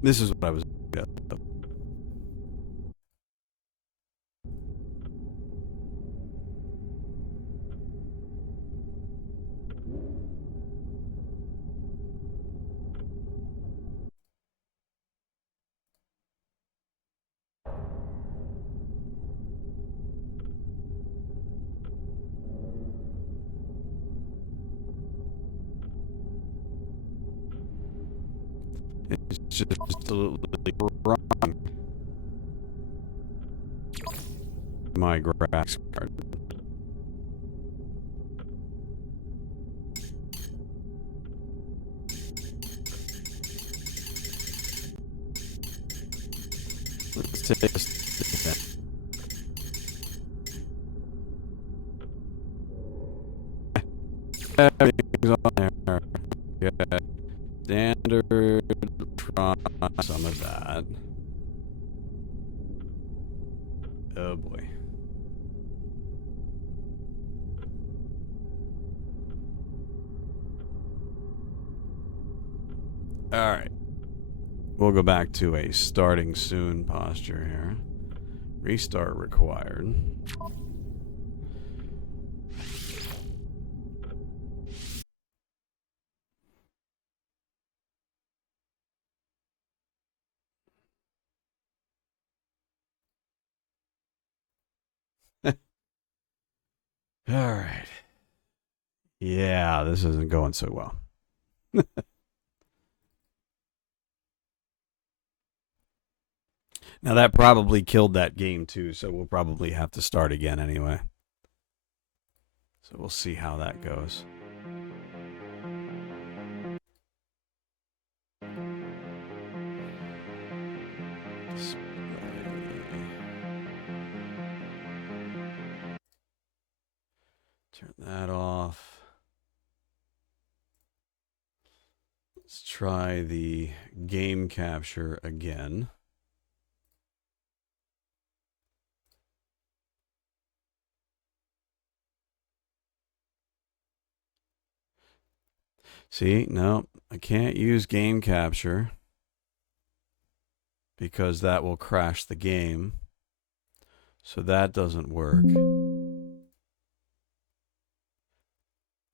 This is what I was. It's just absolutely wrong. My graphics card. Let's take this. Everything's on there. Okay. Standard. Try some of that. Oh boy. All right. We'll go back to a starting soon posture here. Restart required. All right. Yeah, this isn't going so well. Now that probably killed that game too, so we'll probably have to start again anyway. So we'll see how that goes. Turn that off. Let's try the game capture again. See, no, I can't use game capture because that will crash the game. So that doesn't work.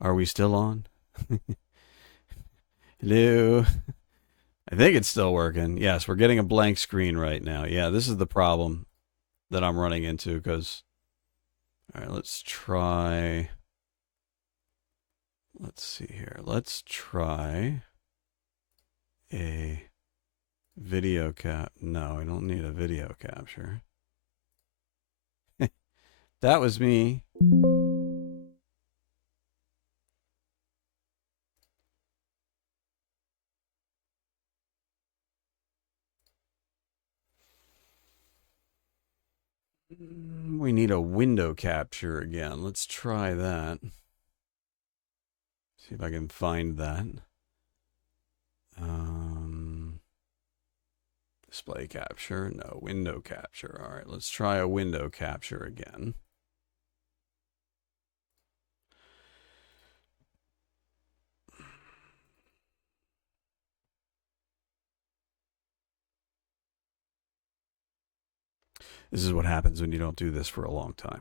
Are we still on? Hello? I think it's still working. Yes, we're getting a blank screen right now. Yeah, this is the problem that I'm running into because... All right, let's try... Let's see here. Let's try a video cap. No, I don't need a video capture. That was me. We need a window capture again. Let's try that. See if I can find that. Display capture. No, window capture. All right, let's try a window capture again. This is what happens when you don't do this for a long time.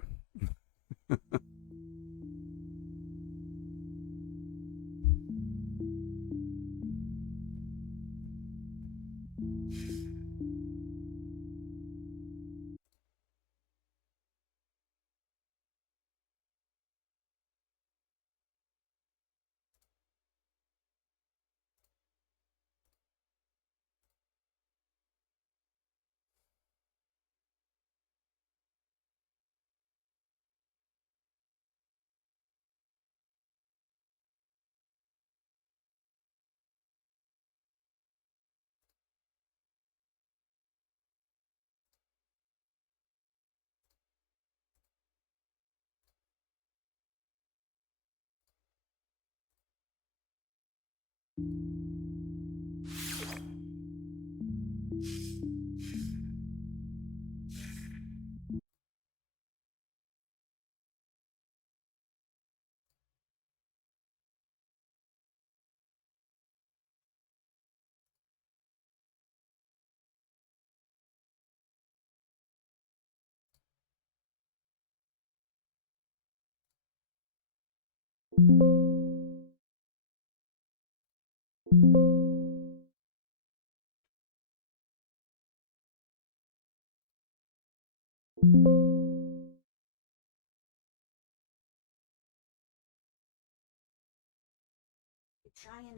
Trying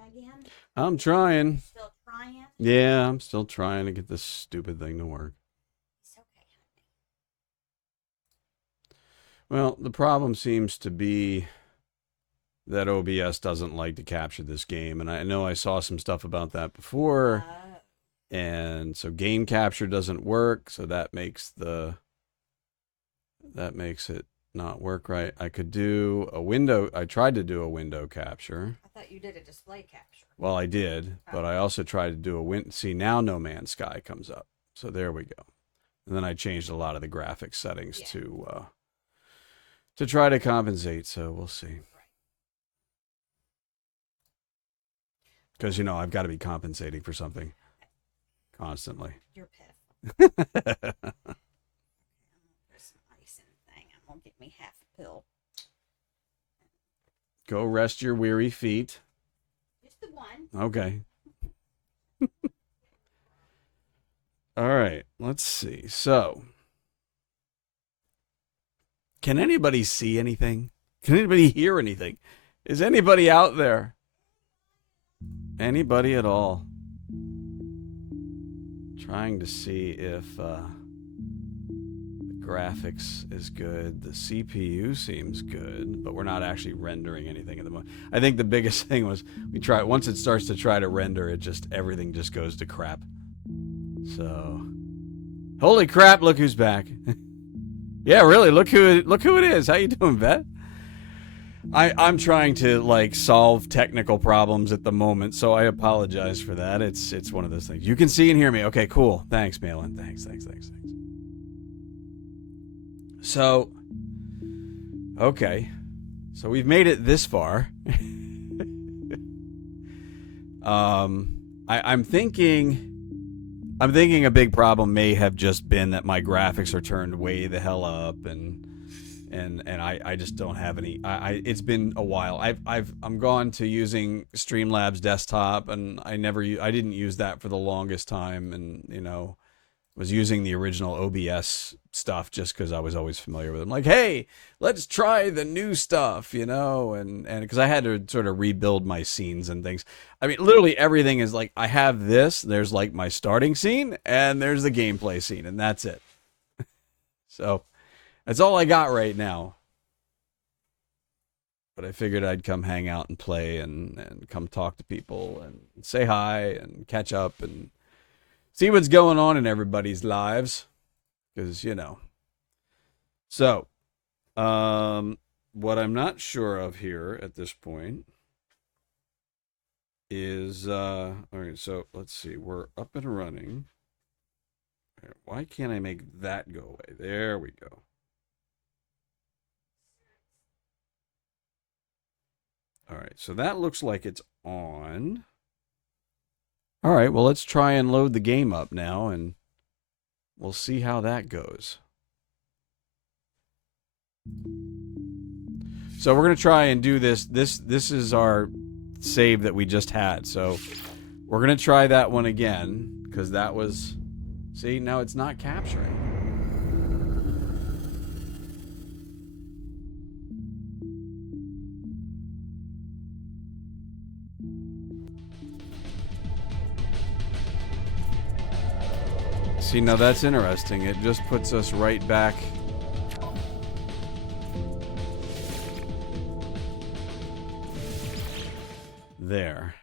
again? I'm trying. Still trying? Yeah, I'm still trying to get this stupid thing to work. It's okay, Well, the problem seems to be that OBS doesn't like to capture this game, and I know I saw some stuff about that before. And so game capture doesn't work, so that makes it not work right. I could do a window. I tried to do a window capture. I thought you did a display capture. Well, I did, but I also tried to do a win. See, now No Man's Sky comes up. So there we go. And then I changed a lot of the graphics settings to try to compensate. So we'll see. Because, you know, I've got to be compensating for something constantly. You're pitiful. There's some ice in the thing. I'm going to get me half a pill. Go rest your weary feet. Just the one. Okay. All right. Let's see. So, can anybody see anything? Can anybody hear anything? Is anybody out there? Anybody at all? Trying to see if the graphics is good. The CPU seems good, but we're not actually rendering anything at the moment. I think the biggest thing was once it starts to try to render, everything just goes to crap. So, holy crap! Look who's back. Yeah, really. Look who it is. How you doing, Vet? I'm trying to like solve technical problems at the moment, so I apologize for that. It's one of those things. You can see and hear me. Okay, cool. Thanks, Malin. Thanks. So, okay. So we've made it this far. I'm thinking a big problem may have just been that my graphics are turned way the hell up, and I just don't have any. It's been a while. I'm gone to using Streamlabs desktop, and I didn't use that for the longest time, and you know, was using the original OBS stuff just because I was always familiar with it. I'm like, hey, let's try the new stuff, you know, and because I had to sort of rebuild my scenes and things. I mean, literally everything is like, I have this. There's like my starting scene, and there's the gameplay scene, and that's it. So that's all I got right now. But I figured I'd come hang out and play and come talk to people and say hi and catch up and see what's going on in everybody's lives. Because, you know. So, what I'm not sure of here at this point is, all right, so let's see. We're up and running. Right, why can't I make that go away? There we go. All right, so that looks like it's on. All right, well, let's try and load the game up now, and we'll see how that goes. So we're going to try and do this. This is our save that we just had. So we're going to try that one again, because that was... See, now it's not capturing. See, now that's interesting. It just puts us right back. There.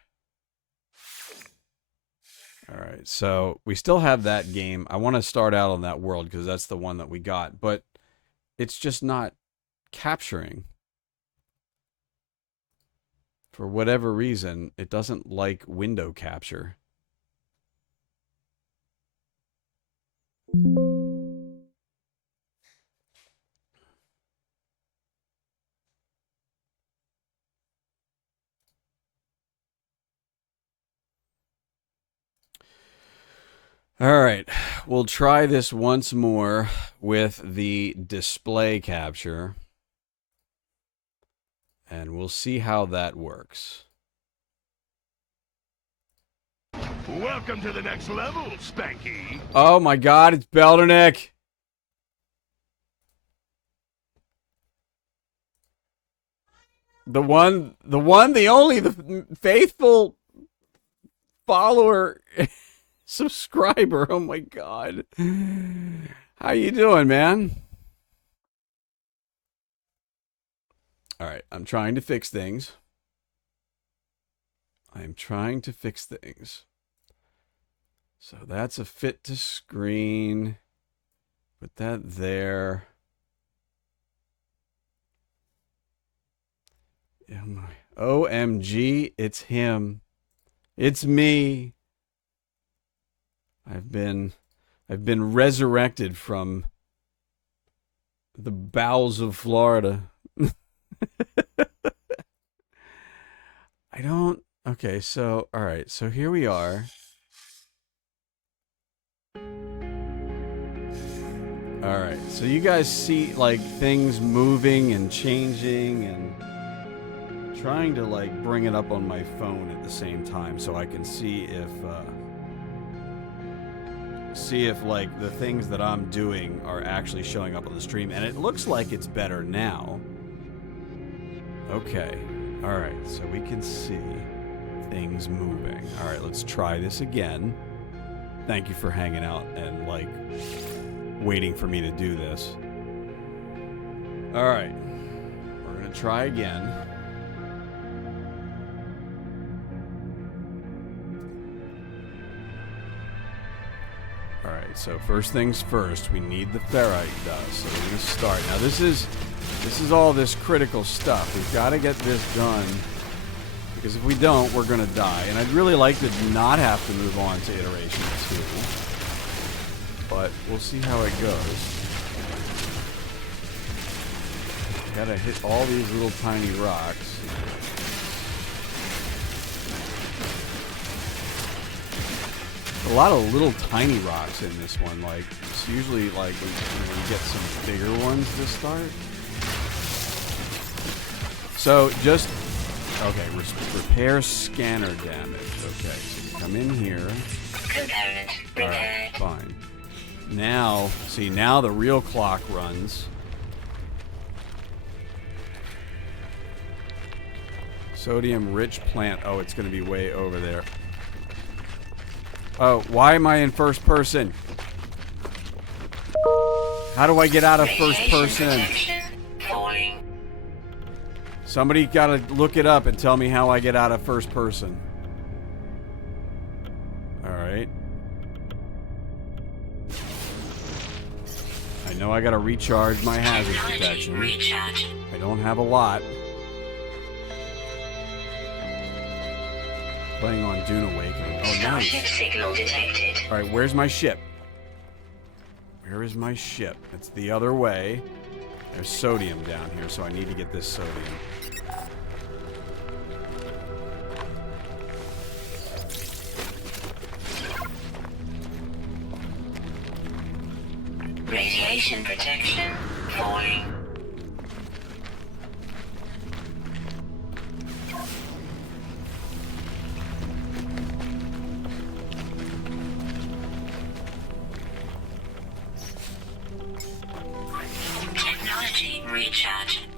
All right, so we still have that game. I want to start out on that world because that's the one that we got, but it's just not capturing. For whatever reason, it doesn't like window capture. All right, we'll try this once more with the display capture. And we'll see how that works. Welcome to the next level, Spanky. Oh my god, it's Beldernick! The one, the only, the faithful follower, subscriber. Oh my god. How you doing, man? Alright, I'm trying to fix things. I'm trying to fix things. So that's a fit to screen. Put that there. OMG, it's him. It's me. I've been resurrected from the bowels of Florida. Okay, so all right, so here we are. All right, so you guys see like things moving and changing, and trying to like bring it up on my phone at the same time so I can see if like the things that I'm doing are actually showing up on the stream, and it looks like it's better now. Okay, all right, so we can see things moving. All right, let's try this again. Thank you for hanging out and like waiting for me to do this. All right, we're gonna try again. All right, so first things first, we need the ferrite dust. So we're gonna start. Now this is all this critical stuff. We've got to get this done, because if we don't, we're gonna die. And I'd really like to not have to move on to iteration 2, but we'll see how it goes. Gotta hit all these little tiny rocks. A lot of little tiny rocks in this one. Like, it's usually like we get some bigger ones to start. So just, okay, repair scanner damage. Okay, so you come in here. Alright, fine. Now, see, now the real clock runs. Sodium rich plant. Oh, it's going to be way over there. Oh, why am I in first person? How do I get out of first person? Somebody gotta look it up and tell me how I get out of first person. Alright. I know I gotta recharge my hazard protection. I don't have a lot. Playing on Dune Awakening. Oh, nice. Alright, where's my ship? Where is my ship? It's the other way. There's sodium down here, so I need to get this sodium. Radiation protection falling. Technology recharge.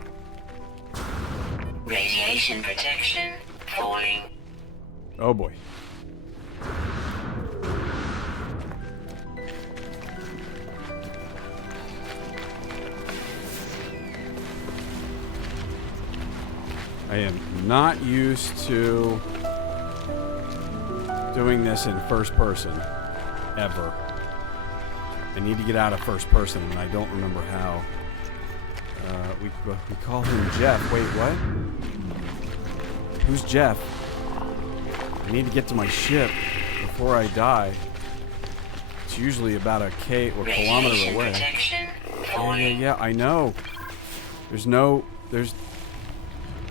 Radiation protection falling. Oh boy. I am not used to doing this in first person, ever. I need to get out of first person, and I don't remember how. We call him Jeff. Wait, what? Who's Jeff? I need to get to my ship before I die. It's usually about a kilometer away. Yeah, I know.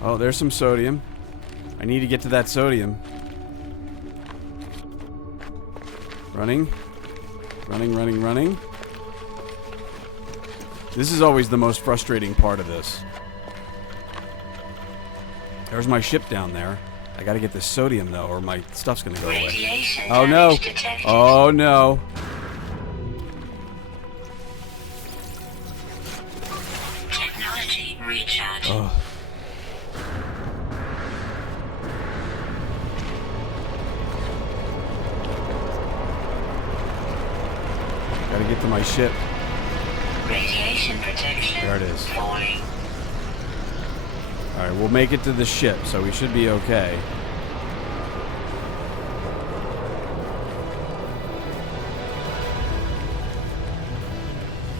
Oh, there's some sodium. I need to get to that sodium. Running. Running. This is always the most frustrating part of this. There's my ship down there. I gotta get this sodium, though, or my stuff's gonna go away. Radiation Oh, no. damage detected. Oh, no. Technology recharge. Oh. Gotta get to my ship. Radiation protection. There it is. Falling. Alright, we'll make it to the ship, so we should be okay.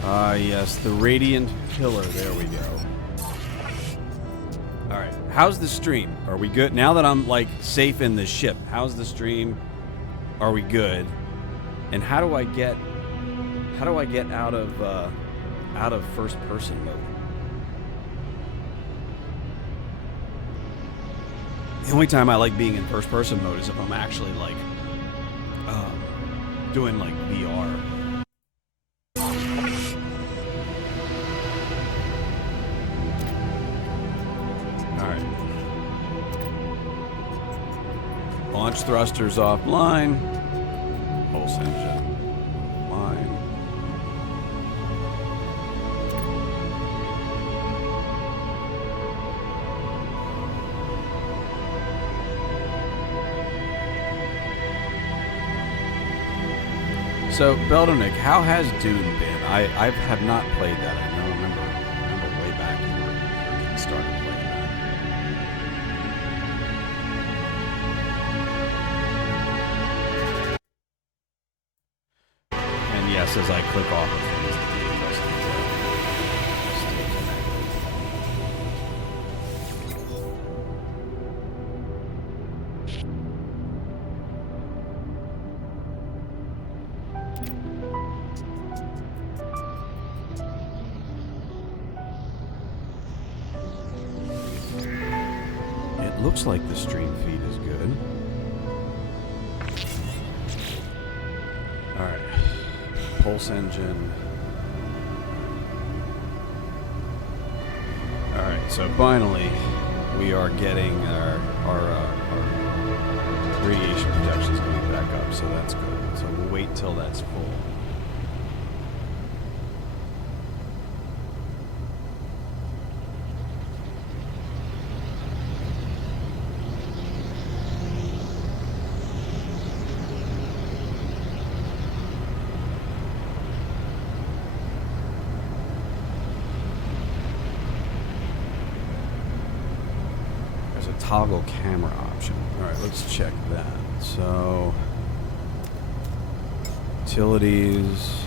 Ah, yes, the radiant pillar. There we go. Alright, how's the stream? Are we good? Now that I'm, like, safe in the ship, how's the stream? Are we good? And how do I get out of first person mode? The only time I like being in first person mode is if I'm actually like doing like VR. Alright. Launch thrusters offline. Pulse engine line. So, Beldernick, how has Dune been? I have not played that. I know, remember way back when we were getting started playing that. And yes, as I click off of things, the game doesn't stay connected. It looks like the stream feed is good. Alright. Pulse engine. Alright, so finally we are getting our radiation protection is coming back up, so that's good. So we'll wait until that's full. Toggle camera option. Alright, let's check that. So, utilities.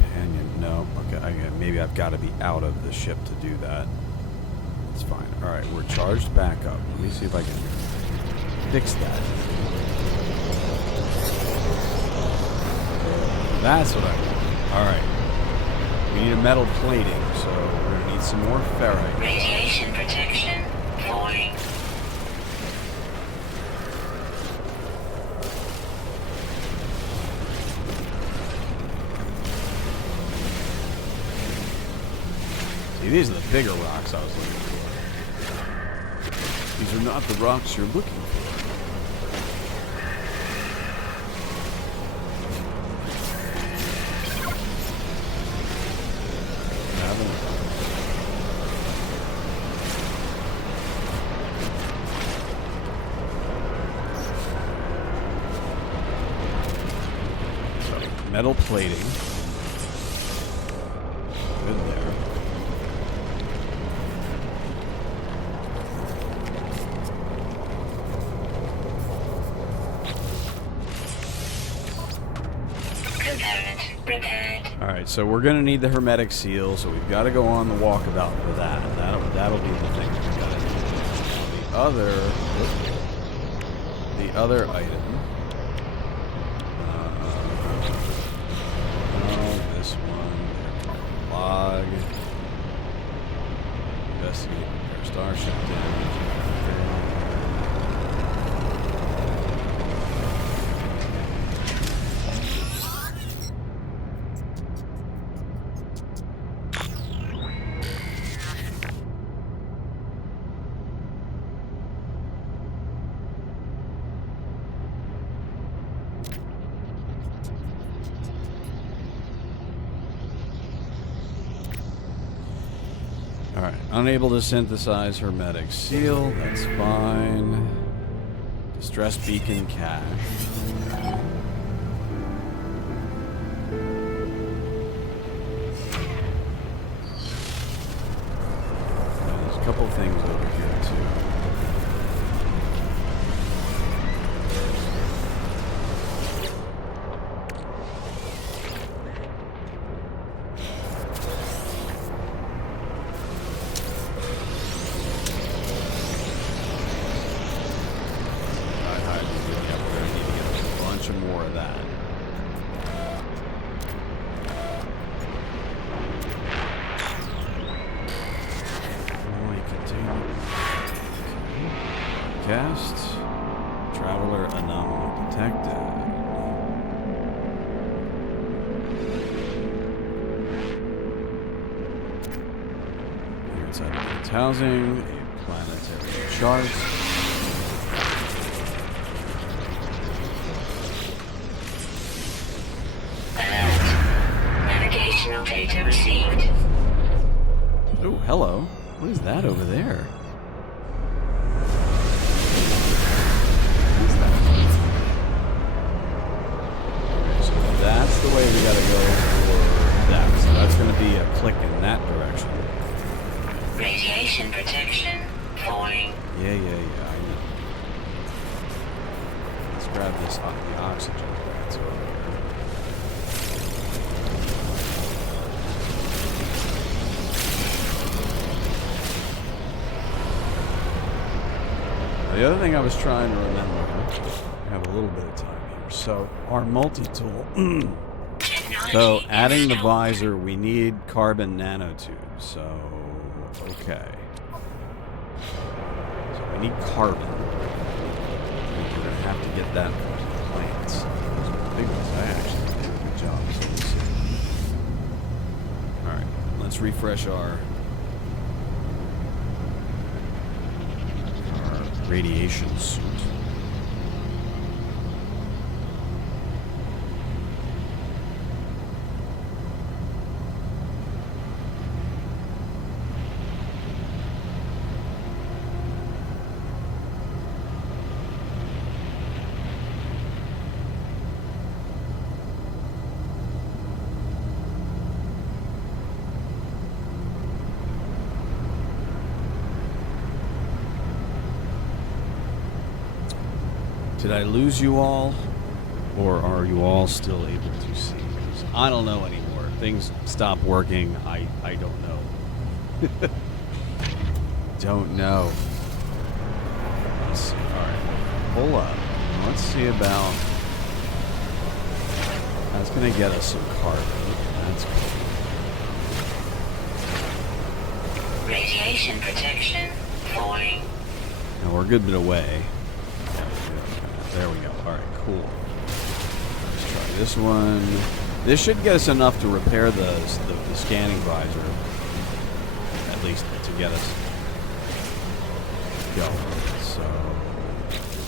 Companion, no. Okay, maybe I've got to be out of the ship to do that. That's fine. Alright, we're charged back up. Let me see if I can fix that. That's what I want. Alright. We need a metal plating, so we're going to need some more ferrite. Radiation protection. Falling. See, these are the bigger rocks I was looking for. These are not the rocks you're looking for. Metal plating. Good there. Prepared. Alright, so we're going to need the hermetic seal, so we've got to go on the walkabout for that. That'll be the thing we've got to do. Now the other item. This one. Log. Investigate repair starship damage. Unable to synthesize hermetic seal. That's fine. Distress beacon cache. There's a couple things over here too. More of that. Only container. Cast. Traveler anomaly detected. Here inside of its housing, a planetary chart. Navigational data received. Oh, hello. What is that over there? What is that? Okay, so that's the way we gotta go for that. So that's gonna be a click in that direction. Radiation protection falling. Yeah, I know. Let's grab this the oxygen. That's over here. The other thing I was trying to remember, we have a little bit of time here. So our multi-tool. So adding the visor, we need carbon nanotubes. So okay. So we need carbon. We're gonna have to get that from the plants. Those are the big ones. I actually did a good job. So we'll see. All right, let's refresh our radiation suit. Did I lose you all? Or are you all still able to see? I don't know anymore. Things stop working. I don't know. Don't know. Let's see. Alright. Pull up. Let's see about... That's going to get us some carbon. That's cool. Radiation protection falling. Now we're a good bit away. There we go. Alright, cool. Let's try this one. This should get us enough to repair the scanning visor. At least to get us going. So,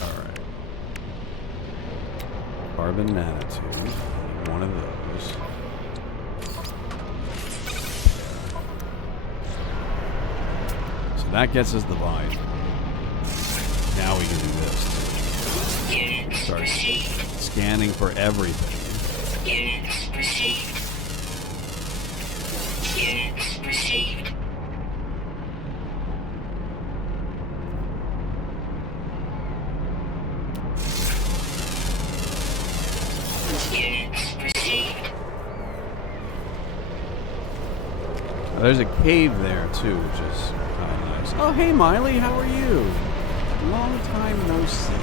alright. Carbon nanotube. One of those. So that gets us the visor. Now we can do this. Start scanning for everything. Units received. Units received. Units received. There's a cave there too, which is kind of nice. Oh, hey Miley, how are you? Long time no see.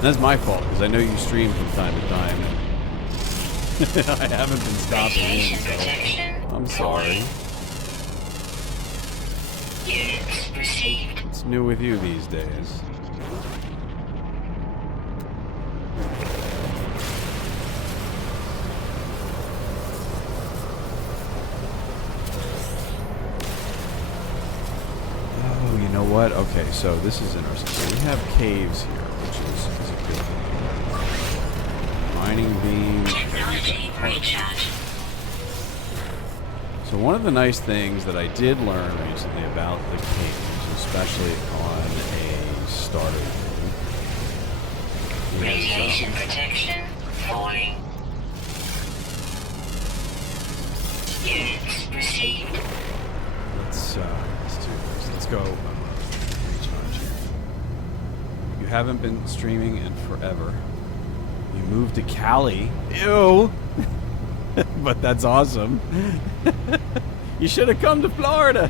That's my fault, because I know you stream from time to time. I haven't been stopping in, so I'm sorry. Units received. What's new with you these days? Oh, you know what? Okay, so this is interesting. So we have caves here, which is a good thing. Mining beam. Technology recharge. So So one of the nice things that I did learn recently about the caves, especially on a starter game, Radiation protection falling. Units received. let's do this. Let's go recharge here. You haven't been streaming in forever. You moved to Cali. Ew. But that's awesome. You should have come to Florida.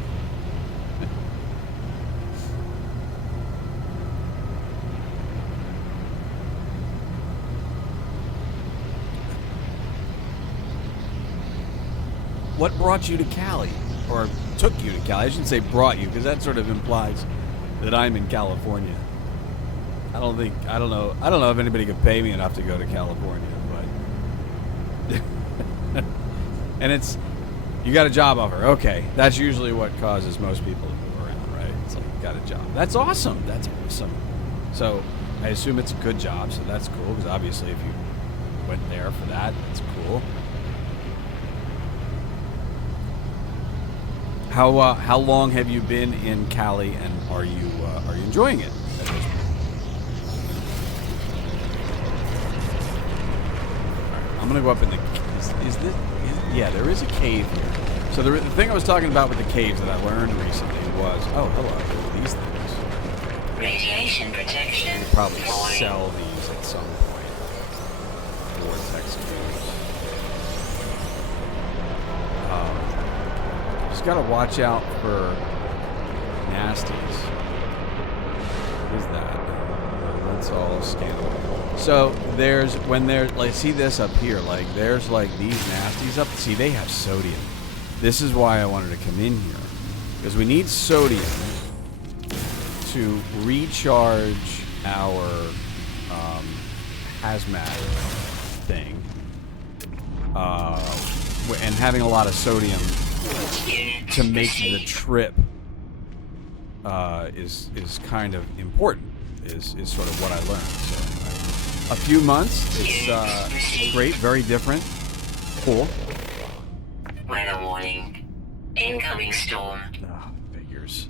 What brought you to Cali? Or took you to Cali? I shouldn't say brought you, because that sort of implies that I'm in California. I don't know if anybody could pay me enough to go to California, but and you got a job offer. Okay. That's usually what causes most people to move around, right? It's like, got a job. That's awesome. That's awesome. So I assume it's a good job, so that's cool, because obviously if you went there for that, that's cool. How long have you been in Cali, and are you enjoying it? I'm gonna go up in the. Yeah, there is a cave here. So the thing I was talking about with the caves that I learned recently was, oh, hello, these things. Radiation protection You probably falling. sell these at some point. Vortex caves. Just gotta watch out for nasties. What is that? That's all scannable. So like, see this up here, like there's like these nasties up. See, they have sodium. This is why I wanted to come in here, because we need sodium to recharge our hazmat thing, and having a lot of sodium to make the trip is kind of important. Is sort of what I learned. So anyway, a few months. It's great, very different, cool. Weather warning. Incoming storm. Oh, figures.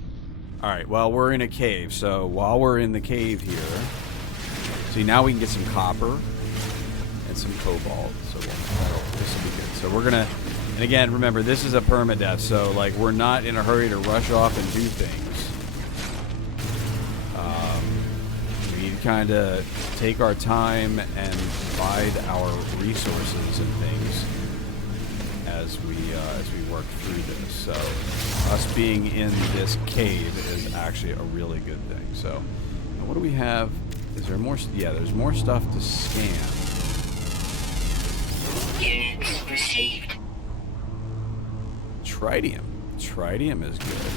All right. Well, we're in a cave. So while we're in the cave here, see, now we can get some copper and some cobalt. So this will be good. So we're gonna. And again, remember, this is a permadeath. So like, we're not in a hurry to rush off and do things. Kind of take our time and bide our resources and things as we work through this. So us being in this cave is actually a really good thing. So now what do we have? Is there more? Yeah, there's more stuff to scan. Units received. Tritium. Tritium is good.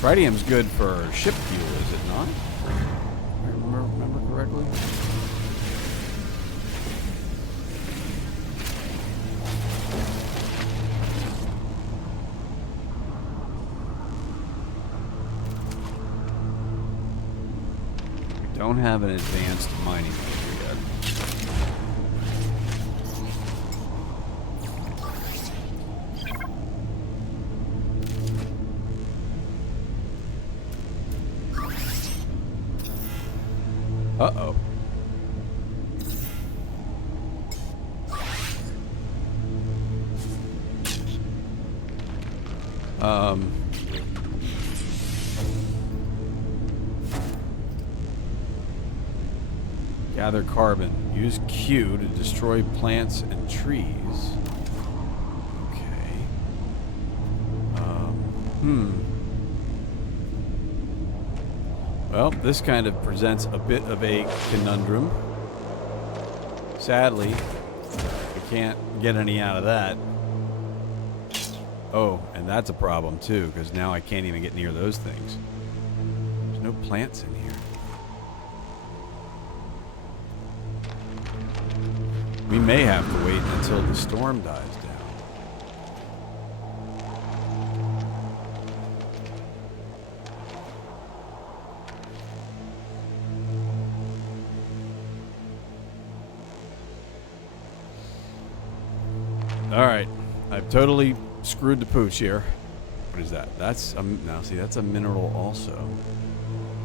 Tritium's good for ship fuel, is it not? If I remember correctly. We don't have an advanced mining laser yet. Uh-oh. Gather carbon. Use Q to destroy plants and trees. Okay. Well, this kind of presents a bit of a conundrum. Sadly, we can't get any out of that. Oh, and that's a problem too, because now I can't even get near those things. There's no plants in here. We may have to wait until the storm dies down. All right, I've totally screwed the pooch here. What is that? That's now see that's a mineral also.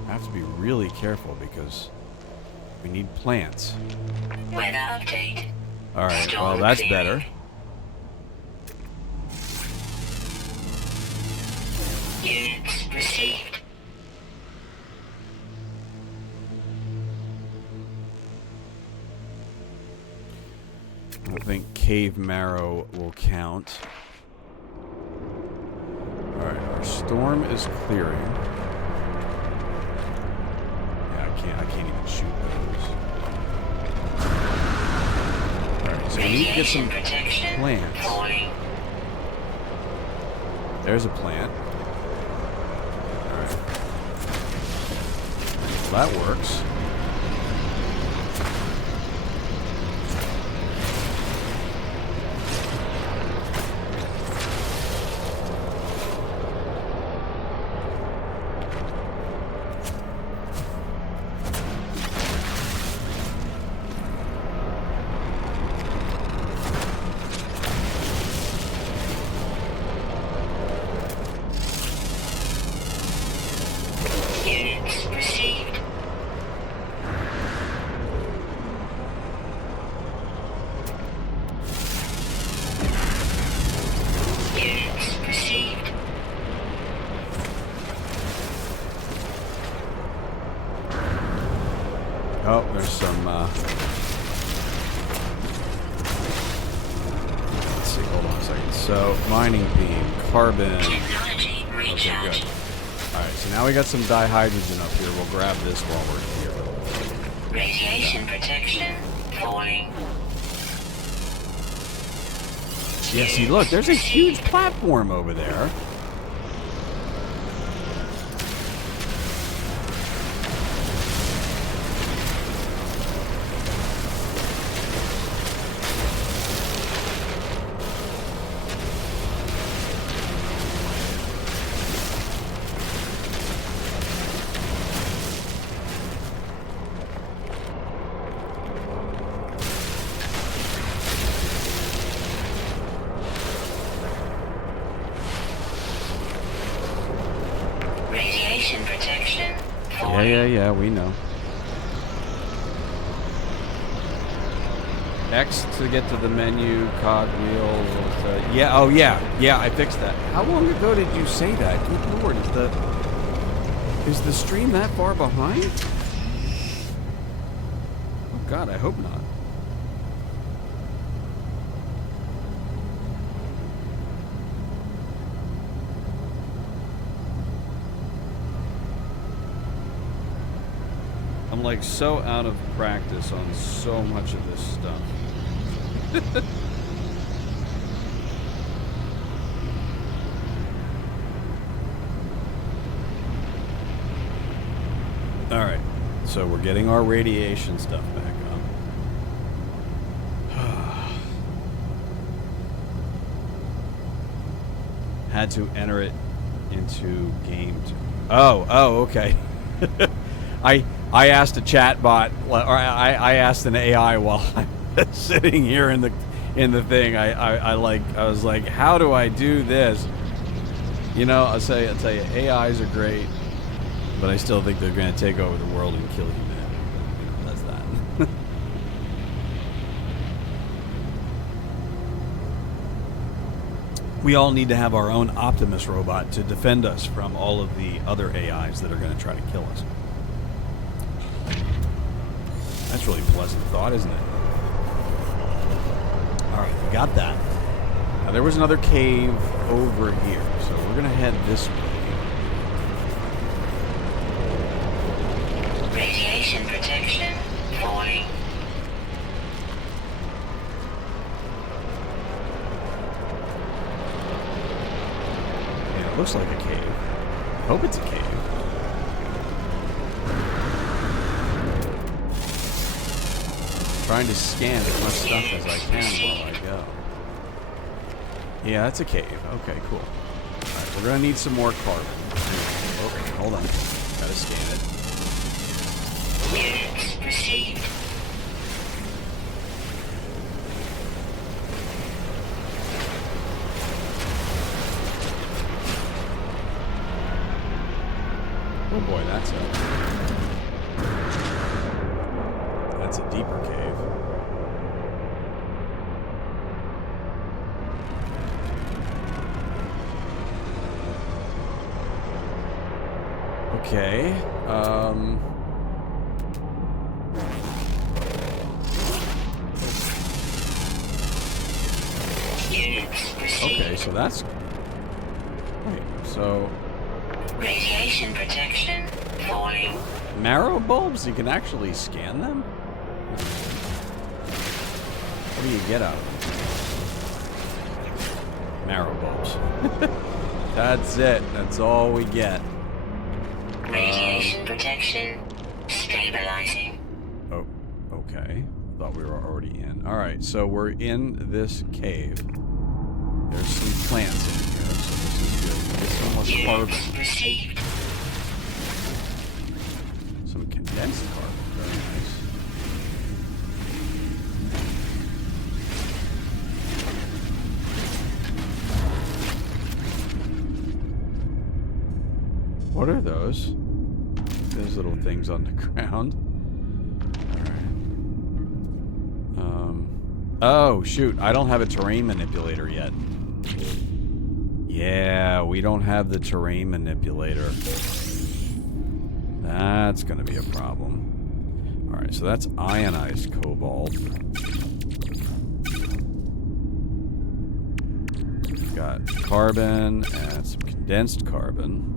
I have to be really careful because we need plants. Weather update. All right, Storm well that's clearing. better. Units received. I don't think cave marrow will count. Alright, our storm is clearing. Yeah, I can't even shoot those. Alright, so we need to get some Protection plants. falling. There's a plant. Alright. Well, that works. Units received. Units received. Oh, there's some, let's see, hold on a second. So, mining beam, carbon. Technology Okay, recharge. good. Alright, so now we got some dihydrogen up here. We'll grab this while we're here. Radiation protection falling. Yeah, see, look, there's a huge platform over there. Radiation protection falling. Yeah, we know. X to get to the menu, cogwheel. Yeah, oh yeah, I fixed that. How long ago did you say that? Good lord, is the stream that far behind? Oh god, I hope not. I'm like so out of practice on so much of this stuff. All right, so we're getting our radiation stuff back up. Had to enter it into game 2. Oh, okay. I asked a chat bot, or I asked an AI while I'm sitting here in the thing. I was like, how do I do this? You know, I'll tell you, AIs are great, but I still think they're going to take over the world and kill humanity. You know, that's that. We all need to have our own Optimus robot to defend us from all of the other AIs that are going to try to kill us. That's really a pleasant thought, isn't it? Alright, we got that. Now, there was another cave over here, so we're going to head this way. Radiation protection falling. Yeah, it looks like a cave. I hope it's a cave. Trying to scan as much stuff as I can while I go. Yeah, that's a cave. Okay, cool. Alright, we're gonna need some more carbon. Oh, hold on. Gotta scan it. Units received. Oh boy, that's a deeper cave. Okay. Units received. Okay, so that's... Wait, so... Radiation protection falling. Marrow bulbs? You can actually scan them? What do you get out of them? Marrow bulbs. That's it. That's all we get. Radiation protection stabilizing. Oh, okay. Thought we were already in. Alright, so we're in this cave. There's some plants in here, so this is good. This one was carbon. Units received. Some condensed carbon. Very nice. What are those? Those little things on the ground. Alright. Oh, shoot. I don't have a terrain manipulator yet. Yeah, we don't have the terrain manipulator. That's going to be a problem. Alright, so that's ionized cobalt. We've got carbon and some condensed carbon.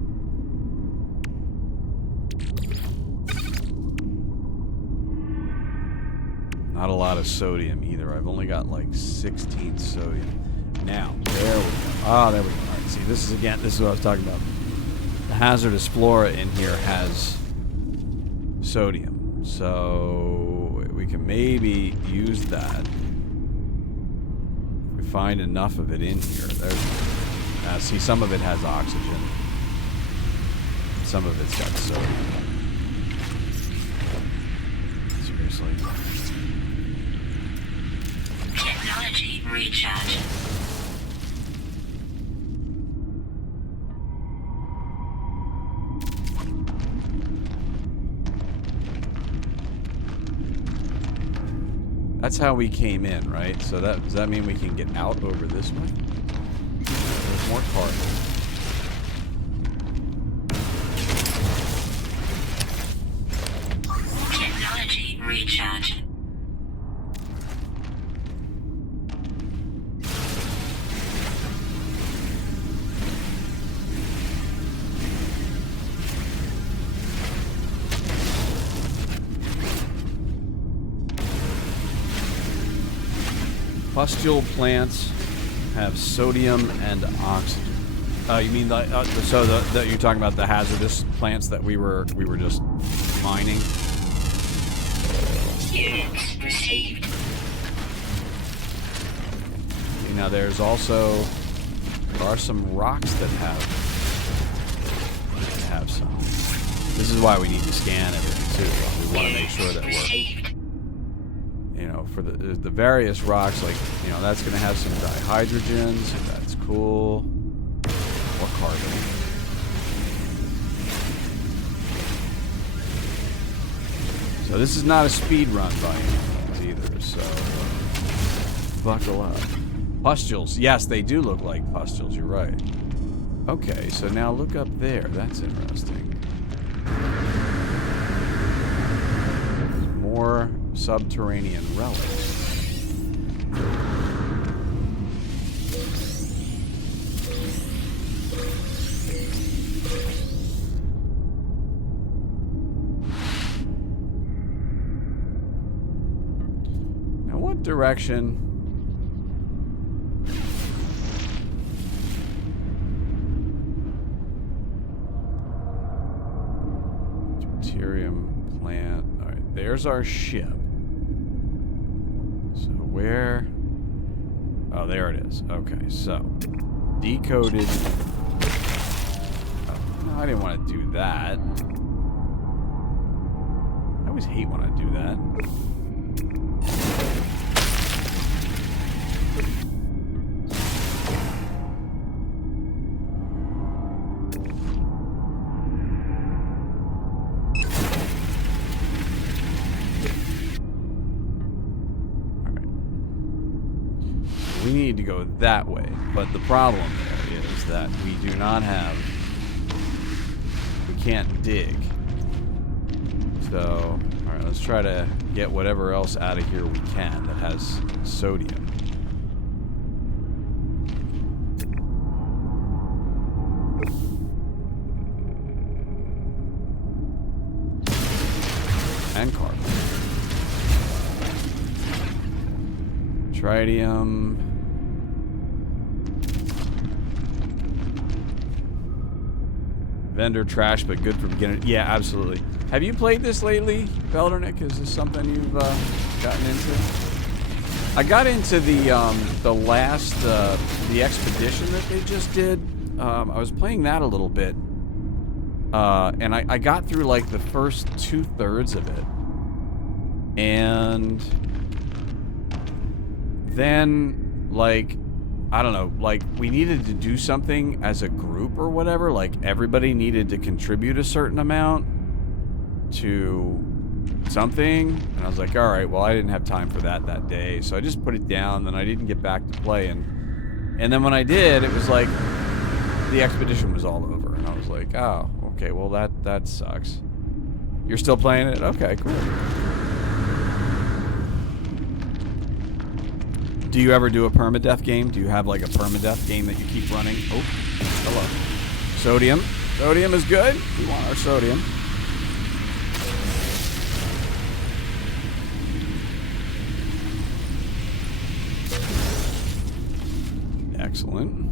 Not a lot of sodium either. I've only got like 16 sodium. Now, there we go. Ah, there we go. All right, see, this is what I was talking about. The hazardous flora in here has sodium. So we can maybe use that. If we find enough of it in here. See, some of it has oxygen. Some of it's got sodium. Seriously. Technology recharge. That's how we came in, right? So does that mean we can get out over this way? There's more carbon. Technology recharge. Pustule plants have sodium and oxygen. You mean you're talking about the hazardous plants that we were just mining? Units received. Okay, now there are some rocks that have some. This is why we need to scan everything too. We want to make sure that we're, for the various rocks, like, that's going to have some dihydrogens, so that's cool. Or carbon. So this is not a speed run by any means either, so buckle up. Pustules. Yes, they do look like pustules, you're right. Okay, so now look up there. That's interesting. More subterranean relics. Now, what direction? Deuterium plant. All right, there's our ship. So where? Oh, there it is. Okay, so decoded. Oh, no, I didn't want to do that. I always hate when I do that. need to go that way. But the problem there is that we do not have... We can't dig. So, alright, let's try to get whatever else out of here we can that has sodium. And carbon. Tritium. Vendor trash, but good for beginners. Yeah, absolutely. Have you played this lately, Beldernick? Is this something you've gotten into? I got into the last the expedition that they just did. I was playing that a little bit, and I got through like the first 2/3 of it, and then like, I don't know, like we needed to do something as a group or whatever. Like everybody needed to contribute a certain amount to something, and I was like, all right, well, I didn't have time for that day, so I just put it down. Then I didn't get back to playing, and then when I did, it was like the expedition was all over, and I was like, oh, okay, well that sucks. You're still playing it? Okay, cool. Do you ever do a permadeath game? Do you have like a permadeath game that you keep running? Oh, hello. Sodium. Sodium is good. We want our sodium. Excellent.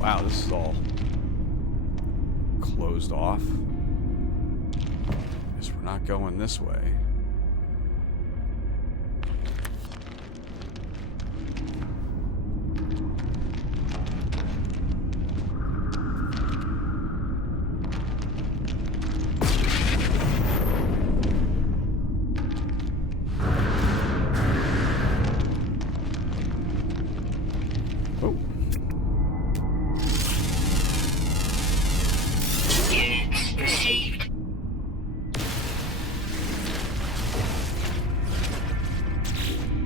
Wow, this is all closed off. Guess we're not going this way. Oh. Units received.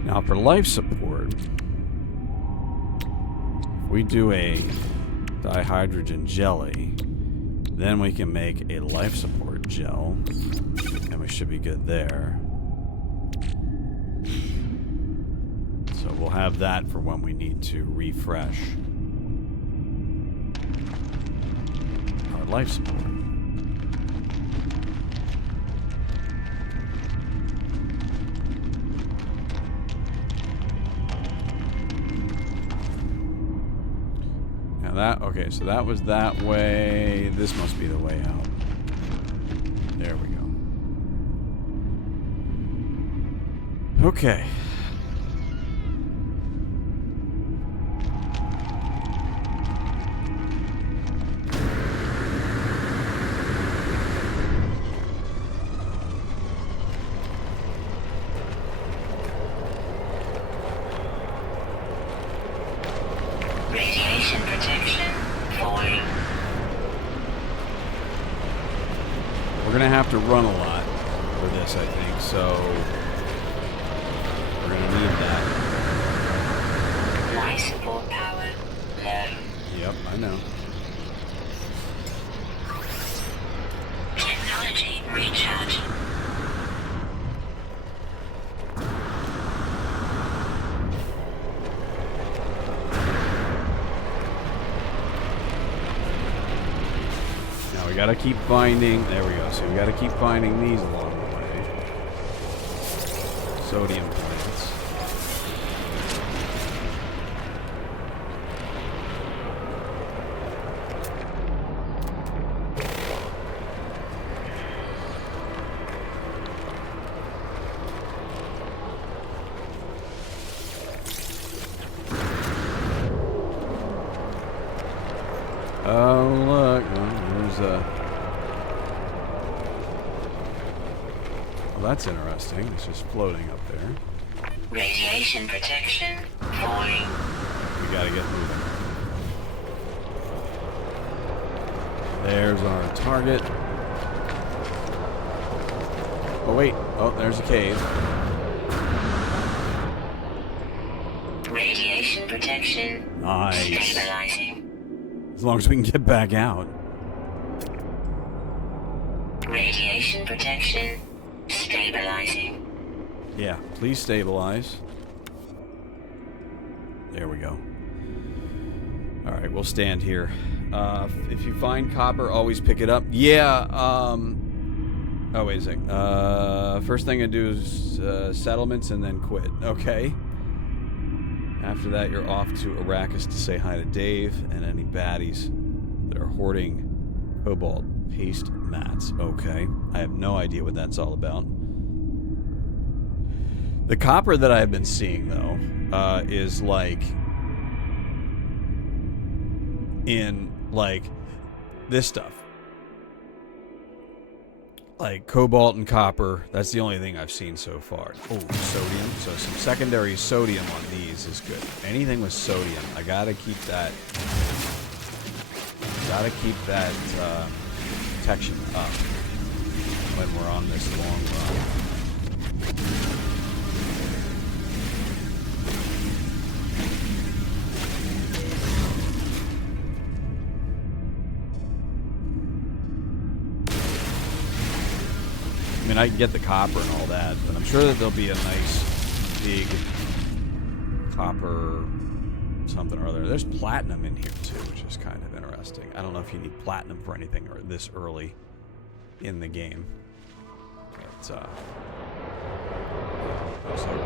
Now for life support, if we do a dihydrogen jelly, then we can make a life support gel, and we should be good there. So we'll have that for when we need to refresh our life support. That, okay, so that was that way. This must be the way out. There we go. Okay. Radiation protection falling. We're gonna have to run a lot for this, I think, so we're gonna need that. Life support power low. Yep, I know. Technology recharge. Now we gotta keep finding, there we go, so we gotta keep finding these along the way. Sodium plants. Oh, look. Well, there's a... Well, that's interesting. It's just floating up there. Radiation protection falling. We gotta get moving. There's our target. Oh, wait. Oh, there's a cave. Radiation protection. Nice. Stabilizing. As long as we can get back out. Radiation protection. Stabilizing. Yeah, please stabilize. There we go. Alright, we'll stand here. If you find copper, always pick it up. Yeah, oh, wait a second. First thing I do is settlements and then quit. Okay. After that, you're off to Arrakis to say hi to Dave and any baddies that are hoarding cobalt paste mats. Okay. I have no idea what that's all about. The copper that I've been seeing, though, is like in like this stuff. Like cobalt and copper. That's the only thing I've seen so far. Oh, sodium. So some secondary sodium on these is good. Anything with sodium, I gotta keep that. Gotta keep that protection up when we're on this long run. I mean, I can get the copper and all that, but I'm sure that there'll be a nice, big copper something or other. There's platinum in here, too, which is kind of interesting. I don't know if you need platinum for anything or this early in the game. But, looks like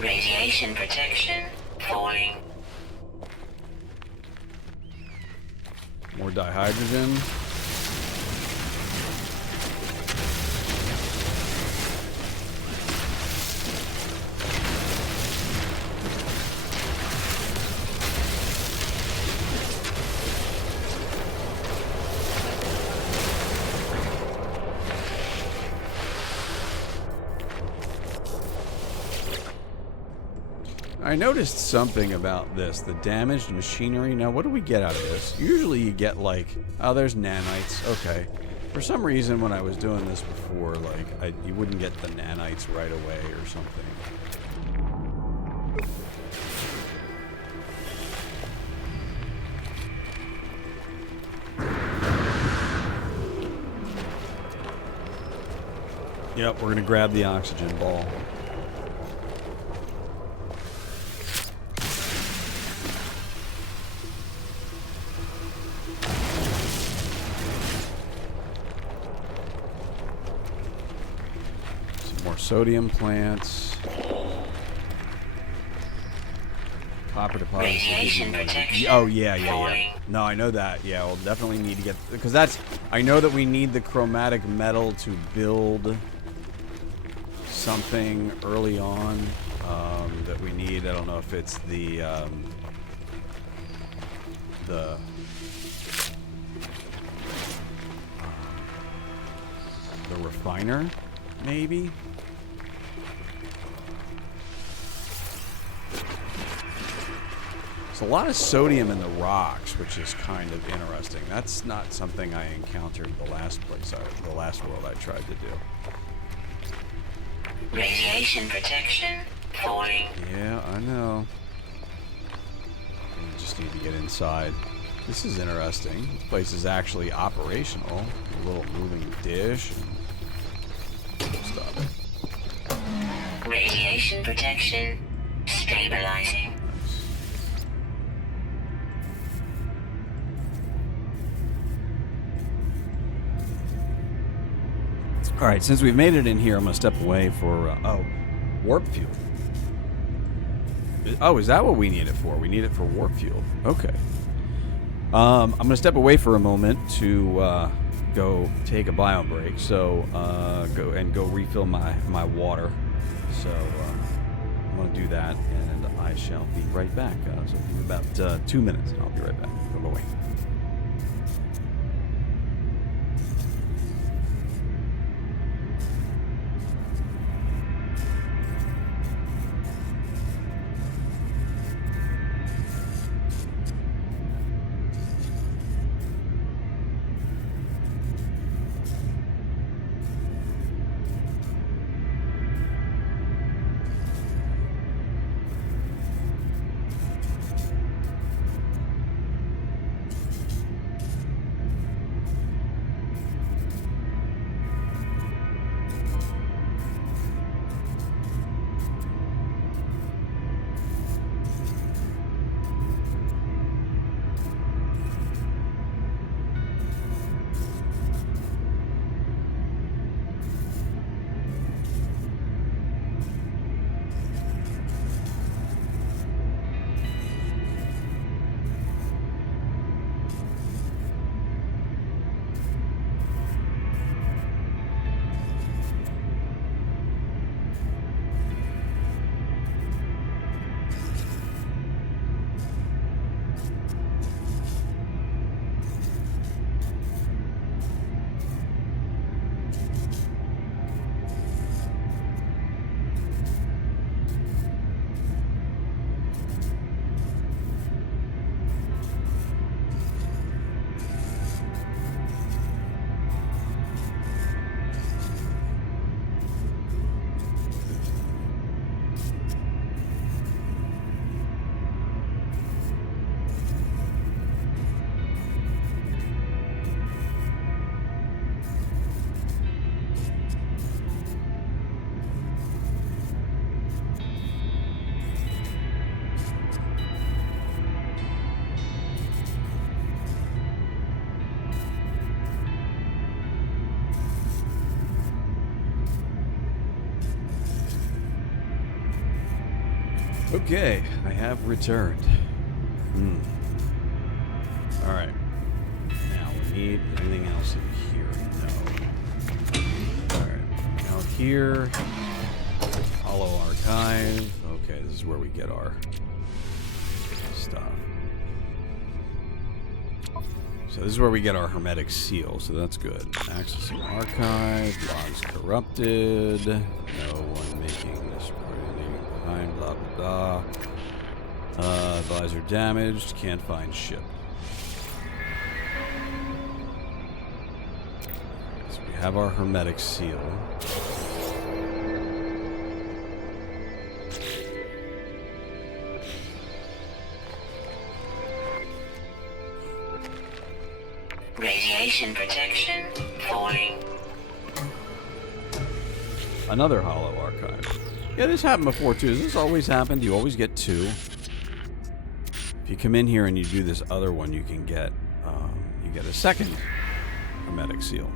Radiation protection. Falling. more dihydrogen. I noticed something about this, the damaged machinery. Now, what do we get out of this? Usually you get like, oh, there's nanites. Okay. For some reason, when I was doing this before, like, you wouldn't get the nanites right away or something. Yep, we're gonna grab the oxygen ball. Sodium plants. Copper deposits. Radiation protection. Oh, yeah. No, I know that. Yeah, we'll definitely need to get... Because that's... I know that we need the chromatic metal to build something early on that we need. I don't know if it's the refiner, maybe? There's a lot of sodium in the rocks, which is kind of interesting. That's not something I encountered the last world I tried to do. Radiation protection. Falling. Yeah, I know. We just need to get inside. This is interesting. This place is actually operational. A little moving dish. Stop it. Radiation protection. Stabilizing. All right, since we've made it in here, I'm going to step away for, warp fuel. Oh, is that what we need it for? We need it for warp fuel. Okay. I'm going to step away for a moment to go take a bio break. So go refill my water. So I'm going to do that, and I shall be right back. So give me about 2 minutes, and I'll be right back. Don't go away. Okay, I have returned. Alright. Now we need anything else in here? No. Alright. Now here. Hollow Archive. Okay, this is where we get our stuff. So this is where we get our hermetic seal, so that's good. Accessing archive, logs corrupted, no one making this recording behind, blah blah blah. Advisor damaged, can't find ship. So we have our hermetic seal. Radiation protection falling. Another hollow archive. Yeah, this happened before too. Does this always happen? Do you always get two? If you come in here and you do this other one, you can get a second hermetic seal.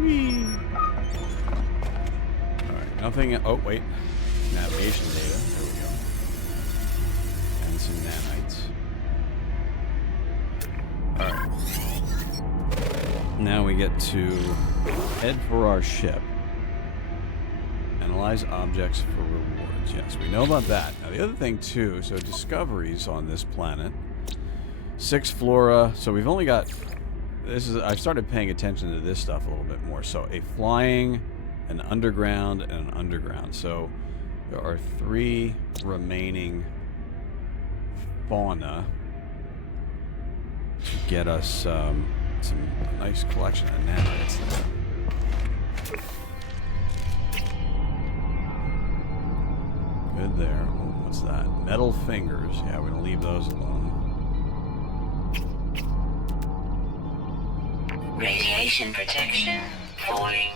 Whee. Alright, nothing. Oh, wait. Navigation data. There we go. And some nanites. Alright. Now we get to head for our ship. Analyze objects for rewards. Yes, we know about that. Now, the other thing, too, so discoveries on this planet. 6 flora. So we've only got... I've started paying attention to this stuff a little bit more. So a flying, an underground, and an underground. So there are 3 remaining fauna to get us some nice collection of nanites there. Good there. Oh, what's that? Metal fingers. Yeah, we're gonna leave those alone. Radiation protection falling.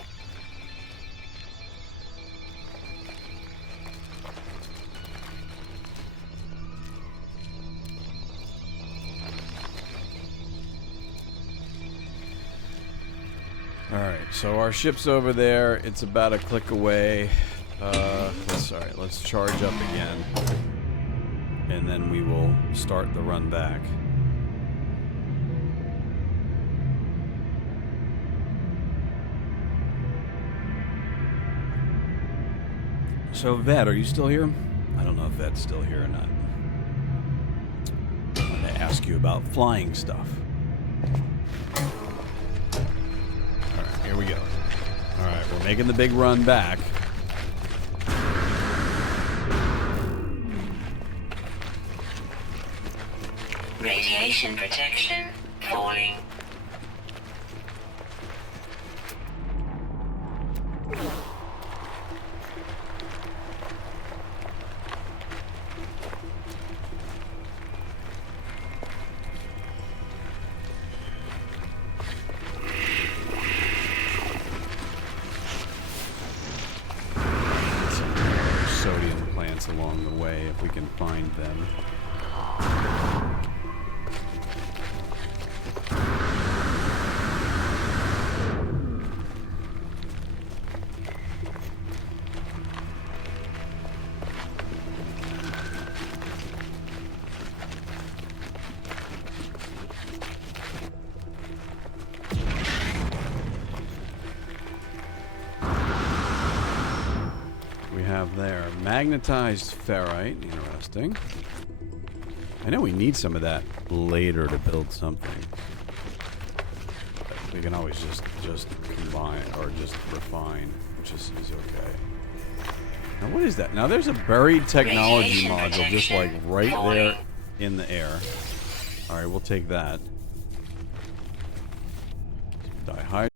Alright, so our ship's over there. It's about a click away. Let's charge up again. And then we will start the run back. So, Vet, are you still here? I don't know if Vet's still here or not. I wanted to ask you about flying stuff. Alright, here we go. Alright, we're making the big run back. Radiation protection falling. Sodium plants along the way if we can find them. There. Magnetized ferrite. Interesting. I know we need some of that later to build something. But we can always just combine or just refine, which is okay. Now what is that? Now there's a buried technology module just like right there in the air. Alright, we'll take that. Dihydrogen.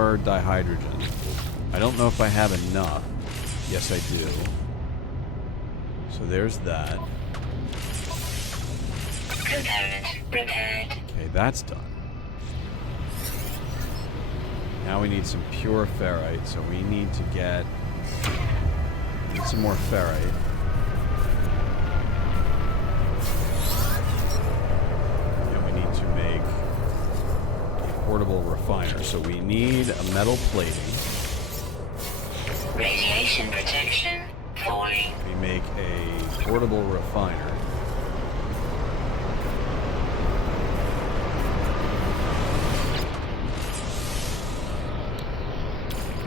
more dihydrogen. I don't know if I have enough. Yes, I do. So there's that. Component repaired. Okay, that's done. Now we need some pure ferrite, so we need to get some more ferrite. And we need to make a portable refiner, so we need a metal plating. Radiation protection falling. We make a portable refiner.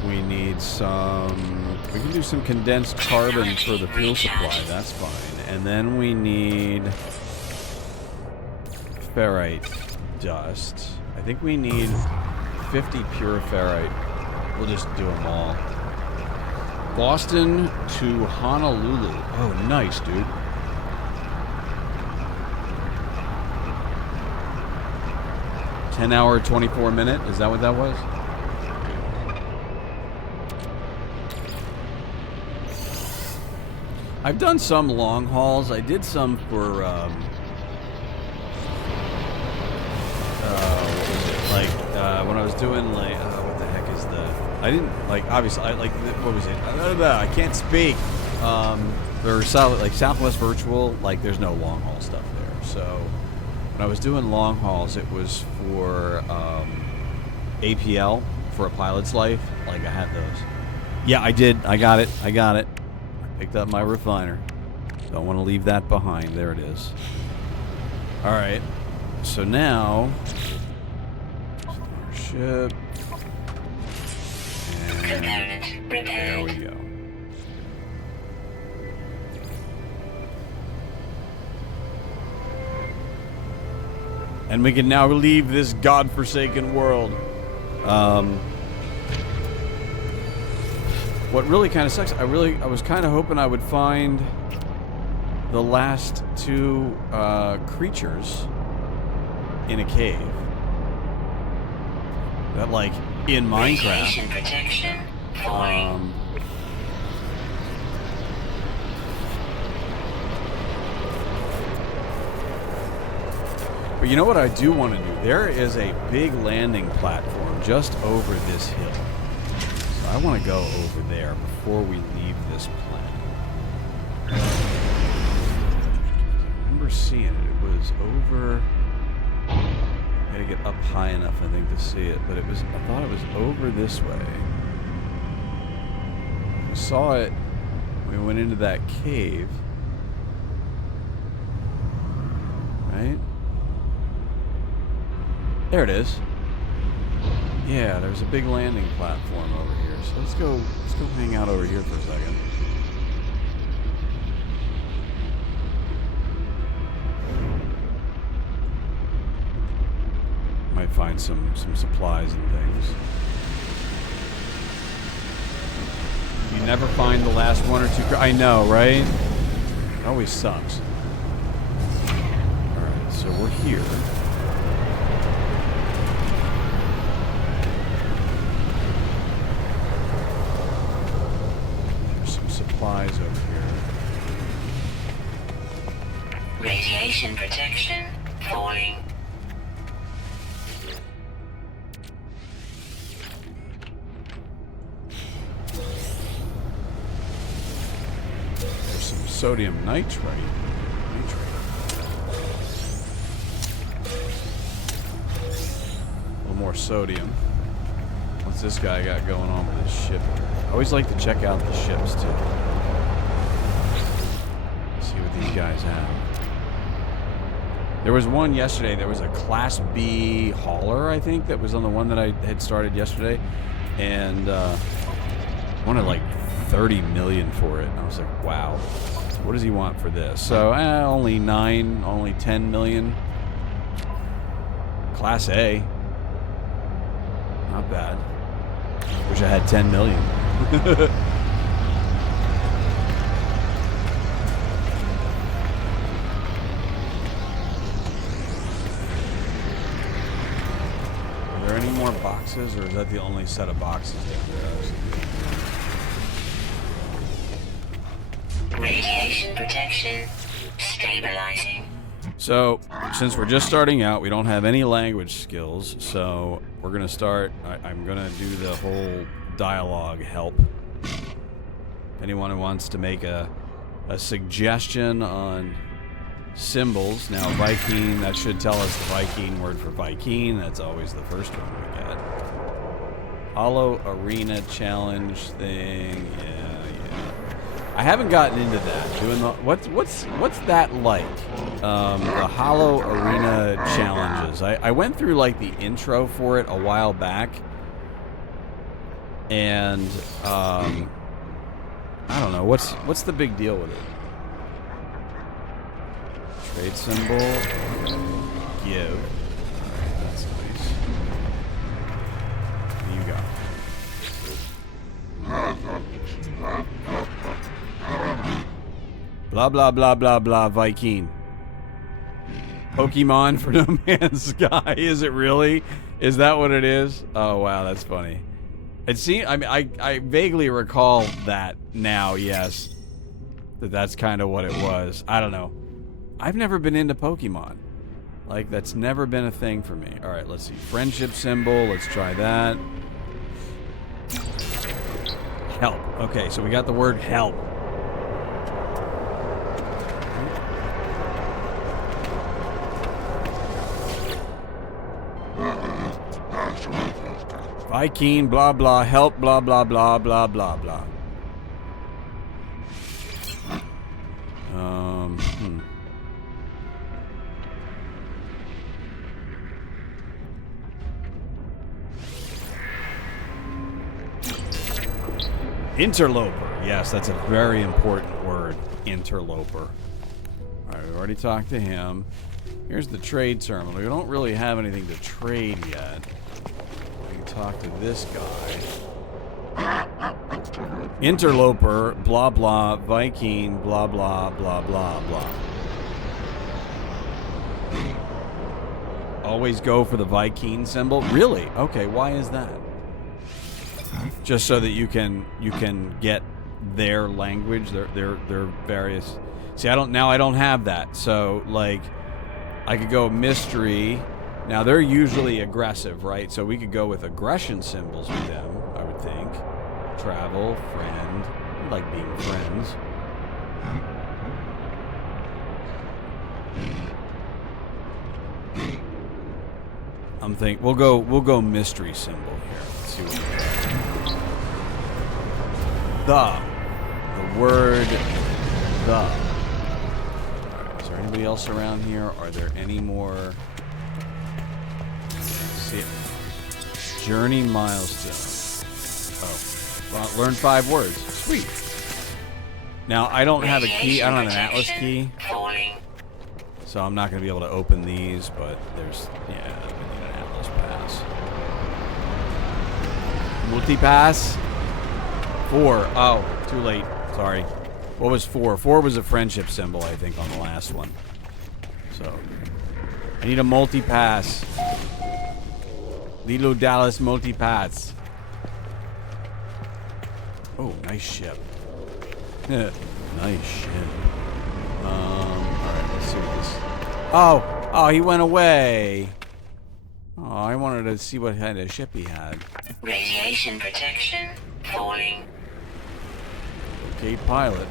We need some... We can do some condensed carbon for the fuel supply. That's fine. And then we need ferrite dust. I think we need 50 pure ferrite. We'll just do them all. Boston to Honolulu. Oh, nice, dude. $10-hour, 24-minute. Is that what that was? I've done some long hauls. I did some for, what was it? Like, when I was doing, like, what the heck is the... I didn't, like, obviously, what was it? I can't speak. There's like Southwest Virtual, like, there's no long haul stuff there. So, when I was doing long hauls, it was for, APL, for a pilot's life. Like, I had those. Yeah, I did. I got it. Picked up my refiner. Don't want to leave that behind. There it is. Alright. So now... Starship. And there we go. And we can now leave this godforsaken world. What really kind of sucks, I was kind of hoping I would find the last two creatures in a cave. That, like, in Minecraft. Radiation protection falling. But you know what I do want to do? There is a big landing platform just over this hill. I want to go over there before we leave this planet. I remember seeing it. It was over... I had to get up high enough, I think, to see it. But it was... I thought it was over this way. We saw it when we went into that cave. Right? There it is. Yeah, there's a big landing platform over here. So let's go hang out over here for a second. Might find some supplies and things. You never find the last one or two. I know, right? It always sucks. Alright, so we're here. Supplies over here. Radiation protection falling. There's some sodium nitrate. A little more sodium. What's this guy got going on with his ship? I always like to check out the ships, too. See what these guys have. There was one yesterday. There was a Class B hauler, I think, that was on the one that I had started yesterday. And wanted like 30 million for it. And I was like, wow. What does he want for this? So, only 10 million. Class A. Not bad. Wish I had 10 million. there any more boxes, or is that the only set of boxes down there? Radiation protection stabilizing. So, since we're just starting out, we don't have any language skills, so we're going to start. I'm going to do the whole dialogue help. If anyone who wants to make a suggestion on symbols. Now, Viking, that should tell us the Viking word for Viking. That's always the first one we get. Hollow Arena Challenge thing. Yeah. I haven't gotten into that. Doing the what's that like? The Hollow Arena challenges. I went through like the intro for it a while back, and I don't know what's the big deal with it. Trade symbol. Give. Alright, that's nice. What do you got? Blah, blah, blah, blah, blah, Viking. Pokemon for No Man's Sky. Is it really? Is that what it is? Oh, wow, that's funny. It seems, I mean, I vaguely recall that now, yes. That's kind of what it was. I don't know. I've never been into Pokemon. Like, that's never been a thing for me. Alright, let's see. Friendship symbol. Let's try that. Help. Okay, so we got the word help. Viking, blah, blah, help, blah, blah, blah, blah, blah, blah. Interloper. Yes, that's a very important word. Interloper. Alright, we've already talked to him. Here's the trade terminal. We don't really have anything to trade yet. We can talk to this guy. Interloper, blah blah, Viking, blah blah, blah blah, blah. Always go for the Viking symbol? Really? Okay, why is that? Just so that you can get their language, their various. See, I don't have that. So like, I could go mystery. Now they're usually aggressive, right? So we could go with aggression symbols with them. I would think. Travel, friend. I like being friends. I'm thinking we'll go mystery symbol here. Let's see what we got. The word the. Alright, is there anybody else around here? Are there any more? Let's see it. Journey milestone. Oh. Well, learn 5 words. Sweet. Now I don't have a key, I don't have an Atlas key. So I'm not gonna be able to open these, but there's we need an Atlas pass. Multi-pass? 4. Oh, too late. Sorry. What was 4? 4 was a friendship symbol, I think, on the last one. So, I need a multi-pass. Lilo Dallas multi-pass. Oh, nice ship. Nice ship. Alright, let's see what this... Oh, he went away. Oh, I wanted to see what kind of ship he had. Radiation protection falling. Okay, pilot.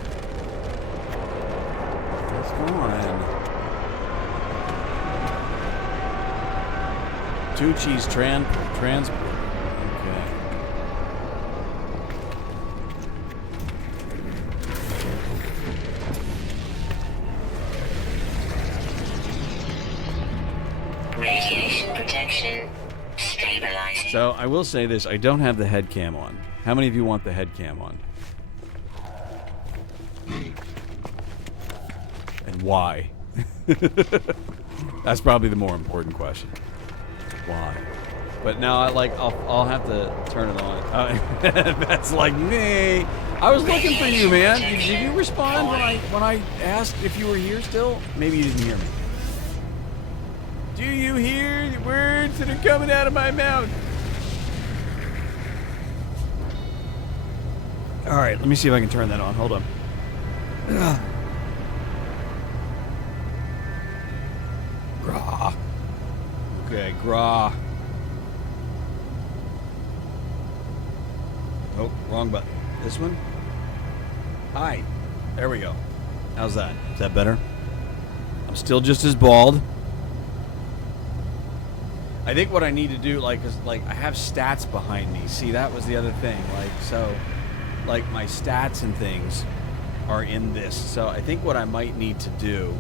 What's going on? Tucci's transport. Okay. Radiation protection stabilizing. So I will say this: I don't have the head cam on. How many of you want the head cam on? And why? That's probably the more important question. Why? But now I'll have to turn it on. That's like me. I was looking for you, man. Did you respond when I asked if you were here still? Maybe you didn't hear me. Do you hear the words pipes that are coming out of my mouth. All right, let me see if I can turn that on. Hold on. Ugh. Grah. Okay, grah. Oh, wrong button. This one? Hi. There we go. How's that? Is that better? I'm still just as bald. I think what I need to do, is I have stats behind me. See, that was the other thing. My stats and things are in this. So I think what I might need to do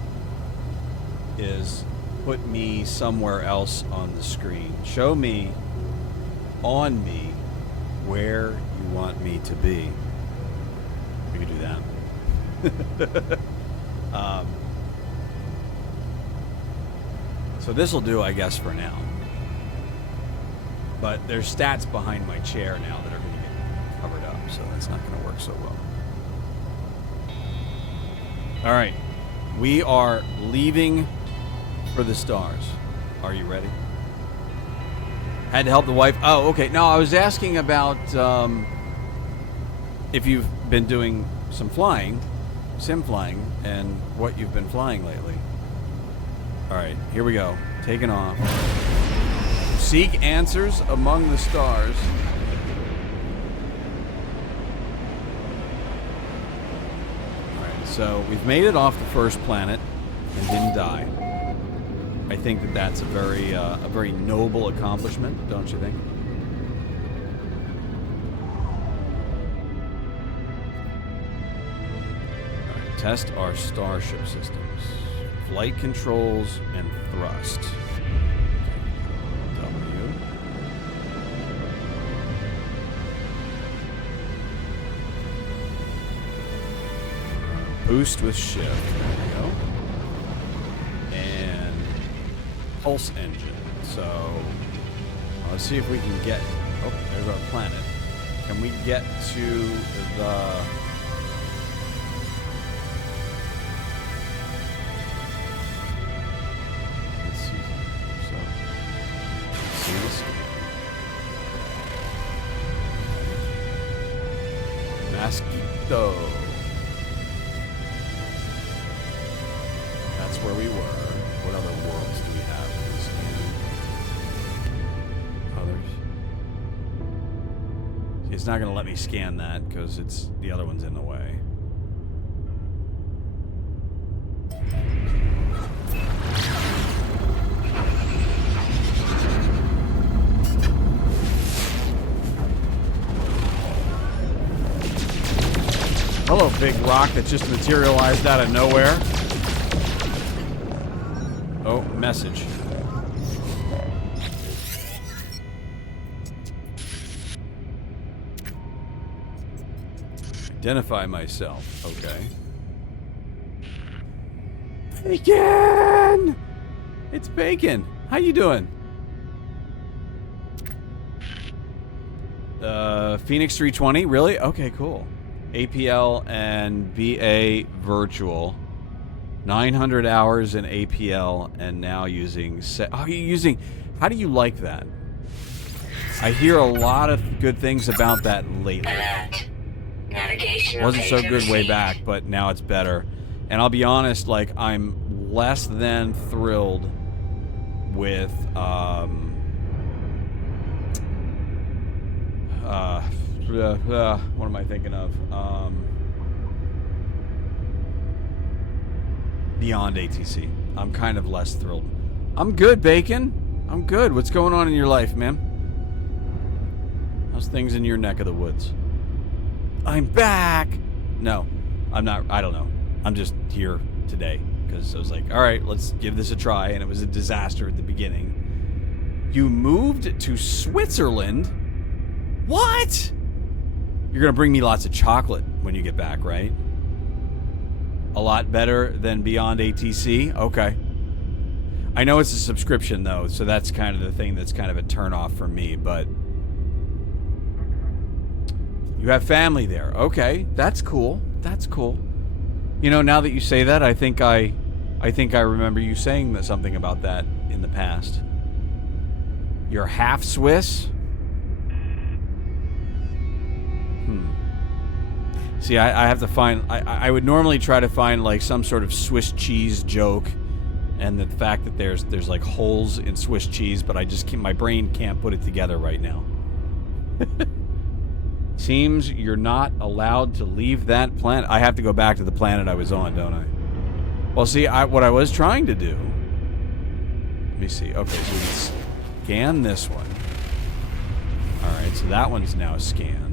is put me somewhere else on the screen. Show me, on me, where you want me to be. We could do that. So this will do, I guess, for now. But there's stats behind my chair now that are going to get covered up, so that's not going to work so well. All right. We are leaving for the stars. Are you ready? Had to help the wife. Oh, okay. No, I was asking about if you've been doing some flying, sim flying, and what you've been flying lately. All right, here we go. Taking off. Seek answers among the stars. All right, so we've made it off the first planet and didn't die. I think that that's a very noble accomplishment, don't you think? All right, test our starship systems. Flight controls and thrust. W. Boost with shift. There we go. And pulse engine. So let's see if we can get. Oh, there's our planet. Can we get to the? Mosquito. That's where we were. What other worlds do we have to scan? Others. See, it's not going to let me scan that because it's the other one's in the way. Hello, big rock that just materialized out of nowhere. Oh, message. Identify myself. Okay. Bacon! It's Bacon. How you doing? Phoenix 320. Really? Okay, cool. APL and BA virtual. 900 hours in APL and now using... how do you like that? I hear a lot of good things about that lately. Wasn't so good way back, but now it's better. And I'll be honest, I'm less than thrilled with what am I thinking of? Beyond ATC. I'm kind of less thrilled. I'm good, Bacon. I'm good. What's going on in your life, man? How's things in your neck of the woods? I'm back! No, I'm not. I don't know. I'm just here today because I was like, all right, let's give this a try, and it was a disaster at the beginning. You moved to Switzerland? What? You're going to bring me lots of chocolate when you get back, right? A lot better than Beyond ATC? Okay. I know it's a subscription, though, so that's kind of the thing that's kind of a turnoff for me, but... You have family there. Okay, that's cool. That's cool. You know, now that you say that, I think I remember you saying something about that in the past. You're half Swiss? See, I have to find... I would normally try to find, like, some sort of Swiss cheese joke, and the fact that there's like, holes in Swiss cheese, but I just can't... My brain can't put it together right now. Seems you're not allowed to leave that planet. I have to go back to the planet I was on, don't I? Well, see, what I was trying to do... Let me see. Okay, so we scan this one. Alright, so that one's now scanned.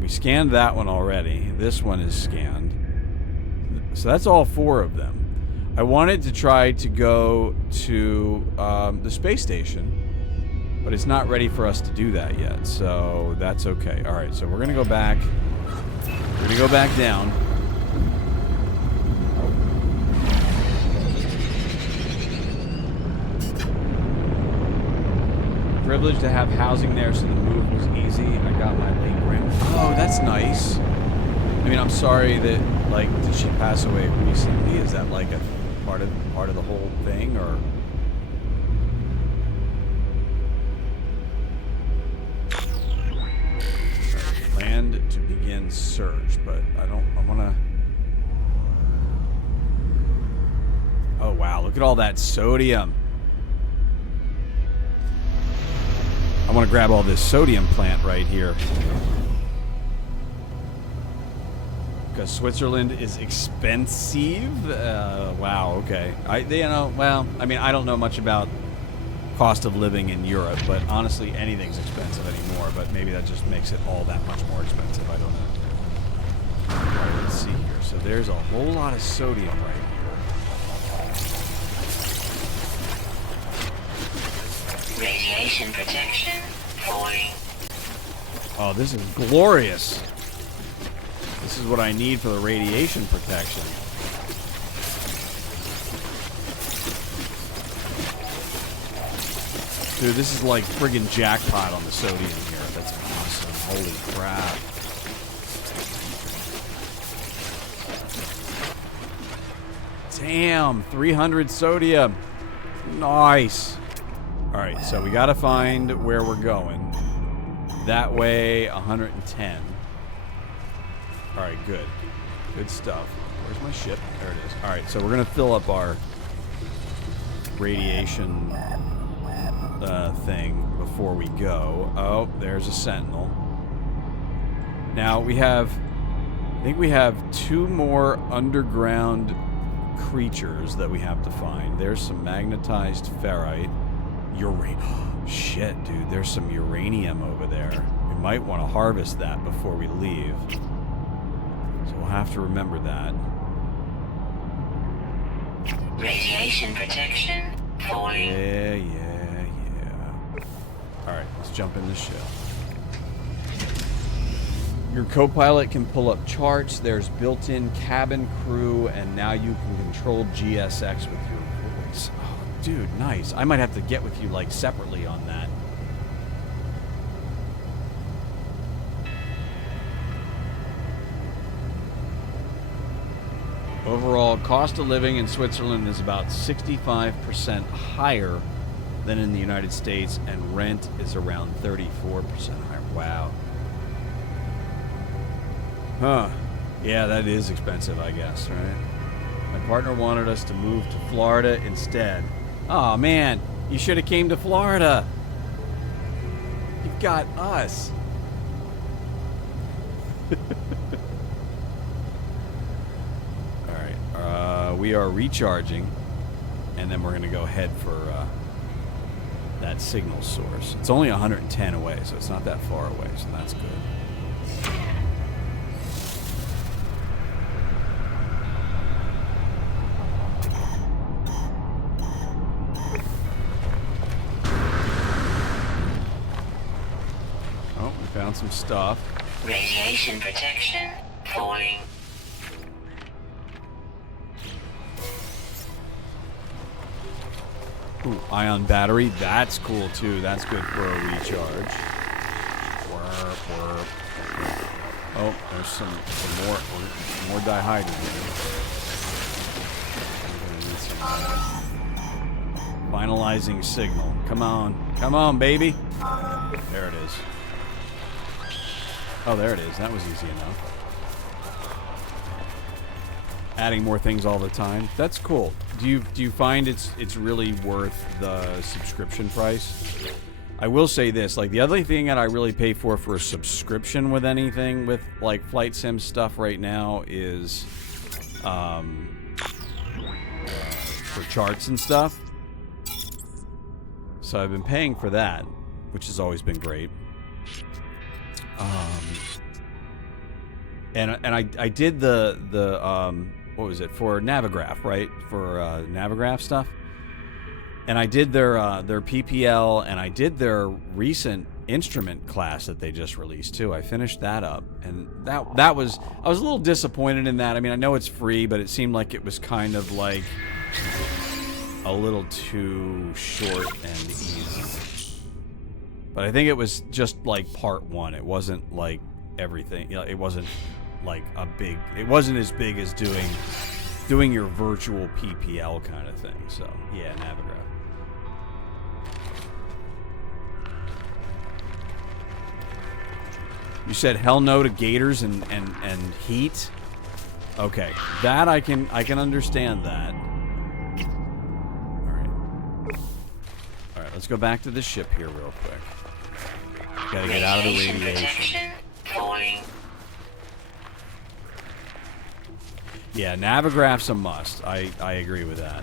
We scanned that one already. This one is scanned. So that's all 4 of them. I wanted to try to go to the space station, but it's not ready for us to do that yet, so that's okay. Alright, so we're going to go back. We're going to go back down. Privileged to have housing there, so the move was easy. I got my late grandma. Oh, that's nice. I mean, I'm sorry that, like, did she pass away recently? Is that like a part of the whole thing, or? Land to begin search, but I wanna. Oh wow! Look at all that sodium. I want to grab all this sodium plant right here. Because Switzerland is expensive? Wow, okay. Well, I mean, I don't know much about cost of living in Europe, but honestly, anything's expensive anymore, but maybe that just makes it all that much more expensive. I don't know. All right, let's see here. So there's a whole lot of sodium right here. Radiation protection falling. Oh, this is glorious. This is what I need for the radiation protection. Dude, this is like friggin' jackpot on the sodium here. That's awesome. Holy crap. Damn, 300 sodium. Nice. Alright, so we gotta find where we're going. That way, 110. Alright, good. Good stuff. Where's my ship? There it is. Alright, so we're gonna fill up our radiation thing before we go. Oh, there's a sentinel. Now, I think we have 2 more underground creatures that we have to find. There's some magnetized ferrite. Shit, dude, there's some uranium over there. We might want to harvest that before we leave. So we'll have to remember that. Radiation protection falling. Yeah. Alright, let's jump in the ship. Your co-pilot can pull up charts. There's built-in cabin crew, and now you can control GSX with your voice. Oh, dude, nice. I might have to get with you, like, separately on that. Overall, cost of living in Switzerland is about 65% higher than in the United States, and rent is around 34% higher. Wow. Huh. Yeah, that is expensive, I guess, right? My partner wanted us to move to Florida instead. Oh man, you should have came to Florida. You've got us. Alright, we are recharging, and then we're going to go head for that signal source. It's only 110 away, so it's not that far away, so that's good. Oh, we found some stuff. Radiation protection falling. Ooh, ion battery. That's cool, too. That's good for a recharge. Oh, there's some more dihydrogen. Finalizing signal. Come on. Come on, baby. There it is. Oh, there it is. That was easy enough. Adding more things all the time. That's cool. Do you find it's really worth the subscription price? I will say this, like the other thing that I really pay for a subscription with anything with like flight sim stuff right now is for charts and stuff. So I've been paying for that, which has always been great. And I did the what was it for Navigraph, right? For Navigraph stuff. And I did their PPL, and I did their recent instrument class that they just released too. I finished that up, and that was, I was a little disappointed in that. I mean, I know it's free, but it seemed like it was kind of like a little too short and easy. But I think it was just like part one. It wasn't like everything. You know, it wasn't like a big. It wasn't as big as doing your virtual PPL kind of thing. So yeah, Navigraph. You said hell no to gators and heat. Okay, that I can understand that. All right, let's go back to the ship here real quick. Gotta get out of the radiation. Yeah, Navigraph's a must. I agree with that.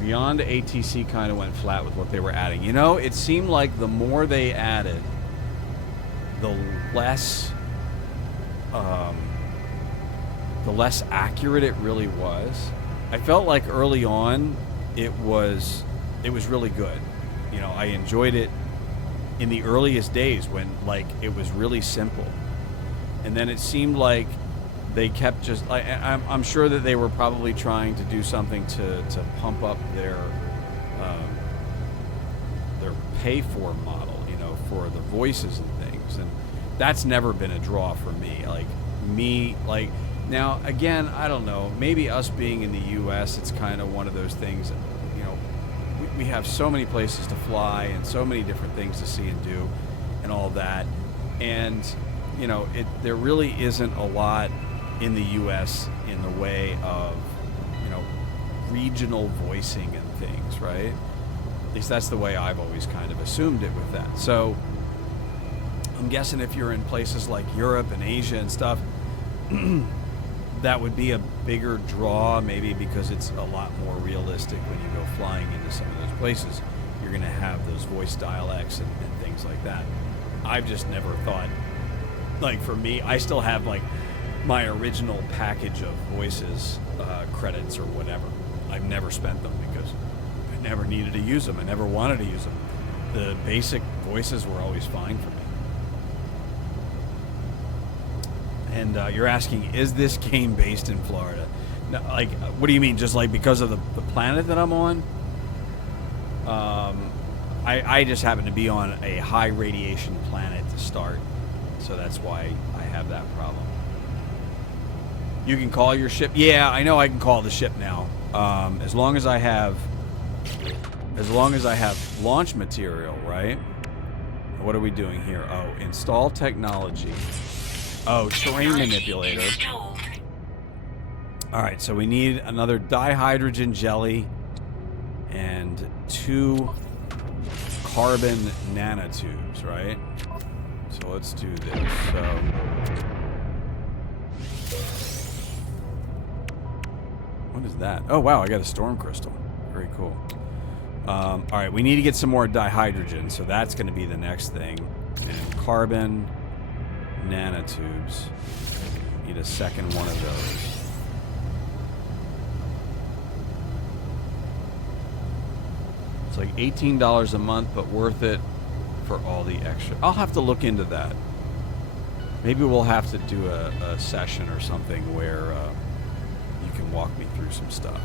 Beyond ATC kind of went flat with what they were adding. You know, it seemed like the more they added, the less accurate it really was. I felt like early on it was really good. You know, I enjoyed it in the earliest days when like it was really simple, and then it seemed like they kept just. I'm sure that they were probably trying to do something to pump up their pay for model, you know, for the voices and things, and that's never been a draw for me. Like now again, I don't know. Maybe us being in the U.S., it's kind of one of those things. You know, we have so many places to fly and so many different things to see and do, and all that, and you know, there really isn't a lot in the U.S. in the way of, you know, regional voicing and things, right? At least that's the way I've always kind of assumed it with that. So I'm guessing if you're in places like Europe and Asia and stuff, that would be a bigger draw, maybe because it's a lot more realistic when you go flying into some of those places. You're going to have those voice dialects and things like that. I've just never thought, like for me, I still have like my original package of voices credits or whatever. I've never spent them because I never needed to use them. I never wanted to use them. The basic voices were always fine for me. And you're asking, is this game based in Florida? No, like, what do you mean? Just like because of the planet that I'm on? I just happen to be on a high radiation planet to start, so that's why I have that problem. You can call your ship. Yeah, I know I can call the ship now. As long as I have launch material, right? What are we doing here? Oh, install technology. Oh, terrain manipulator. All right, so we need another dihydrogen jelly and 2 carbon nanotubes, right? So let's do this. So what is that? Oh, wow, I got a storm crystal. Very cool. All right, we need to get some more dihydrogen, so that's going to be the next thing. And carbon nanotubes. Need a second one of those. It's like $18 a month, but worth it for all the extra. I'll have to look into that. Maybe we'll have to do a session or something where you can walk me through some stuff.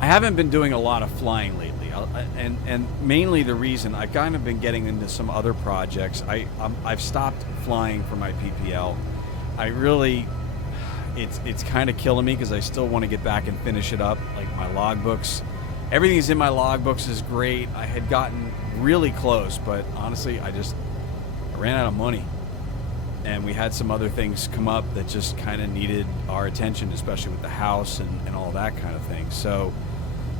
I haven't been doing a lot of flying lately. and mainly the reason I've kind of been getting into some other projects. I've stopped flying for my PPL. I really, it's kind of killing me because I still want to get back and finish it up. Like my logbooks, everything's in my logbooks is great. I had gotten really close, but honestly, I ran out of money. And we had some other things come up that just kind of needed our attention, especially with the house and all that kind of thing. So,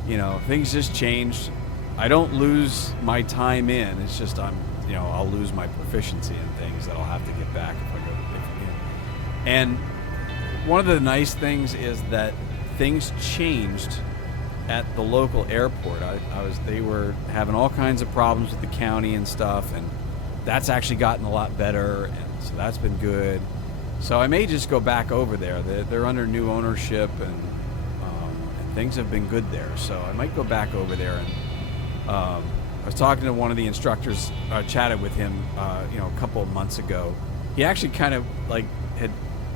you know, things just changed. I don't lose my time in. It's just I'll lose my proficiency in things that I'll have to get back if I go to different. And one of the nice things is that things changed at the local airport. They were having all kinds of problems with the county and stuff, and that's actually gotten a lot better. And so that's been good. So I may just go back over there. They're under new ownership, and things have been good there. So I might go back over there. And I was talking to one of the instructors, chatted with him, a couple of months ago. He actually kind of like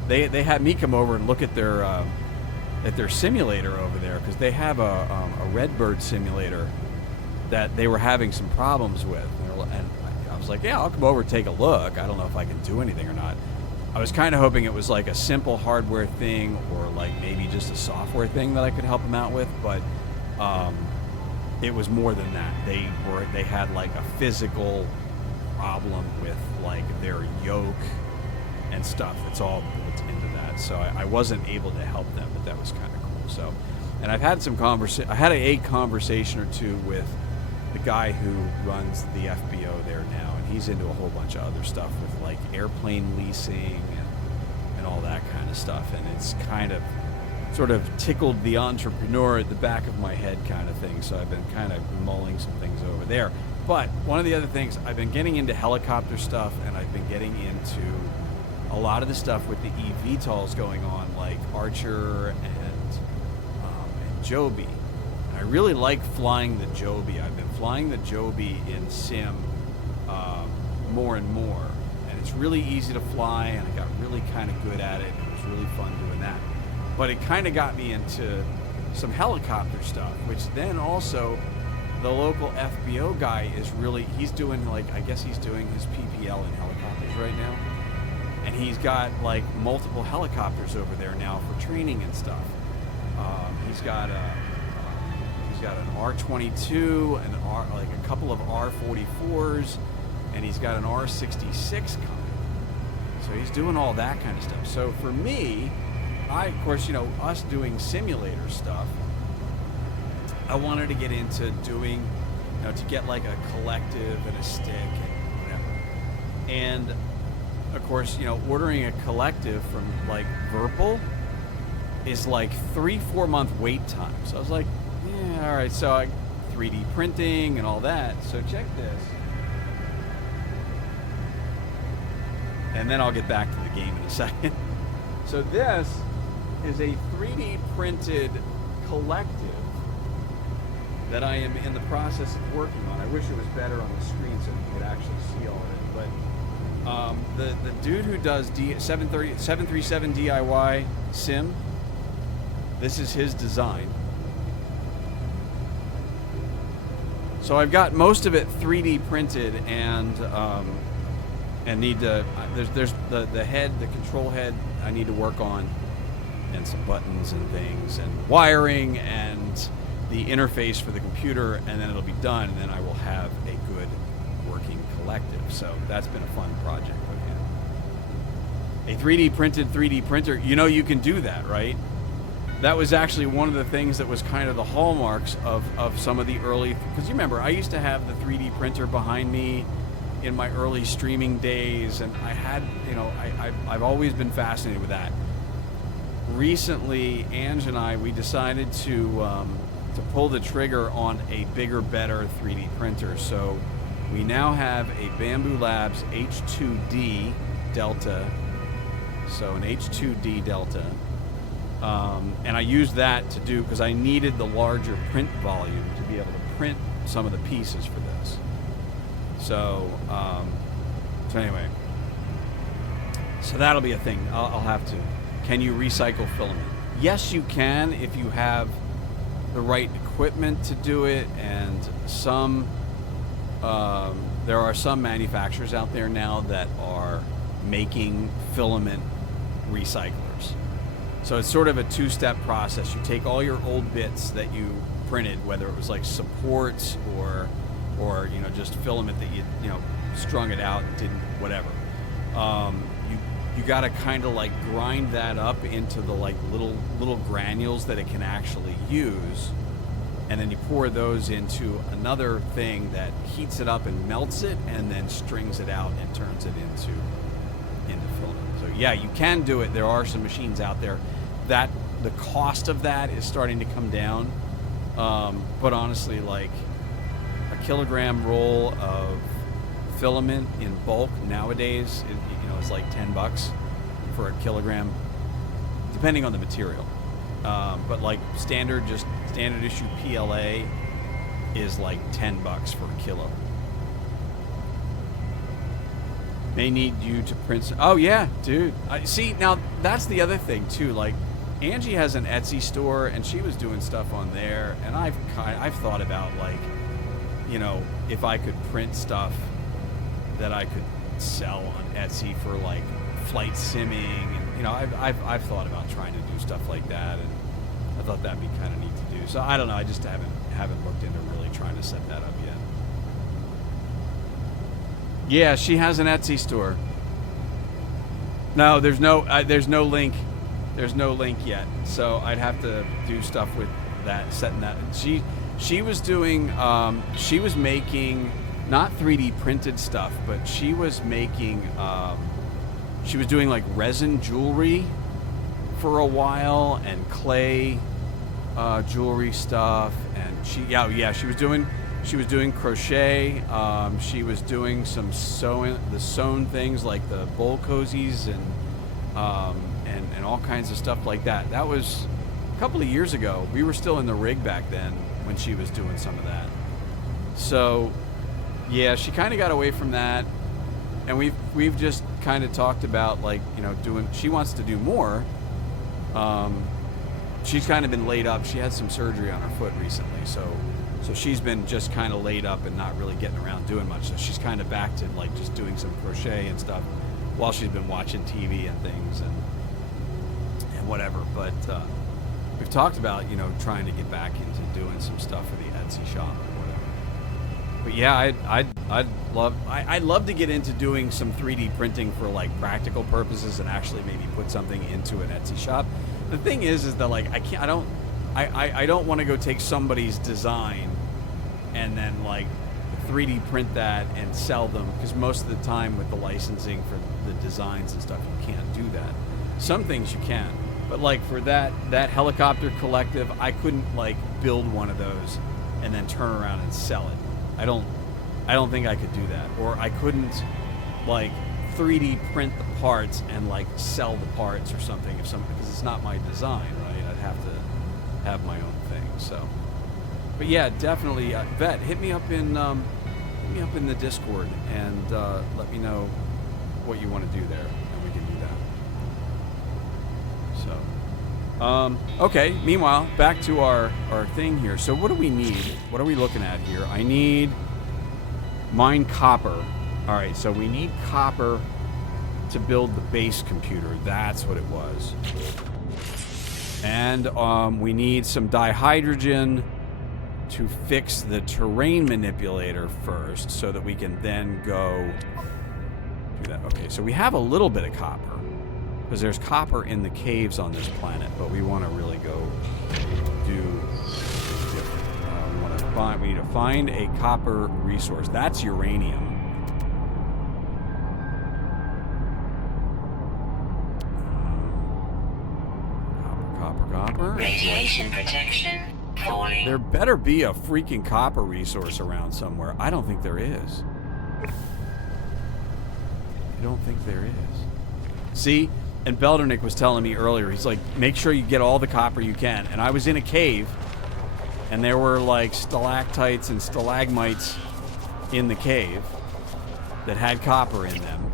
they had me come over and look at their simulator over there, because they have a Redbird simulator that they were having some problems with, and I was like, yeah, I'll come over and take a look. I don't know if I can do anything or not. I was kind of hoping it was like a simple hardware thing, or like maybe just a software thing that I could help them out with, but it was more than that. They had like a physical problem with like their yoke and stuff. It's all built into that. So I wasn't able to help them, but that was kind of cool. So, and I've had some I had a conversation or two with the guy who runs the FBO there now, and he's into a whole bunch of other stuff with like airplane leasing and all that kind of stuff. And it's kind of sort of tickled the entrepreneur at the back of my head kind of thing. So I've been kind of mulling some things over there. But one of the other things, I've been getting into helicopter stuff, and I've been getting into a lot of the stuff with the eVTOLs going on, like Archer and Joby. And I really like flying the Joby. I've been flying the Joby in sim more and more, and it's really easy to fly, and I got really kind of good at it. It was really fun doing that. But it kind of got me into some helicopter stuff, which then also the local FBO guy he's doing like, I guess he's doing his PPL in helicopters right now. And he's got like multiple helicopters over there now for training and stuff. He's got an R-22, like a couple of R-44s, and he's got an R-66 coming. So he's doing all that kind of stuff. So for me, of course, us doing simulator stuff, I wanted to get into doing, to get like a collective and a stick and whatever. And of course, ordering a collective from like Virpil is like 3-4 month wait time. So I was like, yeah, all right. So I 3D printing and all that. So check this. And then I'll get back to the game in a second. So this is a 3D printed collective that I am in the process of working on. I wish it was better on the screen so you could actually see all of it. But the dude who does 737 DIY sim, this is his design. So I've got most of it 3D printed, and need to there's the head, the control head I need to work on, and some buttons and things and wiring and the interface for the computer, and then it'll be done, and then I will have a good working collective. So that's been a fun project with him. A 3D printed 3D printer, you can do that, right? That was actually one of the things that was kind of the hallmarks of some of the early, because you remember I used to have the 3D printer behind me in my early streaming days, and I had, I've always been fascinated with that. Recently, Ange and I, we decided to pull the trigger on a bigger, better 3D printer. So we now have a Bamboo Labs H2D Delta. So an H2D Delta. And I used that to do, because I needed the larger print volume to be able to print some of the pieces for this. So, anyway. So that'll be a thing. I'll have to. Can you recycle filament? Yes, you can if you have the right equipment to do it, and there are some manufacturers out there now that are making filament recyclers. So it's sort of a two-step process. You take all your old bits that you printed, whether it was like supports or just filament that you strung it out and didn't whatever. You got to kind of like grind that up into the like little granules that it can actually use, and then you pour those into another thing that heats it up and melts it, and then strings it out and turns it into filament. So yeah, you can do it. There are some machines out there that the cost of that is starting to come down, but honestly, like a kilogram roll of filament in bulk nowadays, it's like $10 for a kilogram, depending on the material. But like standard issue PLA is like $10 for a kilo. May need you to print. Oh yeah, dude. See, now that's the other thing too. Like Angie has an Etsy store, and she was doing stuff on there, and I've thought about like, if I could print stuff that I could sell on Etsy for like flight simming, and I've thought about trying to do stuff like that, and I thought that'd be kind of neat to do. So I don't know, I just haven't looked into really trying to set that up yet. Yeah, she has an Etsy store. No, there's no link. There's no link yet, so I'd have to do stuff with that, setting that. She was doing she was making not 3D printed stuff, but she was making she was doing like resin jewelry for a while, and clay jewelry stuff, and she was doing crochet. She was doing some sewn things like the bowl cozies and all kinds of stuff like that. That was a couple of years ago. We were still in the rig back then when she was doing some of that. So yeah, she kind of got away from that, and we've just kind of talked about like doing. She wants to do more. She's kind of been laid up. She had some surgery on her foot recently, so she's been just kind of laid up and not really getting around doing much. So she's kind of back to like just doing some crochet and stuff while she's been watching TV and things and whatever. But we've talked about trying to get back into doing some stuff for the Etsy shop or whatever. But yeah, I'd love to get into doing some 3D printing for like practical purposes and actually maybe put something into an Etsy shop. The thing is that like I don't want to go take somebody's design and then like 3D print that and sell them, because most of the time with the licensing for the designs and stuff, you can't do that. Some things you can, but like for that helicopter collective, I couldn't like build one of those and then turn around and sell it. I don't think I could do that. Or I couldn't like 3D print the parts and like sell the parts or something because it's not my design, right? I'd have to have my own thing. So, but yeah, definitely, Vet, hit me up in the Discord and let me know what you want to do there, and we can do that. So, okay. Meanwhile, back to our thing here. So, what do we need? What are we looking at here? I need mine copper. All right. So we need copper to build the base computer. That's what it was. And we need some dihydrogen to fix the terrain manipulator first, so that we can then go do that. Okay, so we have a little bit of copper, because there's copper in the caves on this planet, but we want to really go do different. We need to find a copper resource. That's uranium. Copper. Radiation protection falling. There better be a freaking copper resource around somewhere. I don't think there is. I don't think there is. See? And Beldernick was telling me earlier, he's like, make sure you get all the copper you can. And I was in a cave, and there were like stalactites and stalagmites in the cave that had copper in them.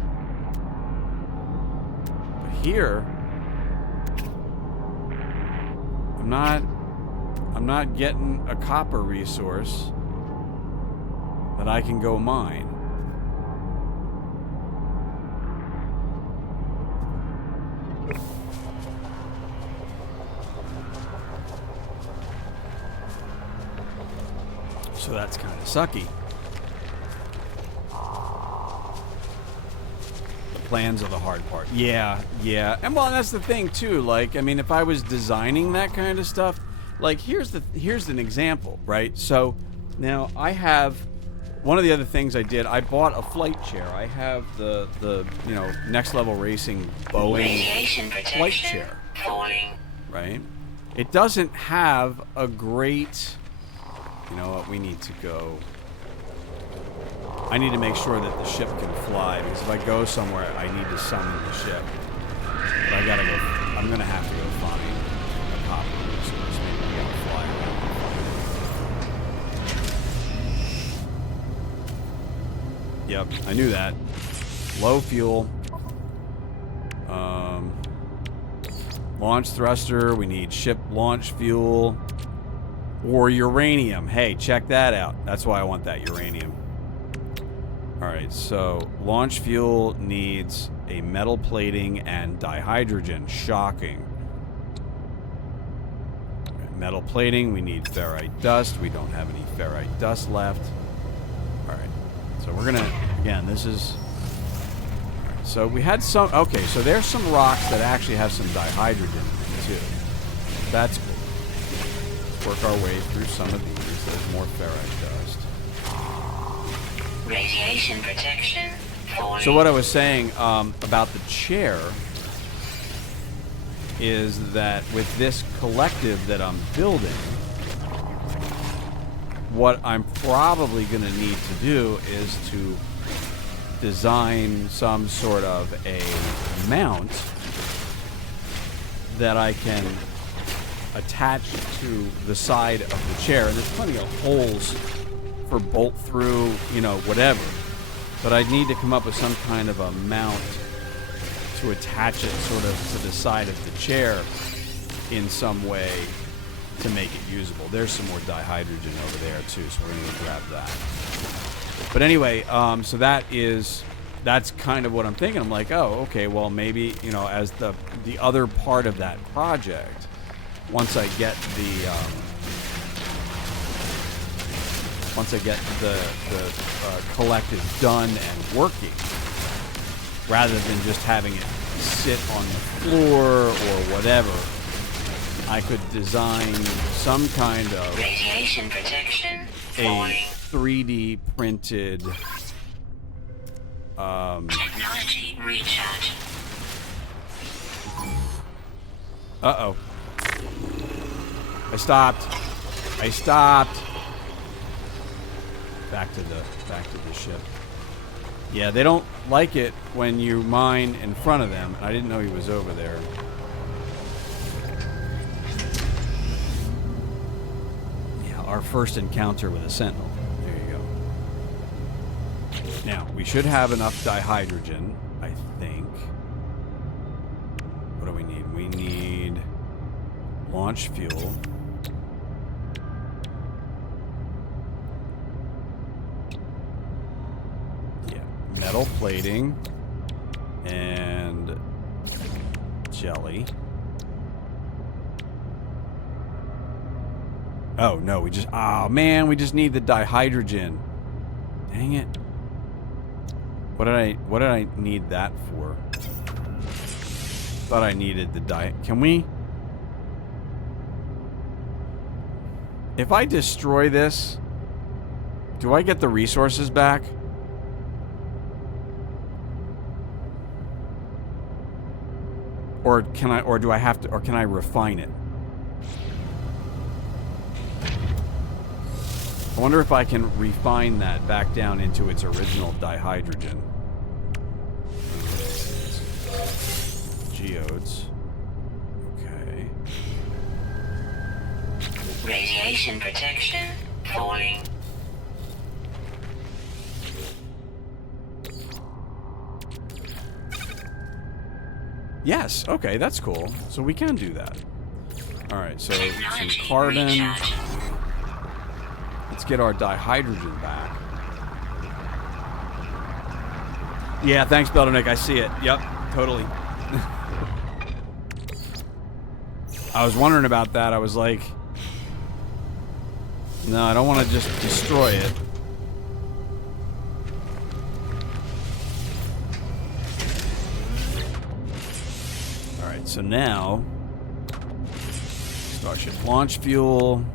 But here, I'm I'm not getting a copper resource that I can go mine. So that's kind of sucky. The plans are the hard part. Yeah. And well, that's the thing too. Like, I mean, if I was designing that kind of stuff, like here's an example, right? So now I have one of the other things I did. I bought a flight chair. I have the Next Level Racing Boeing flight chair, right? It doesn't have a great. You know what? We need to go. I need to make sure that the ship can fly, because if I go somewhere, I need to summon the ship. But I gotta go. I'm gonna have to go find a copper resource. Maybe we gotta fly around. Yep, I knew that. Low fuel. Launch thruster. We need ship launch fuel. Or uranium. Hey, check that out. That's why I want that uranium. Alright, so launch fuel needs a metal plating and dihydrogen. Shocking. Right, metal plating, we need ferrite dust. We don't have any ferrite dust left. Alright, so we're gonna, again, this is... Right, so we had some, okay, so there's some rocks that actually have some dihydrogen in them too. That's cool. Work our way through some of these. There's more ferrite dust. Radiation protection. So what I was saying about the chair is that with this collective that I'm building, what I'm probably going to need to do is to design some sort of a mount that I can attached to the side of the chair, and there's plenty of holes for bolt through, whatever. But I need to come up with some kind of a mount to attach it sort of to the side of the chair in some way to make it usable. There's some more dihydrogen over there too, so we're going to grab that. But anyway, so that's kind of what I'm thinking. I'm like, oh, okay, well maybe, as the other part of that project, once I get the collective done and working, rather than just having it sit on the floor or whatever, I could design some kind of radiation protection. a 3D printed Technology recharge. Uh-oh. I stopped. Back to the ship. Yeah, they don't like it when you mine in front of them. I didn't know he was over there. Yeah, our first encounter with a sentinel. There you go. Now, we should have enough dihydrogen, I think. What do we need? We need launch fuel. Metal plating and jelly. Oh no, we just need the dihydrogen. Dang it. What did I need that for? Thought I needed the can we? If I destroy this, do I get the resources back? Or can I refine it? I wonder if I can refine that back down into its original dihydrogen. Geodes. Okay. Radiation protection falling. Yes, okay, that's cool. So we can do that. All right, so some Technology carbon. recharge. Let's get our dihydrogen back. Yeah, thanks, Beldernick. I see it. Yep, totally. I was wondering about that. I was like, no, I don't want to just destroy it. All right, so now, Starship launch fuel.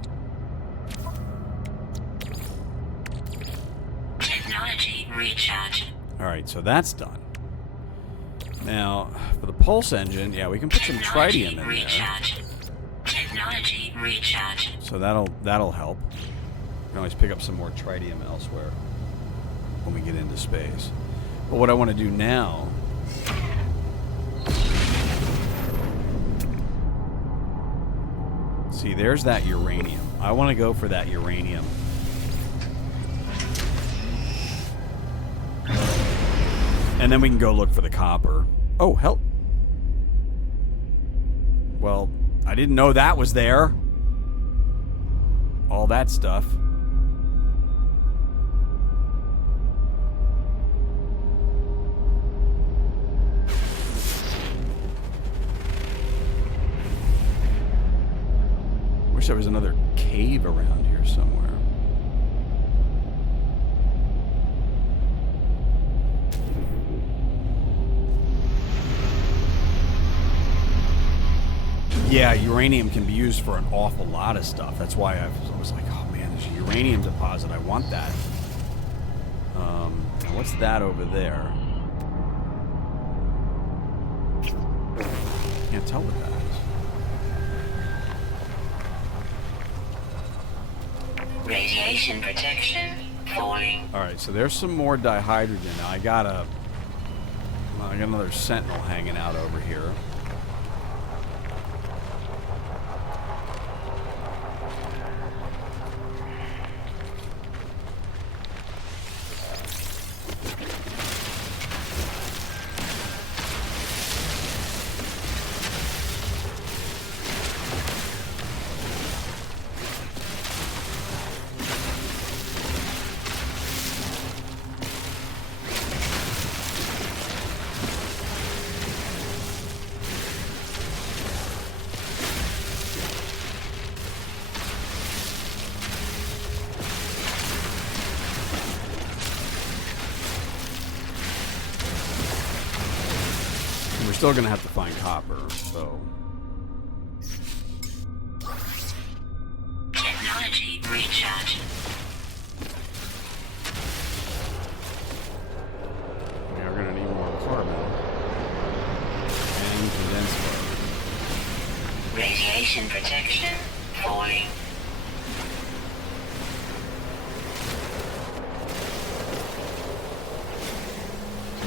Technology recharge. All right, so that's done. Now, for the pulse engine, yeah, we can put some tritium in there. Recharge. Technology recharge. So that'll help. We can always pick up some more tritium elsewhere when we get into space. But what I want to do now, see, there's that uranium. I want to go for that uranium. And then we can go look for the copper. Oh, hell. Well, I didn't know that was there. All that stuff. Wish there was another cave around here somewhere. Yeah, uranium can be used for an awful lot of stuff. That's why I was like, oh man, there's a uranium deposit. I want that. What's that over there? Can't tell what that is. Radiation protection falling. All right, so there's some more dihydrogen. Now I got another sentinel hanging out over here. We're still gonna have to find copper, so. Technology recharge. We are gonna need more carbon. And condensed carbon. Radiation protection falling.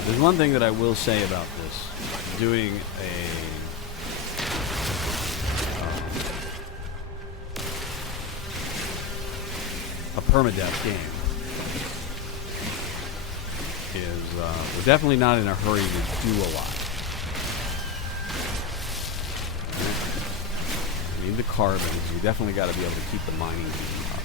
There's one thing that I will say about this. Doing a permadeath game is we're definitely not in a hurry to do a lot. We need the carbon. We definitely got to be able to keep the mining game up.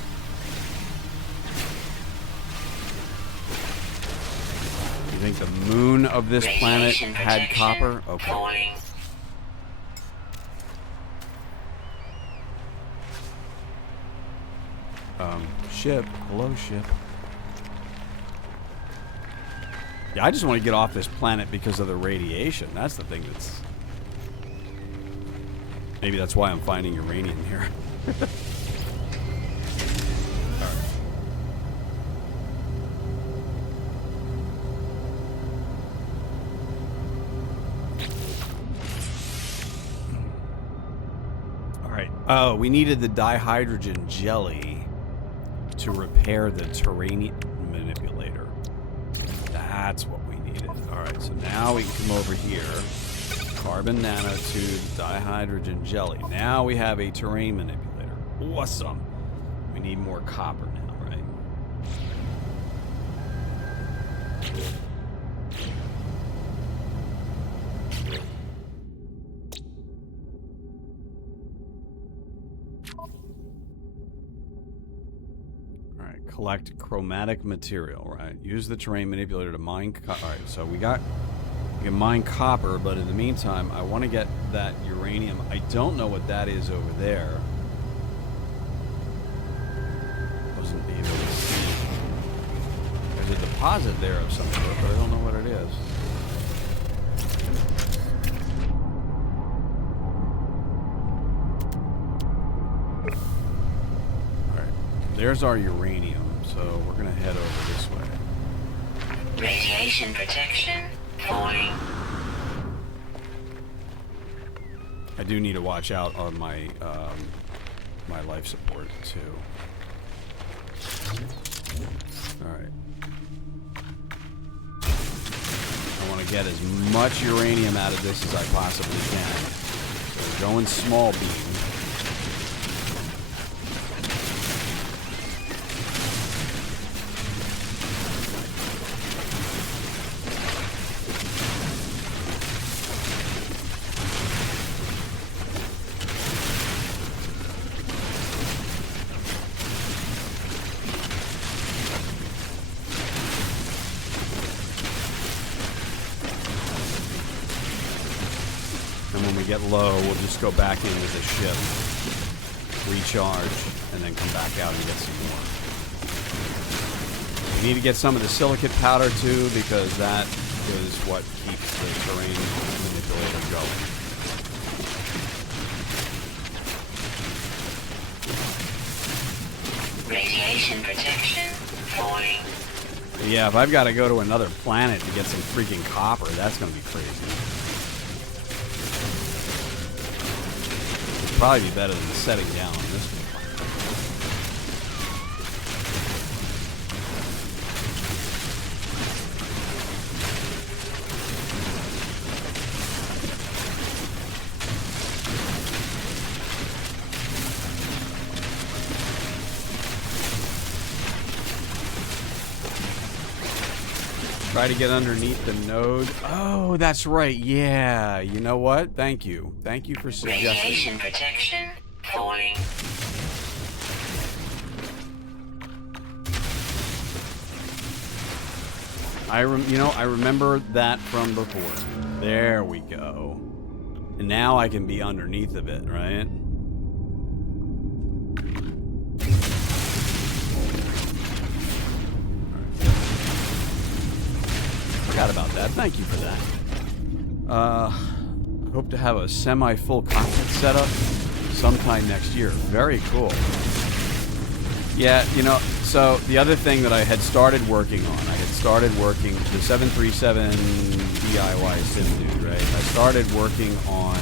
You think the moon of this planet Radiation had protection copper? Okay. falling. Ship. Hello, ship. Yeah, I just want to get off this planet because of the radiation. That's the thing that's... Maybe that's why I'm finding uranium here. Alright. Alright. Oh, we needed the dihydrogen jelly to repair the terrain manipulator. That's what we needed. Alright, so now we can come over here. Carbon nanotube, dihydrogen jelly. Now we have a terrain manipulator. Awesome. We need more copper now, right? collect chromatic material, right? Use the terrain manipulator to mine. All right, so we can mine copper, but in the meantime, I want to get that uranium. I don't know what that is over there. Wasn't able to see. There's a deposit there of some sort, but I don't know what it is. There's our uranium, so we're gonna head over this way. Radiation protection falling. I do need to watch out on my my life support too. All right. I want to get as much uranium out of this as I possibly can. So we're going small beam. Get low, we'll just go back in with the ship, recharge, and then come back out and get some more. We need to get some of the silicate powder too, because that is what keeps the terrain manipulator going. Radiation protection falling. Yeah, if I've got to go to another planet to get some freaking copper, that's going to be crazy. Probably be better than setting down on this one. Try to get underneath the node. Oh, that's right. Yeah. You know what? Thank you. Thank you for suggesting. Radiation protection falling. I remember that from before. There we go. And now I can be underneath of it, right? Forgot about that. Thank you for that. Hope to have a semi-full cockpit setup sometime next year. Very cool. Yeah, so the other thing that I had started working on, the 737 DIY sim dude, right? I started working on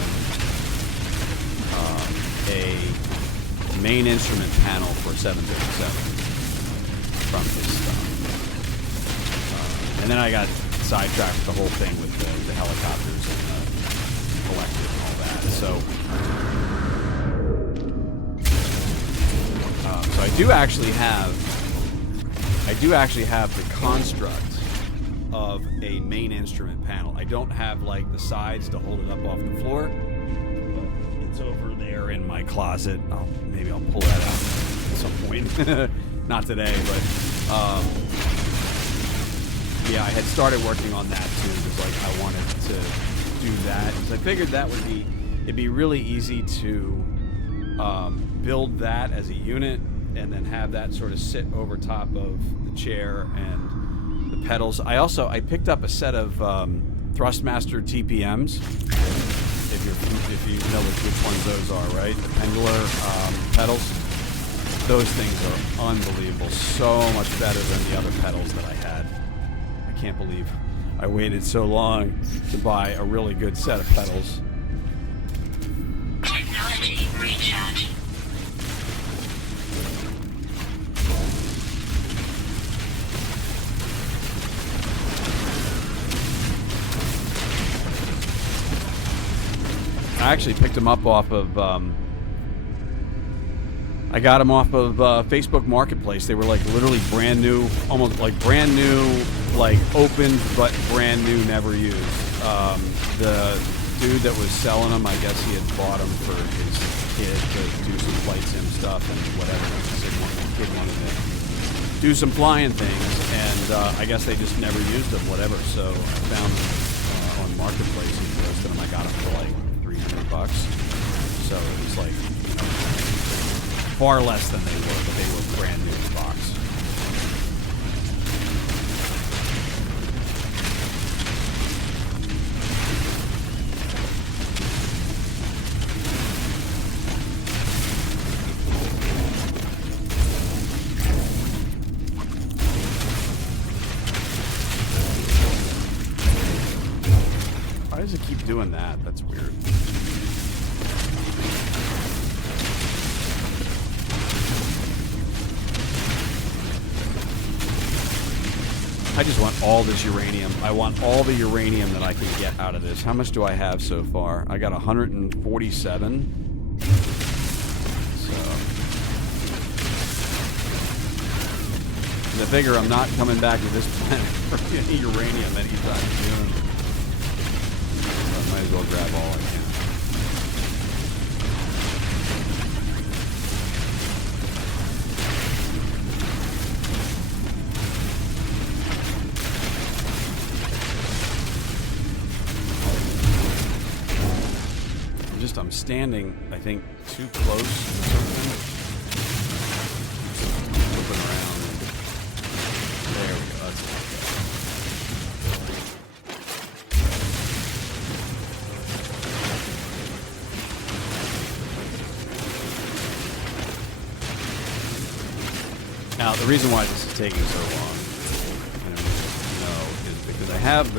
a main instrument panel for 737 from his stuff. And then I got sidetracked with the whole thing with the helicopters and the collector and all that. So I do actually have the construct of a main instrument panel. I don't have like the sides to hold it up off the floor, but it's over there in my closet. Maybe I'll pull that out at some point. Not today, but yeah, I had started working on that too, because like I wanted to do that. Because I figured it'd be really easy to build that as a unit, and then have that sort of sit over top of the chair and the pedals. I picked up a set of Thrustmaster TPMs. If you know which ones those are, right? The Pendler pedals. Those things are unbelievable. So much better than the other pedals that I had. I can't believe I waited so long to buy a really good set of pedals. Technology recharge. I actually picked them up off of, I got them off of Facebook Marketplace. They were like literally brand new, almost like brand new, like opened, but brand new, never used. The dude that was selling them, I guess he had bought them for his kid to do some flight sim stuff and whatever. The kid wanted do some flying things, and I guess they just never used them, whatever. So I found them on Marketplace and posted them. I got them for like $300. So it was like, you know, far less than they were, but they were brand new in the box. Why does it keep doing that? That's weird. I just want all this uranium. I want all the uranium that I can get out of this. How much do I have so far? I got 147. So I figure I'm not coming back to this planet for any uranium anytime soon. I might as well grab all I can. I'm standing, I think, too close or something. Moving around. There we go. That's okay. Now, the reason why this is taking so long, is because I have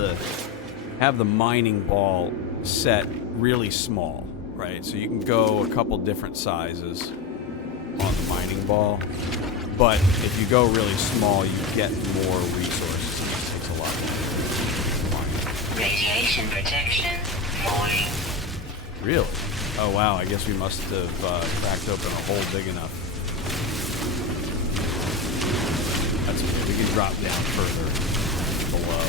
the mining ball set really small. Right, so you can go a couple different sizes on the mining ball, but if you go really small, you get more resources, and it takes a lot more. Radiation protection falling. Really? Oh wow, I guess we must have cracked open a hole big enough. That's okay, we can drop down further below.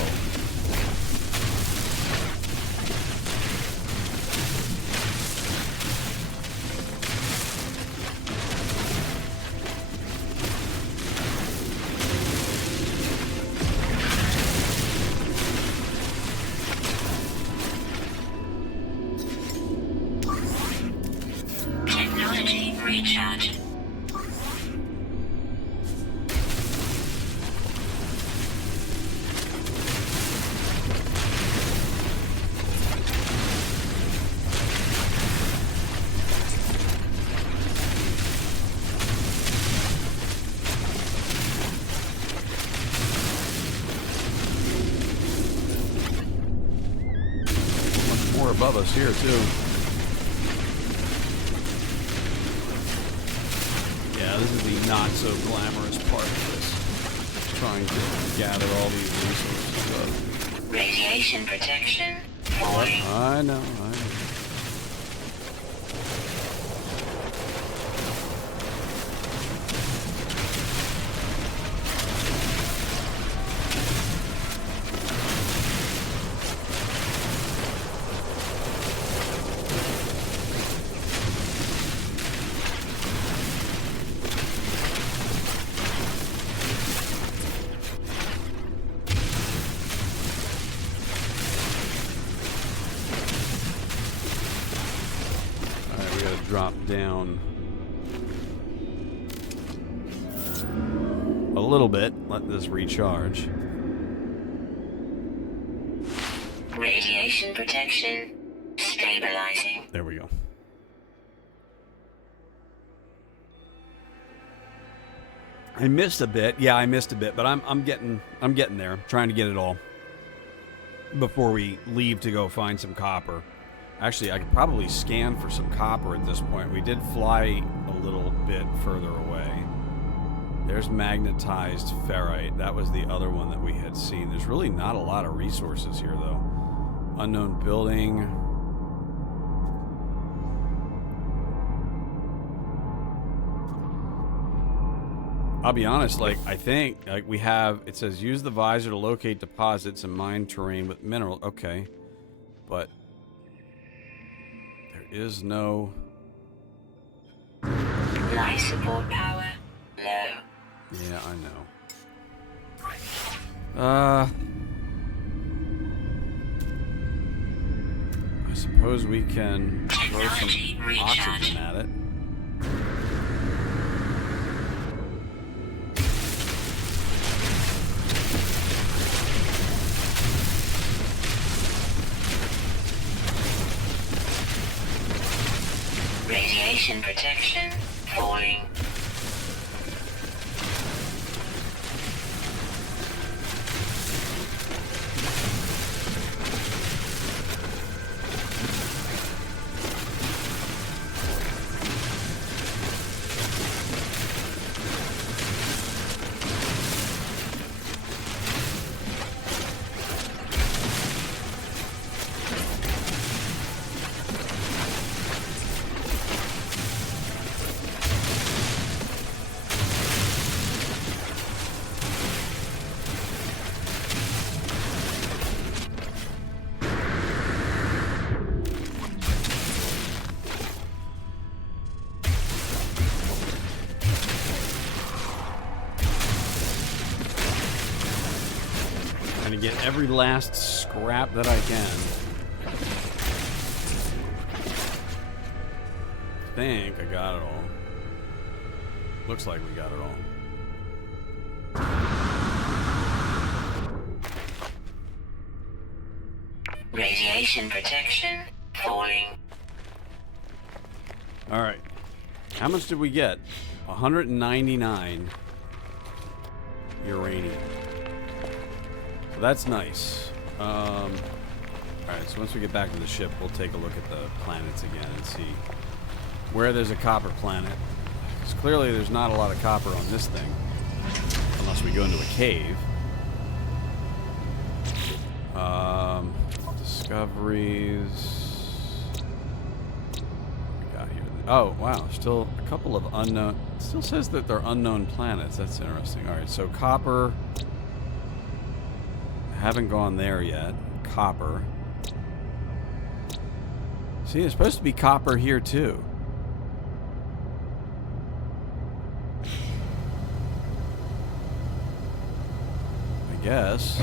Recharge. Much more above us here too. This is the not so glamorous part of this. Trying to gather all these resources up. Radiation protection falling. I know. Drop down a little bit. Let this recharge. Radiation protection stabilizing. There we go. I missed a bit. Yeah, I missed a bit, but I'm getting there. I'm trying to get it all before we leave to go find some copper. Actually, I could probably scan for some copper at this point. We did fly a little bit further away. There's magnetized ferrite. That was the other one that we had seen. There's really not a lot of resources here, though. Unknown building. I'll be honest, I think we have, it says use the visor to locate deposits and mine terrain with mineral. Okay. But is no life support power low. Yeah, I know. I suppose we can throw some Technology oxygen recharge. at it. Radiation protection falling. Trying to get every last scrap that I can. I think I got it all. Looks like we got it all. Radiation protection falling. All right. How much did we get? 199 uranium. So that's nice. All right, so once we get back to the ship, we'll take a look at the planets again and see where there's a copper planet. Because clearly there's not a lot of copper on this thing. Unless we go into a cave. Discoveries. What we got here? Oh, wow. Still a couple of unknown. It still says that they're unknown planets. That's interesting. All right, so copper. Haven't gone there yet. Copper. See, there's supposed to be copper here too. I guess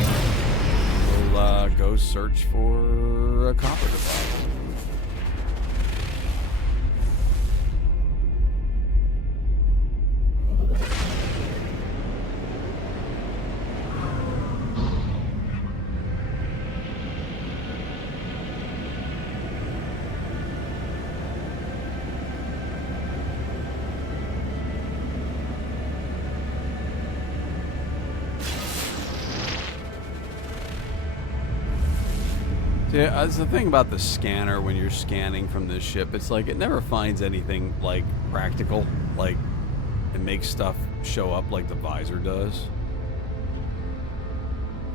we'll go search for a copper deposit. Yeah, that's the thing about the scanner when you're scanning from this ship. It's like it never finds anything like practical. Like it makes stuff show up like the visor does.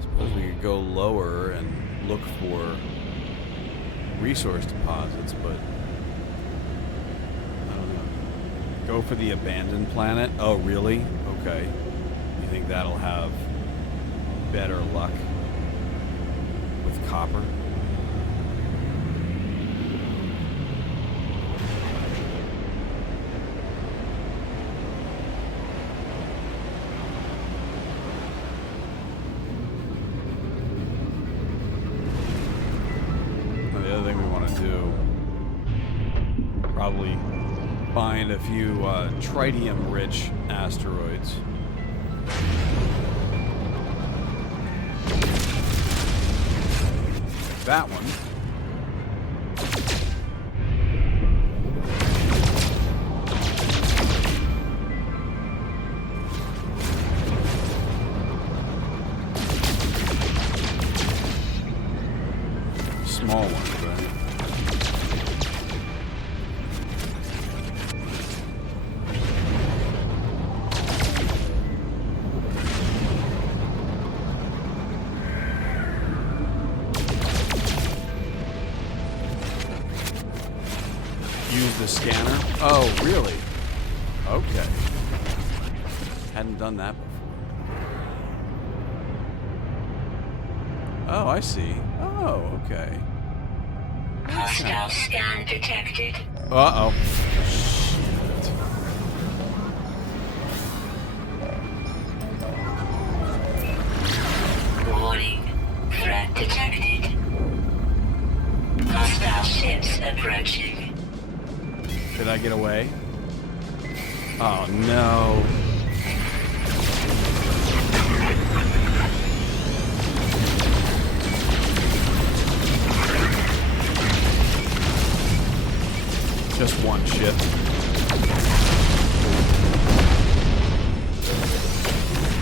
Suppose we could go lower and look for resource deposits, but I don't know. Go for the abandoned planet? Oh, really? Okay. You think that'll have better luck with copper? Probably find a few tritium-rich asteroids. That one. Small ones, right? Use the scanner? Oh, really? Okay. Hadn't done that before. Oh, I see. Oh, okay. Hostile scan detected. Uh-oh. Shit. approaching. Did I get away? Oh no. Just one ship.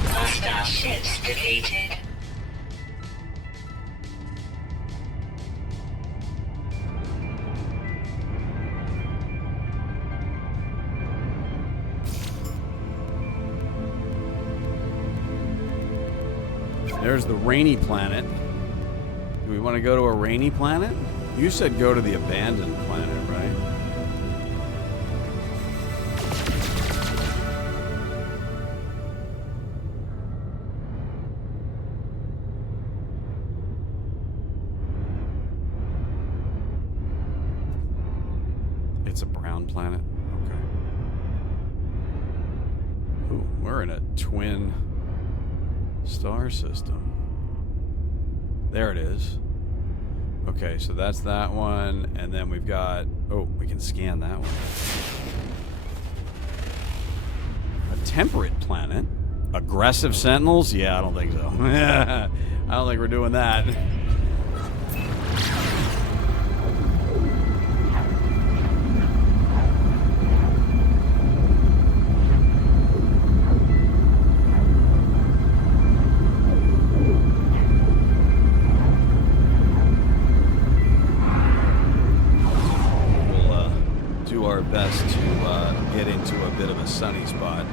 Hostile ships defeated. There's the rainy planet. Do we want to go to a rainy planet? You said go to the abandoned planet, right? It's a brown planet. Okay. Ooh, we're in a twin star system. There it is. Okay, so that's that one, and then we've got... Oh, we can scan that one. A temperate planet? Aggressive sentinels? Yeah, I don't think so. I don't think we're doing that. Our best to get into a bit of a sunny spot.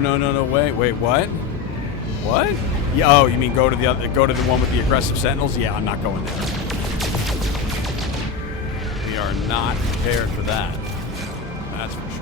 No, wait, what? What? Yeah, oh, you mean go to the one with the aggressive sentinels? Yeah, I'm not going there. We are not prepared for that. That's for sure.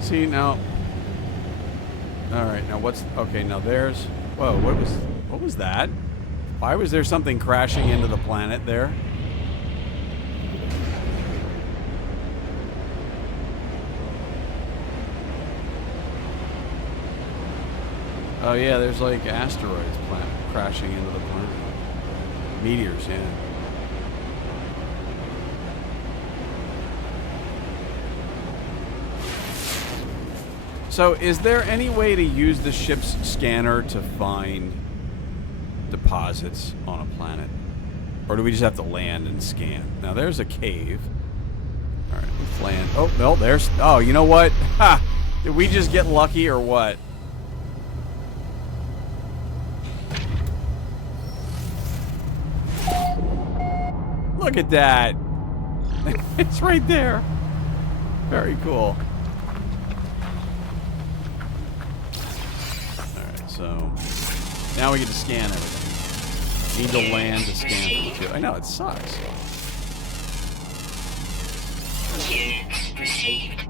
See now. All right, now what's okay? Now there's. Whoa, what was that? Why was there something crashing into the planet there? Oh yeah, there's like asteroids crashing into the planet. Meteors, yeah. So, is there any way to use the ship's scanner to find deposits on a planet? Or do we just have to land and scan? Now, there's a cave. Alright, let's land. Oh, no, there's... Oh, you know what? Ha! Did we just get lucky or what? Look at that! It's right there. Very cool. So, now we get to scan everything. Need to land to scan everything. I know, it sucks. Units received.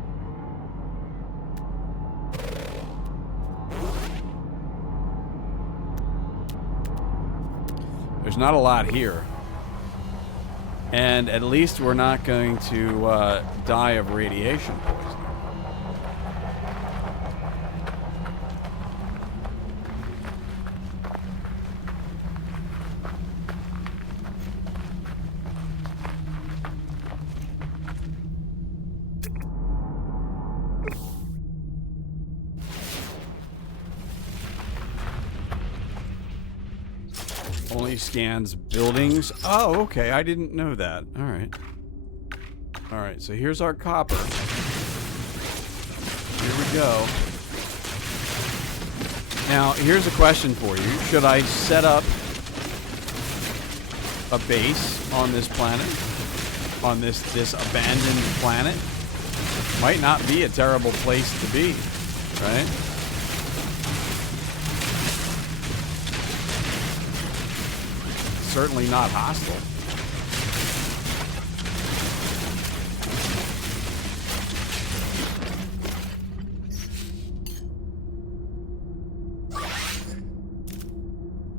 There's not a lot here. And at least we're not going to die of radiation poisoning. Only scans buildings. Oh, okay. I didn't know that. All right. All right. So here's our copper. Here we go. Now, here's a question for you. Should I set up a base on this planet, on this abandoned planet, might not be a terrible place to be, right? Certainly not hostile.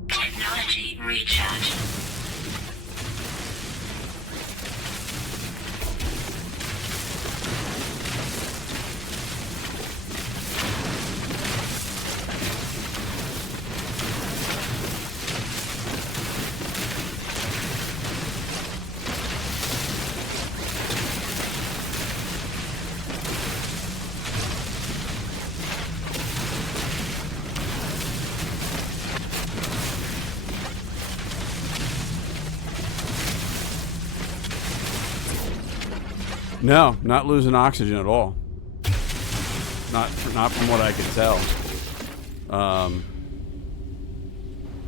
Technology recharge. No, not losing oxygen at all. Not from what I can tell.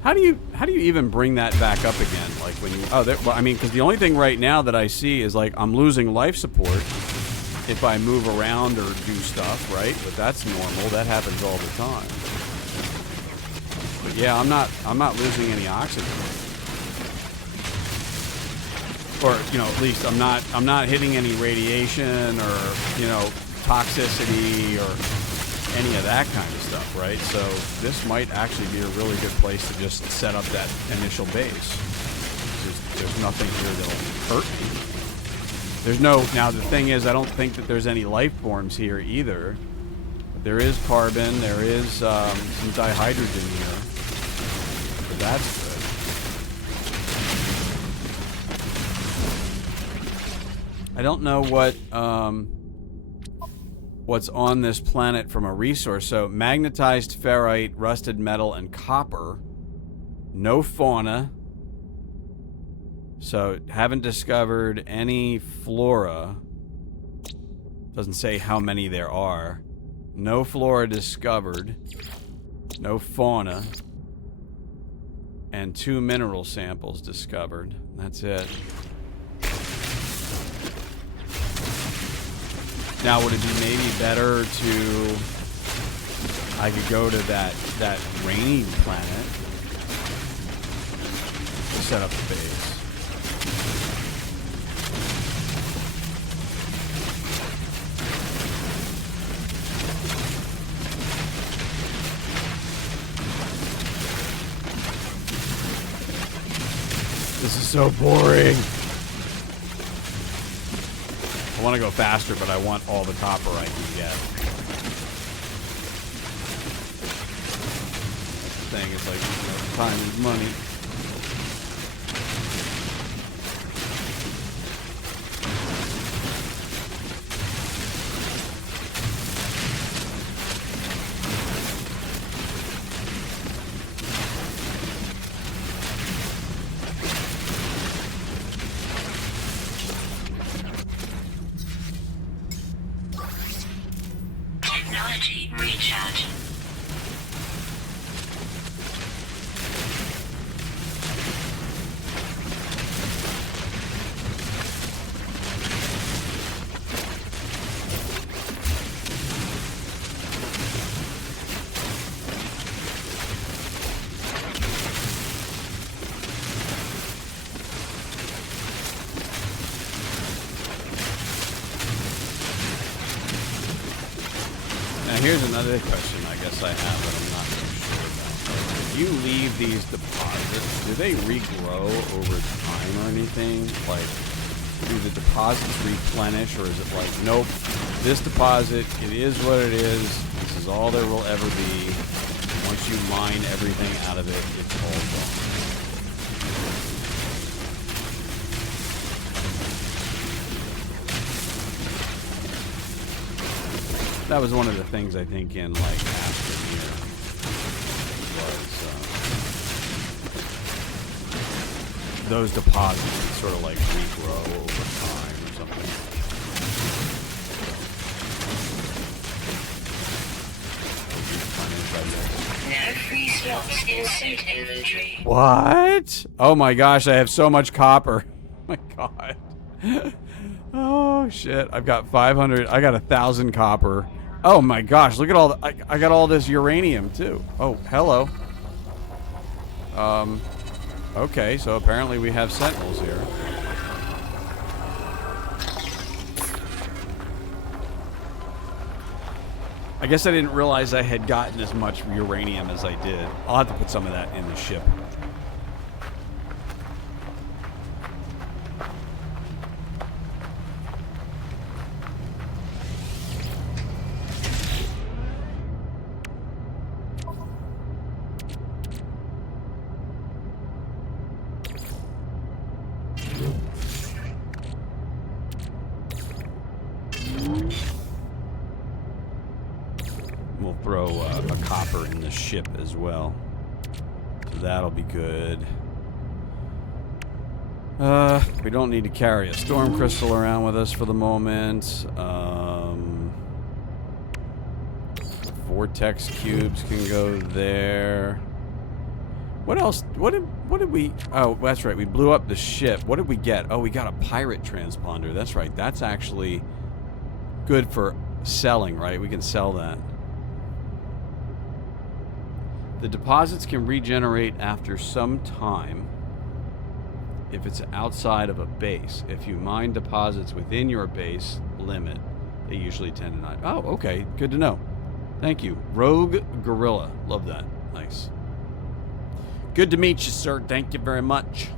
How do you even bring that back up again? Like when you well, I mean, because the only thing right now that I see is like I'm losing life support if I move around or do stuff, right? But that's normal. That happens all the time. But yeah, I'm not losing any oxygen. Or, you know, at least I'm not hitting any radiation or, you know, toxicity or any of that kind of stuff, right? So this might actually be a really good place to just set up that initial base. There's nothing here that'll hurt me. There's no, now the thing is, I don't think that there's any life forms here either. But there is carbon, there is some dihydrogen here. So that's good. I don't know what's on this planet from a resource. So magnetized ferrite, rusted metal, and copper. No fauna. So haven't discovered any flora. Doesn't say how many there are. No flora discovered. No fauna. And 2 mineral samples discovered. That's it. Now, would it be maybe better to... I could go to that rainy planet to set up the base. This is so boring. I want to go faster, but I want all the copper I can get. This thing is like, you know, time is money. Technology recharge. Here's another question I guess I have that I'm not so sure about. If you leave these deposits, do they regrow over time or anything? Like, do the deposits replenish, or is it like, nope, this deposit, it is what it is, this is all there will ever be. Once you mine everything out of it, it's all gone. That was one of the things I think in like Aspen here was those deposits sort of like regrow over time or something. No free Slots in suit inventory. What? Oh my gosh, I have so much copper. Oh my god. Oh shit, I've got 500, I got 1,000 copper. Oh my gosh, look at all the, I got all this uranium too. Oh, hello. Okay, so apparently we have sentinels here. I guess I didn't realize I had gotten as much uranium as I did. I'll have to put some of that in the ship. We'll throw a copper in the ship as well. So that'll be good. We don't need to carry a storm crystal around with us for the moment. Vortex cubes can go there. What else? What did we... Oh, that's right. We blew up the ship. What did we get? Oh, we got a pirate transponder. That's right. That's actually good for selling, right? We can sell that. The deposits can regenerate after some time if it's outside of a base. If you mine deposits within your base limit, they usually tend to not. Oh, okay. Good to know. Thank you. Rogue Gorilla. Love that. Nice. Good to meet you, sir. Thank you very much.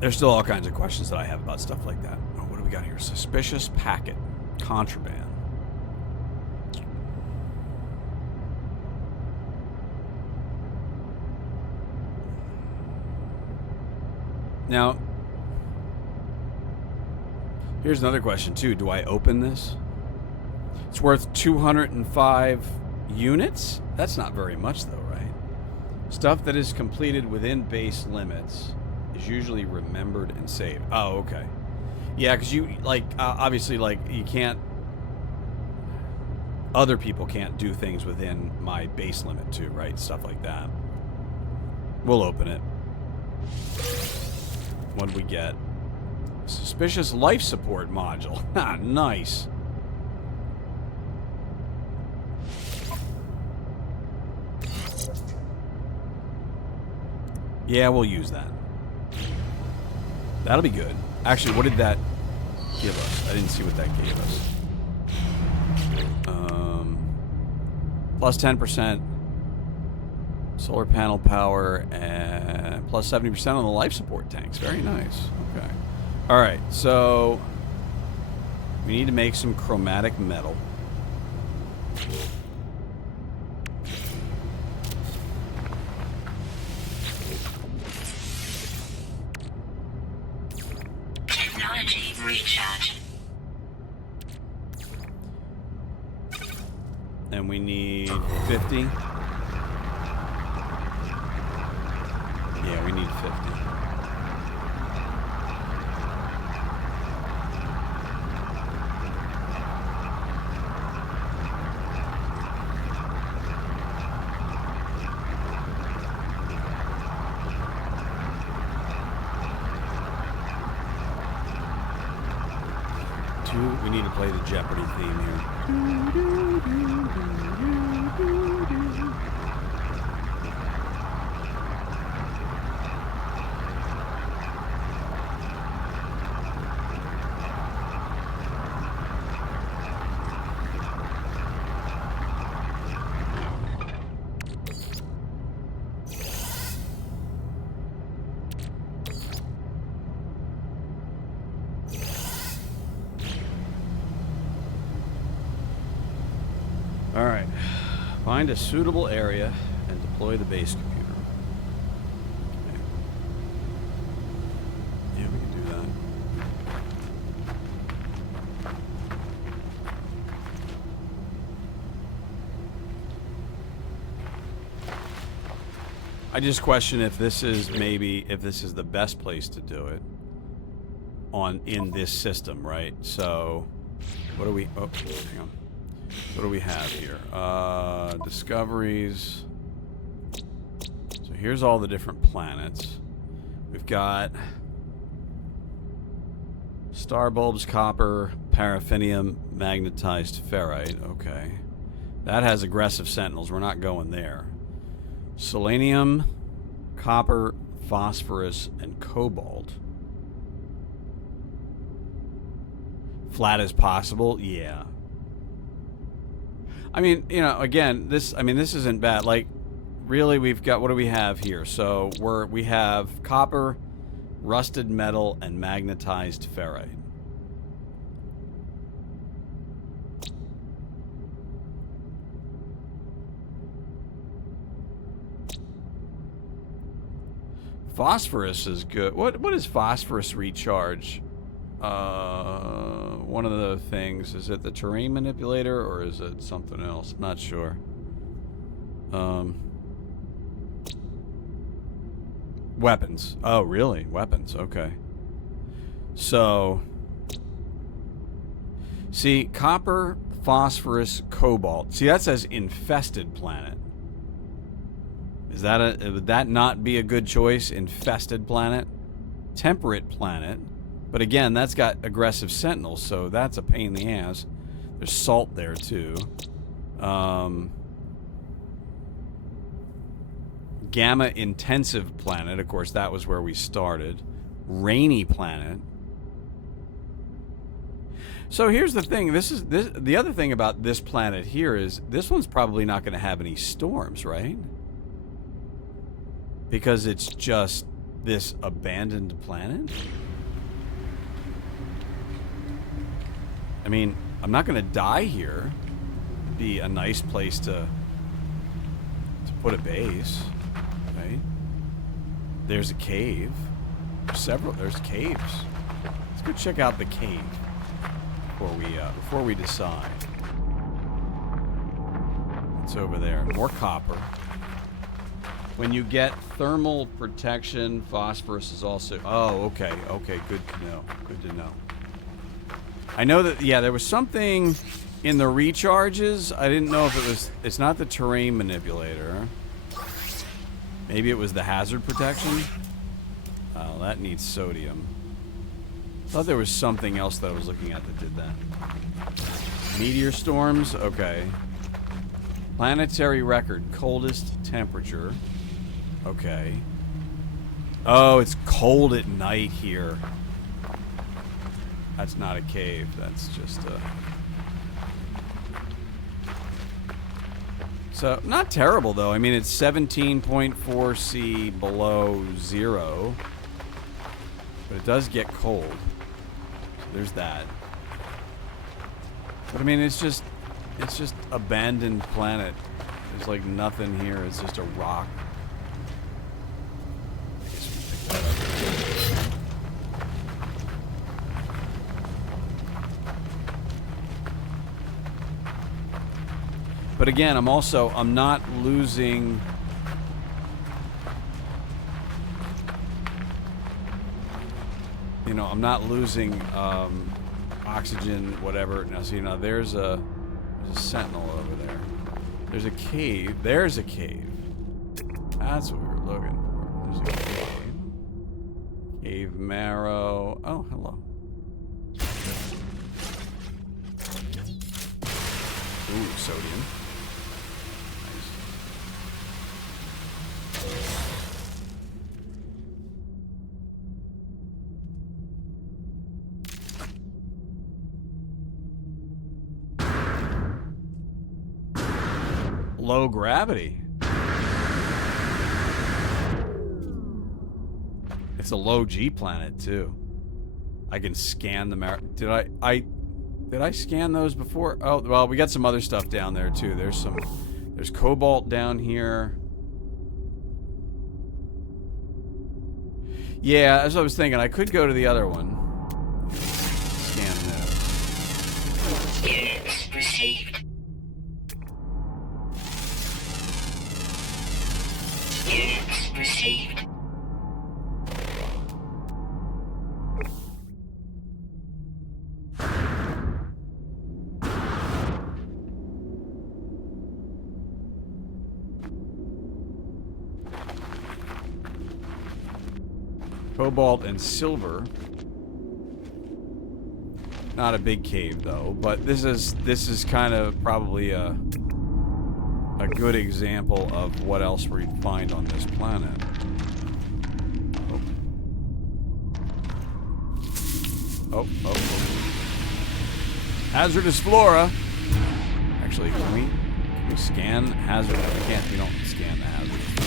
There's still all kinds of questions that I have about stuff like that. Oh, what do we got here? Suspicious packet. Contraband. Now, here's another question, too. Do I open this? It's worth 205 units? That's not very much, though, right? Stuff that is completed within base limits is usually remembered and saved. Oh, okay. Yeah, because you, like, obviously, like, you can't... Other people can't do things within my base limit, too, right? Stuff like that. We'll open it. What do we get? Suspicious life support module. Ah, nice. Yeah, we'll use that. That'll be good. Actually, what did that give us? I didn't see what that gave us. Plus 10% solar panel power and plus 70% on the life support tanks. Very nice. Okay. All right. So we need to make some chromatic metal. Technology recharge. And we need 50. Yeah, we need 50. We need to play the Jeopardy theme here. Alright. Find a suitable area and deploy the base computer. Okay. Yeah, we can do that. I just question if this is the best place to do it in this system, right? So what do we hang on. What do we have here? Discoveries. So here's all the different planets. We've got star bulbs, copper, paraffinium, magnetized ferrite. Okay. That has aggressive sentinels. We're not going there. Selenium, copper, phosphorus, and cobalt. Flat as possible? Yeah. I mean, you know, again, this isn't bad. Like, really, we've got, what do we have here? So, we have copper, rusted metal, and magnetized ferrite. Phosphorus is good. What is phosphorus recharge? One of the things, is it the terrain manipulator or is it something else? I'm not sure. Weapons. Oh, really? Weapons. Okay. So, see, copper, phosphorus, cobalt. See, that says infested planet. Is that would that not be a good choice? Infested planet, temperate planet, but again, that's got aggressive sentinels, so that's a pain in the ass. There's salt there too. Gamma intensive planet, of course, that was where we started. Rainy planet. So here's the thing. The other thing about this planet here is this one's probably not going to have any storms, right? Because it's just this abandoned planet? I mean, I'm not going to die here. It'd be a nice place to put a base, right? There's a cave. There's caves. Let's go check out the cave before we decide. It's over there. More copper. When you get thermal protection, phosphorus is also... Oh, okay. Okay, good to know. Good to know. I know that, yeah, there was something in the recharges. I didn't know if it was... It's not the terrain manipulator. Maybe it was the hazard protection? Oh, that needs sodium. I thought there was something else that I was looking at that did that. Meteor storms? Okay. Planetary record. Coldest temperature. Okay. Oh, it's cold at night here. That's not a cave. That's just a... So, not terrible, though. I mean, it's 17.4 C below zero. But it does get cold. So there's that. But, I mean, it's just abandoned planet. There's, like, nothing here. It's just a rock. I guess we pick that up. But again, I'm not losing... You know, I'm not losing oxygen, whatever. Now, see, now there's a sentinel over there. There's a cave. There's a cave. That's what we were looking for. There's a cave. Cave marrow. Oh, hello. Ooh, sodium. Low gravity. It's a low G planet too. I can scan the Did I scan those before? Oh, well, we got some other stuff down there too. There's cobalt down here. Yeah, as I was thinking, I could go to the other one. Scan that. Units received. Units received. Cobalt and silver. Not a big cave though, but this is kind of probably a good example of what else we find on this planet. Oh. Hazardous flora. Actually, can we scan hazard? We don't scan the hazardous flora.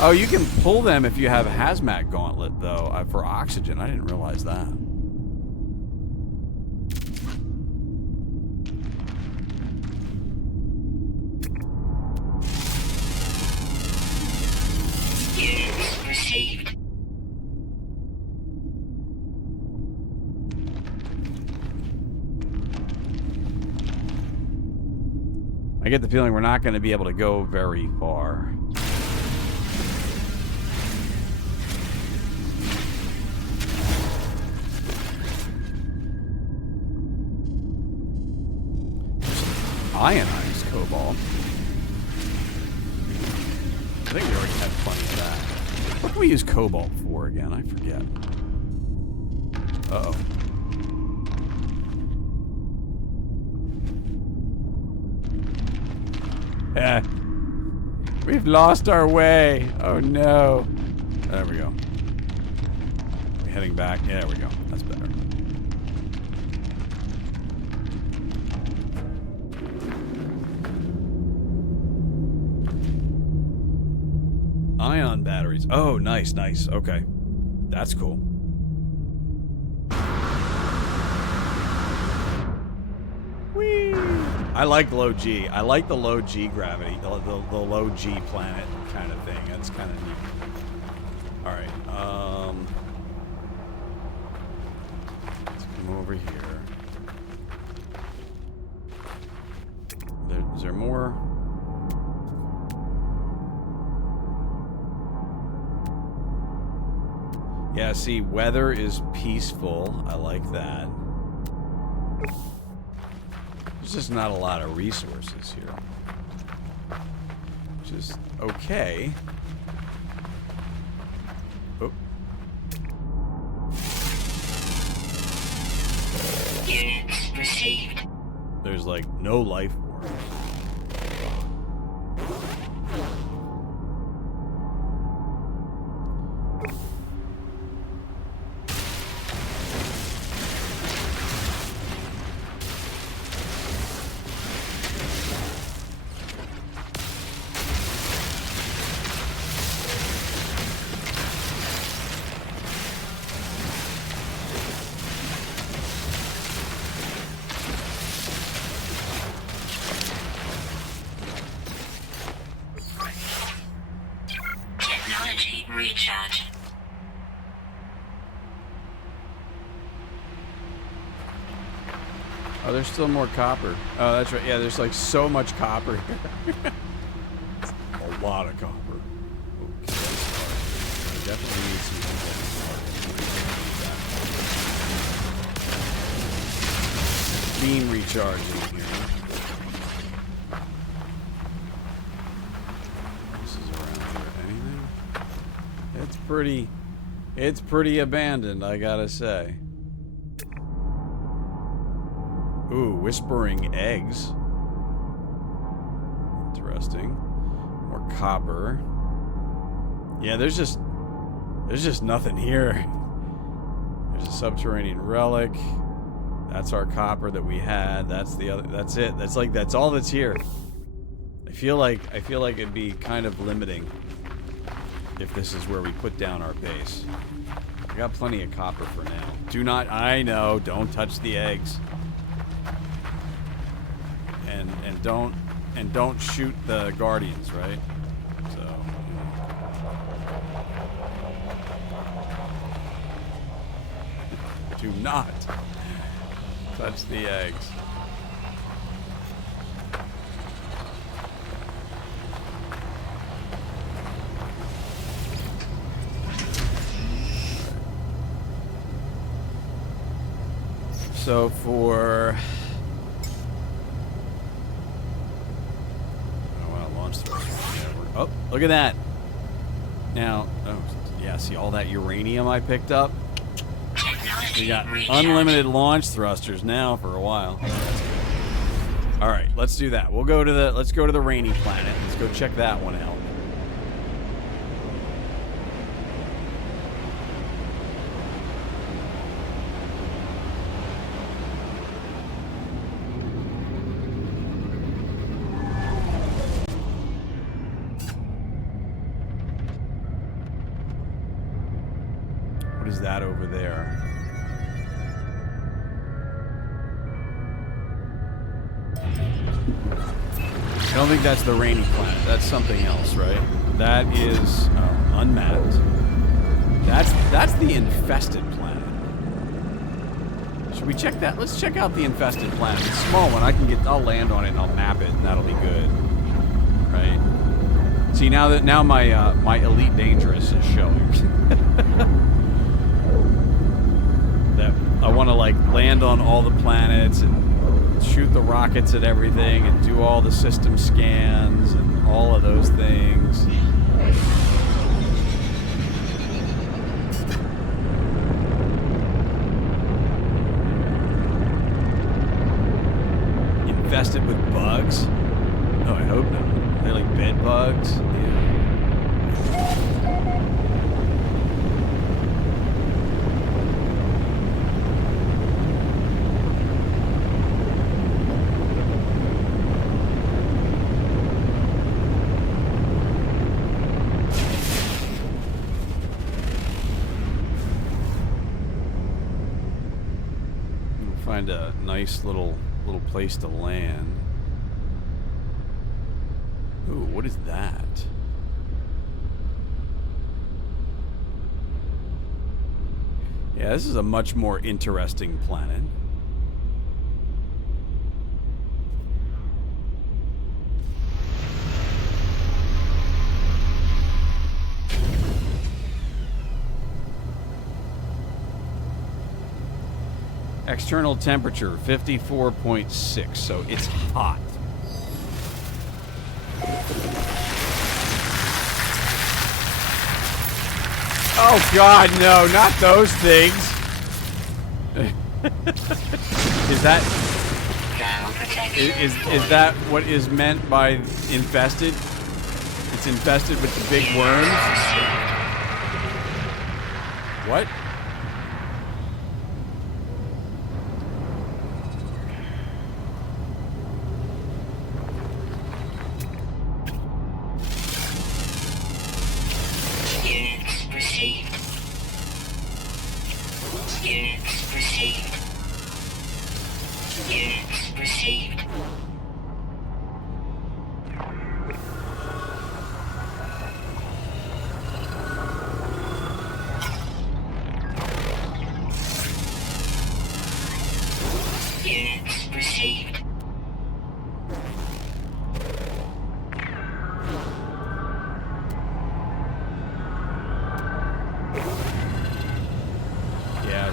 Oh, you can pull them if you have a hazmat gauntlet, though, for oxygen. I didn't realize that. Units received. I get the feeling we're not going to be able to go very far. Ionized cobalt. I think we already had plenty of that. What can we use cobalt for again? I forget. Uh-oh. We've lost our way. Oh no. There we go. We're heading back. Yeah, there we go. That's better. Ion batteries. Oh, nice. Okay. That's cool. Whee! I like low G. I like the low G gravity, the low G planet kind of thing. That's kind of neat. All right. Let's come over here. Is there more? Yeah, see, weather is peaceful. I like that. There's just not a lot of resources here. Which is okay. Oh. Units received. There's like no life forms. Technology recharge. Oh, there's still more copper. Oh, that's right. Yeah, there's like so much copper here. A lot of copper. Okay, I definitely need some beam recharging here. This is around here. Anything? It's pretty abandoned, I gotta say. Ooh, whispering eggs. Interesting. More copper. Yeah, there's just nothing here. There's a subterranean relic. That's our copper that we had. That's the other. That's it. That's all that's here. I feel like it'd be kind of limiting if this is where we put down our base. I got plenty of copper for now. I know, don't touch the eggs. And don't shoot the guardians, right? So do not touch the eggs. So for launch thruster, yeah, we're Oh, look at that. Now, oh, yeah, see all that uranium I picked up? We got unlimited launch thrusters now for a while. All right, let's do that. Let's go to the rainy planet. Let's go check that one out. What is that over there? I don't think that's the rainy planet. That's something else, right? That is unmapped. That's the infested planet. Should we check that? Let's check out the infested planet. It's a small one. I'll land on it and I'll map it, and that'll be good, right? See, now my elite dangerous is showing. That I want to like land on all the planets and shoot the rockets at everything and do all the system scans and all of those things. Infested with bugs? Oh, I hope not. They're like bed bugs. Yeah. Find a nice little place to land. Ooh, what is that? Yeah, this is a much more interesting planet. External temperature 54.6, so it's hot. Oh God, no, not those things. Is that what is meant by infested? It's infested with the big worms? What?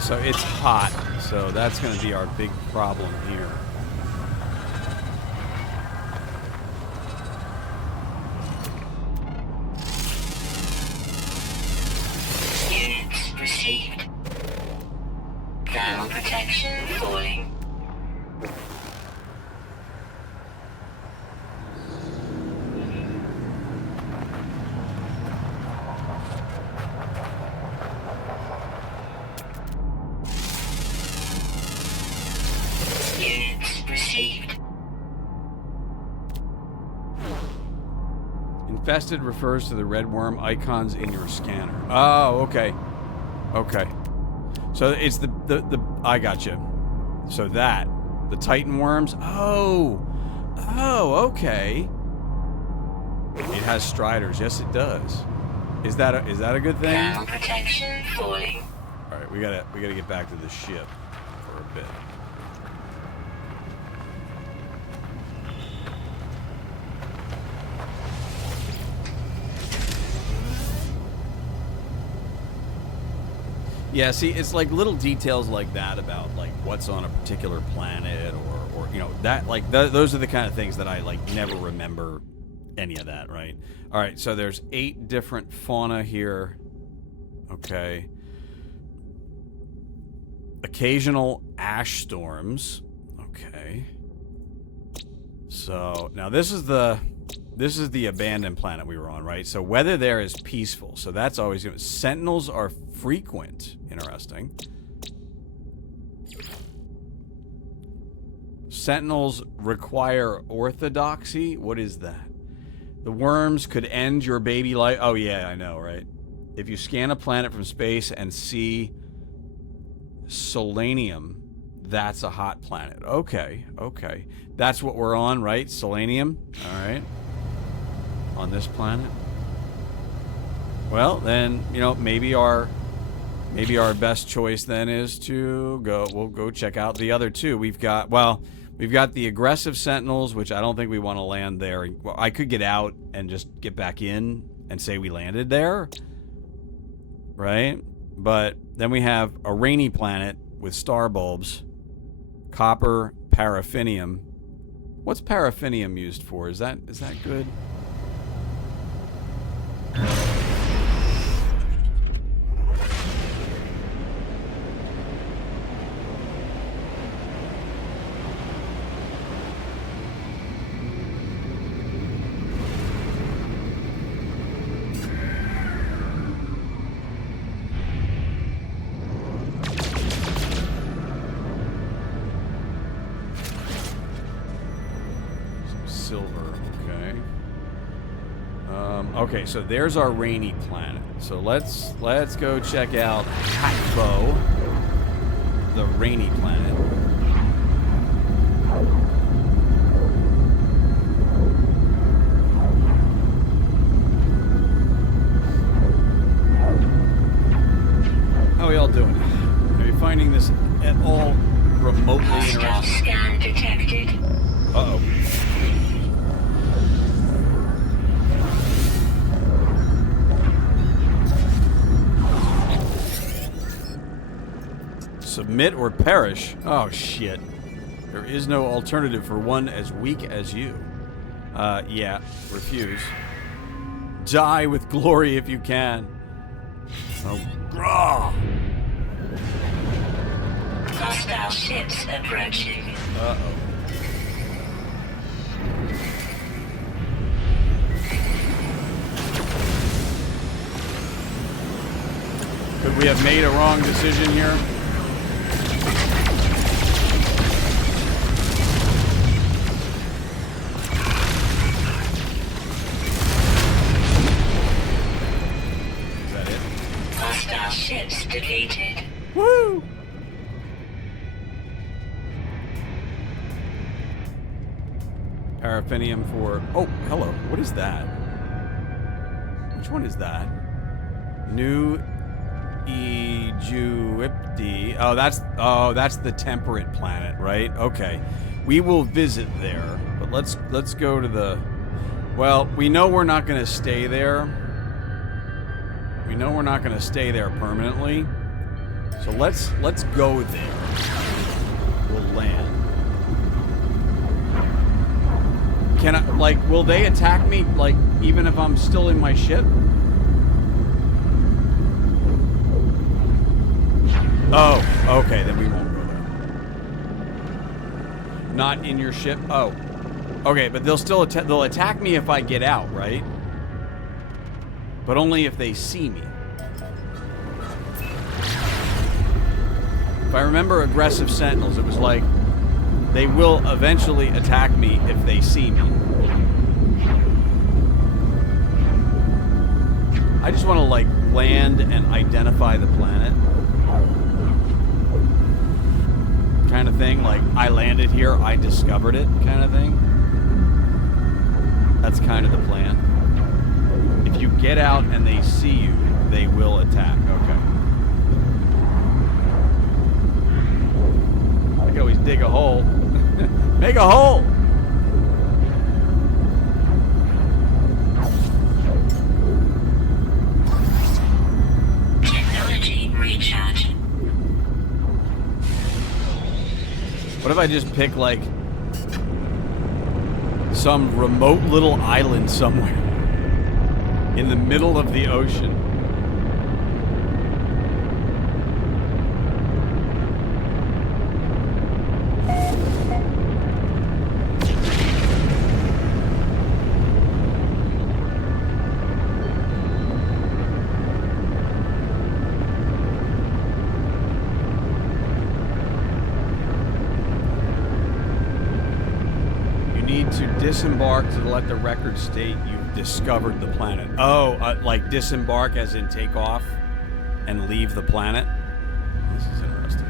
So it's hot, so that's going to be our big problem here. Units received. Thermal protection falling. Infested refers to the red worm icons in your scanner. Oh, okay. Okay. So it's the I gotcha. So the Titan worms. Oh, okay. It has striders. Yes, it does. Is that a good thing? Thermal protection falling. All right, we gotta get back to the ship for a bit. Yeah, see, it's like little details like that about like what's on a particular planet, or you know, that like those are the kind of things that I like never remember any of that, right? All right, so there's 8 different fauna here. Okay. Occasional ash storms. Okay. So now this is the abandoned planet we were on, right? So weather there is peaceful. So that's always good. Sentinels are frequent. Interesting. Sentinels require orthodoxy. What is that? The worms could end your baby life. Oh yeah, I know, right? If you scan a planet from space and see Solanium, that's a hot planet. Okay, okay. That's what we're on, right? Solanium. All right. On this planet. Well, then, you know, maybe our best choice then is to we'll go check out the other 2. We've got the aggressive Sentinels, which I don't think we want to land there. Well, I could get out and just get back in and say we landed there. Right? But then we have a rainy planet with star bulbs, copper, paraffinium. What's paraffinium used for? Is that good? Okay, so there's our rainy planet. So let's go check out Hatbo, the rainy planet. How are we all doing? Are you finding this at all remotely interesting? Scan detected. Uh-oh. Submit or perish. Oh, shit. There is no alternative for one as weak as you. Yeah. Refuse. Die with glory if you can. Oh, grah! Hostile ships approaching. Uh-oh. Could we have made a wrong decision here? Ships defeated. Woo! Paraffinium for... Oh, hello. What is that? Which one is that? New Egypti. Oh, that's the temperate planet, right? Okay. We will visit there. But let's go to the... Well, we know we're not going to stay there. We know we're not going to stay there permanently. So let's go there. We'll land. Can I, like, will they attack me, like, even if I'm still in my ship? Oh, okay, then we won't go there. Not in your ship? Oh. Okay, but they'll attack me if I get out, right? But only if they see me. If I remember aggressive Sentinels, it was like, they will eventually attack me if they see me. I just want to, like, land and identify the planet. Kind of thing, like, I landed here, I discovered it, kind of thing. That's kind of the plan. If you get out and they see you, they will attack. Okay. I can always dig a hole. Make a hole! Technology recharge. What if I just pick, like... some remote little island somewhere in the middle of the ocean. To disembark to let the record state you've discovered the planet. Oh, like disembark as in take off and leave the planet? This is interesting.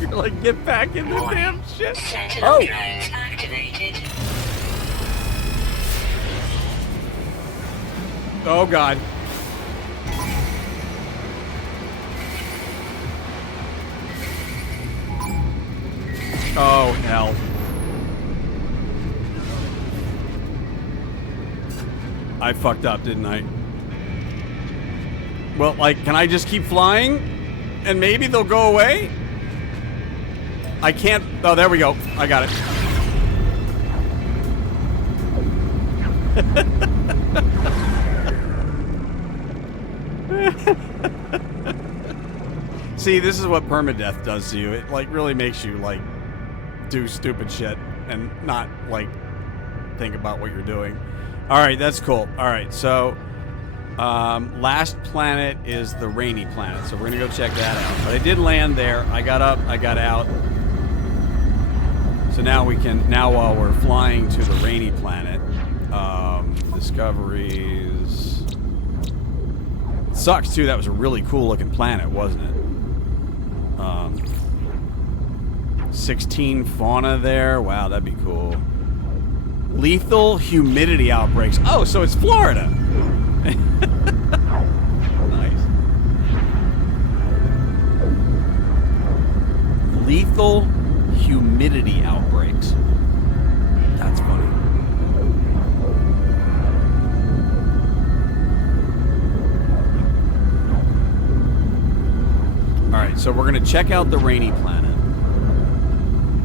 You're like, get back in the damn shit. Oh! Activated. Oh, God. Oh, hell. I fucked up, didn't I? Well, like, can I just keep flying? And maybe they'll go away? I can't... Oh, there we go. I got it. See, this is what permadeath does to you. It, like, really makes you, like, do stupid shit and not, like, think about what you're doing. Alright, that's cool. Alright, so... last planet is the rainy planet, so we're gonna go check that out. But I did land there. I got up, I got out. So now we can, while we're flying to the rainy planet, discoveries. It sucks too, that was a really cool looking planet, wasn't it? 16 fauna there. Wow, that'd be cool. Lethal humidity outbreaks. Oh, so it's Florida. Nice. Lethal humidity outbreaks. That's funny. Alright, so we're going to check out the rainy planet.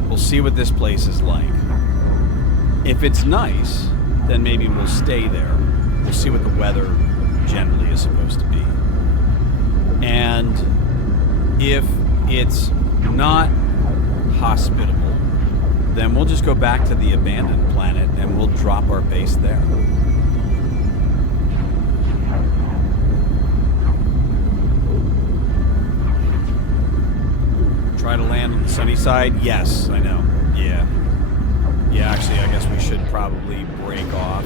We'll see what this place is like. If it's nice, then maybe we'll stay there. We'll see what the weather generally is supposed to be. And if it's not hospitable, then we'll just go back to the abandoned planet and we'll drop our base there. Try to land on the sunny side? Yes, I know. Yeah. Yeah, actually, I guess we should probably break off.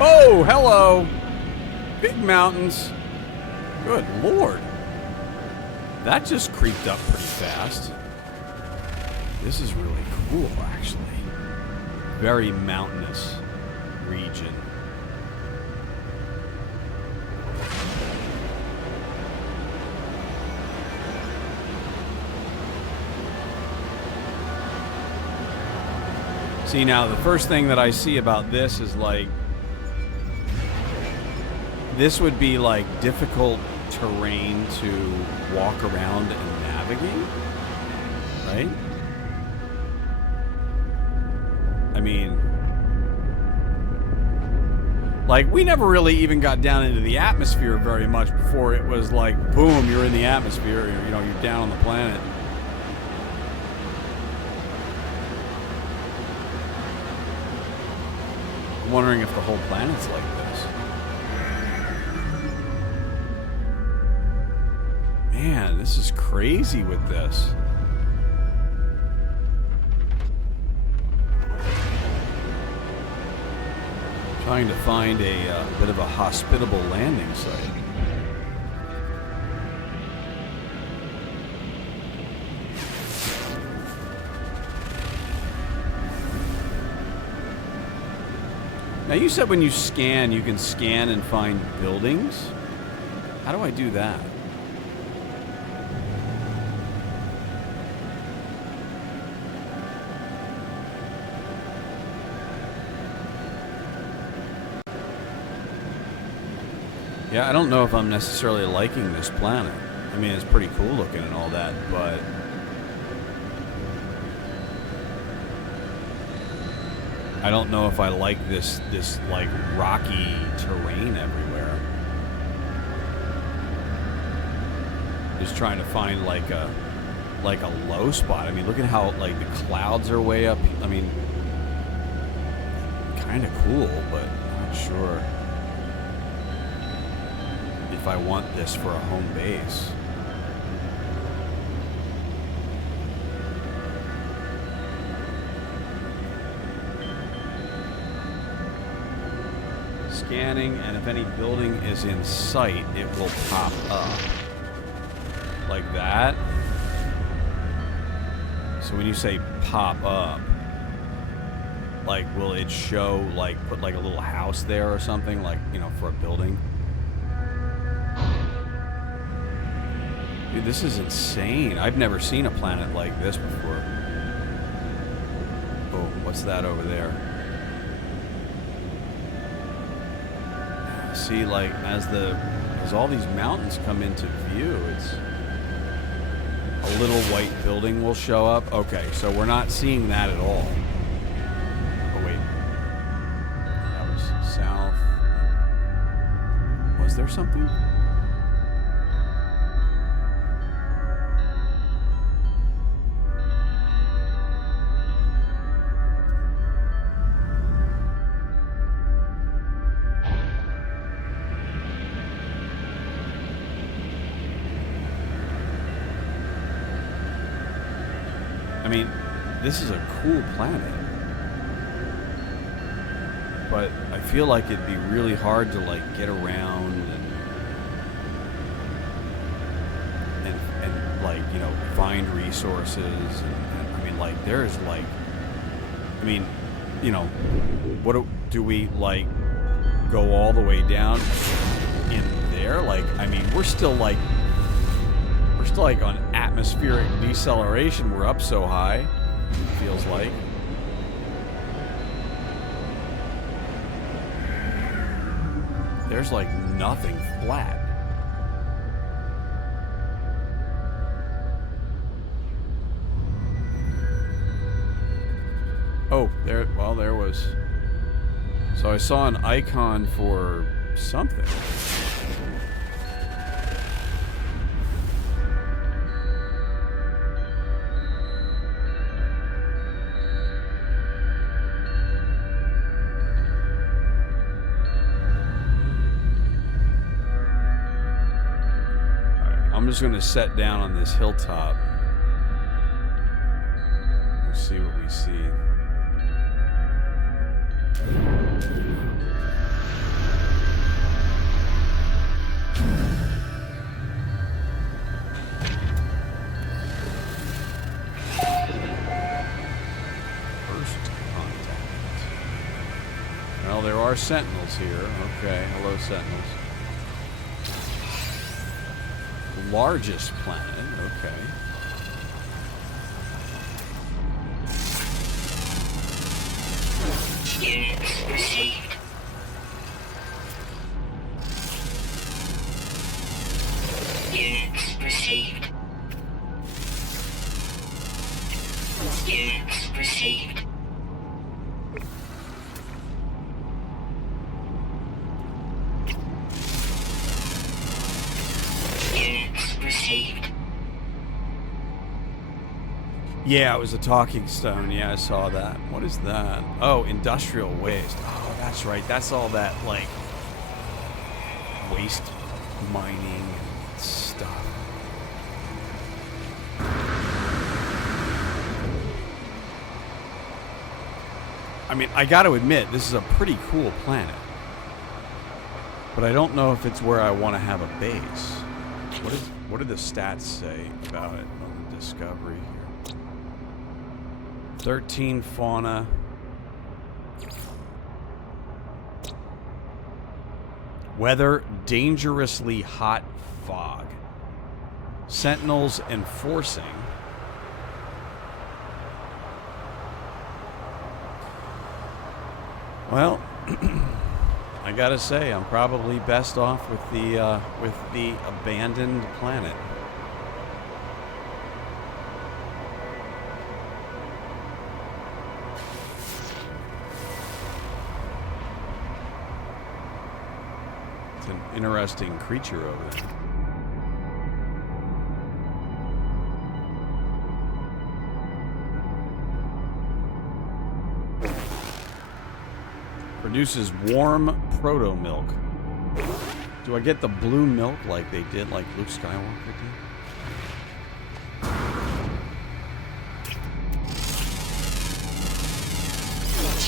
Oh, hello. Big mountains. Good Lord. That just creeped up pretty fast. This is really cool, actually. Very mountainous region. See, now, the first thing that I see about this is, like, this would be, like, difficult terrain to walk around and navigate, right? I mean, Like, we never really even got down into the atmosphere very much before it was like, boom, you're in the atmosphere, you know, you're down on the planet. I'm wondering if the whole planet's like this. Man, this is crazy with this. Trying to find a bit of a hospitable landing site. Now you said when you scan, you can scan and find buildings. How do I do that? Yeah, I don't know if I'm necessarily liking this planet. I mean, it's pretty cool looking and all that, but I don't know if I like this like rocky terrain everywhere. Just trying to find like a low spot. I mean, look at how like the clouds are way up. I mean, kind of cool, but not sure if I want this for a home base. Scanning, and if any building is in sight, it will pop up. Like that. So when you say pop up, like, will it show, like, put like a little house there or something, like, you know, for a building? Dude, this is insane. I've never seen a planet like this before. Oh, what's that over there? See, like, as all these mountains come into view, it's a little white building will show up. Okay, so we're not seeing that at all. Oh, wait. That was south. Was there something? I mean, this is a cool planet, but I feel like it'd be really hard to like get around and like, you know, find resources. And I mean, like, there's like, I mean, you know, what do we like go all the way down in there? Like, I mean, we're still like on atmospheric deceleration. We're up so high, it feels like. There's like nothing flat. Oh, there, well, there was. So I saw an icon for something. I'm just going to set down on this hilltop. We'll see what we see. First contact. Well, there are sentinels here. Okay, hello, sentinels. Largest planet, okay. Units received. Units received. Units received. Yeah, it was a talking stone. Yeah, I saw that. What is that? Oh, industrial waste. Oh, that's right. That's all that, like, waste mining and stuff. I mean, I got to admit, this is a pretty cool planet. But I don't know if it's where I want to have a base. What do the stats say about it on the discovery here? 13 fauna. Weather, dangerously hot fog. Sentinels enforcing. Well, I gotta say, I'm probably best off with the abandoned planet. It's an interesting creature over there. Produces warm proto-milk. Do I get the blue milk like they did, like Luke Skywalker did?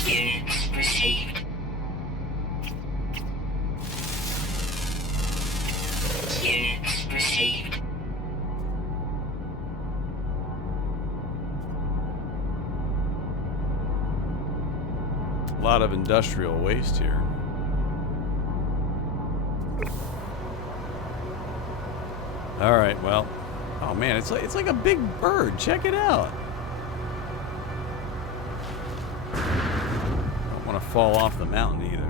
Units received. Units received. A lot of industrial waste here. All right, well, oh man, it's like a big bird. Check it out. Don't want to fall off the mountain either.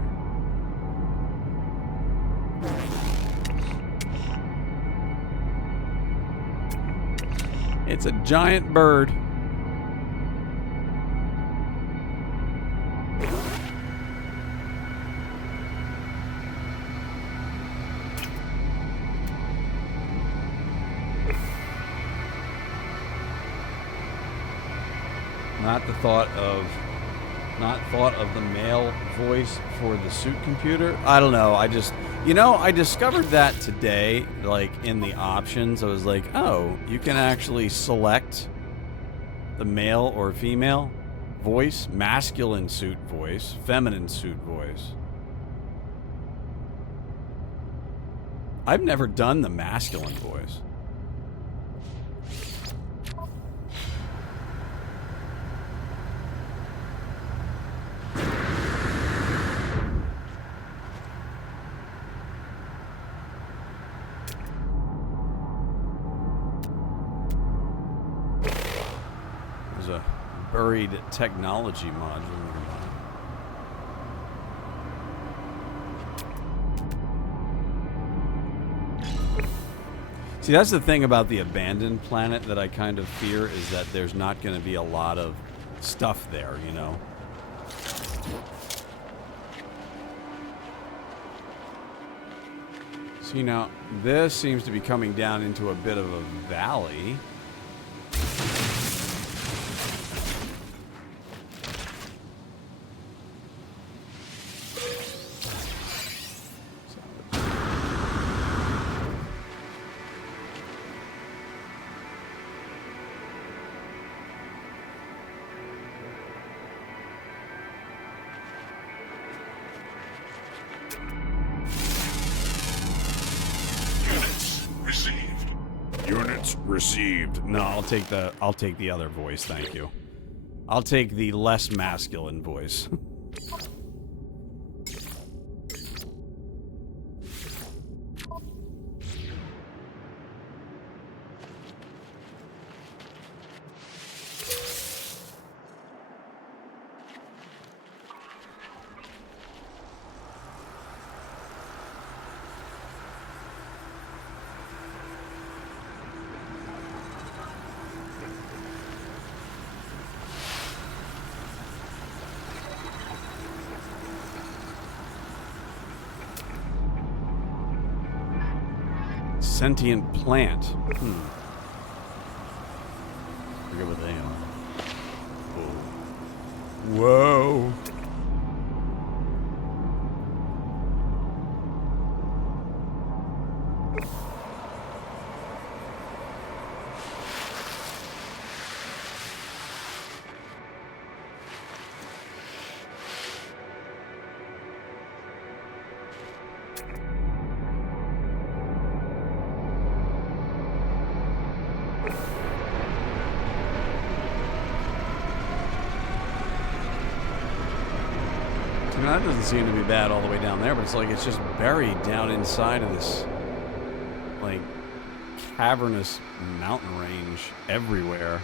It's a giant bird. Not thought of the male voice for the suit computer. I don't know. I discovered that today, like in the options. I was like, oh, you can actually select the male or female voice, masculine suit voice, feminine suit voice. I've never done the masculine voice. Buried technology module nearby. See, that's the thing about the abandoned planet that I kind of fear, is that there's not going to be a lot of stuff there, you know? See, now, this seems to be coming down into a bit of a valley. Received. No, I'll take the other voice, thank you. I'll take the less masculine voice. Sentient plant. Forget what they are. Whoa. I mean, that doesn't seem to be bad all the way down there, but it's like it's just buried down inside of this, like, cavernous mountain range everywhere.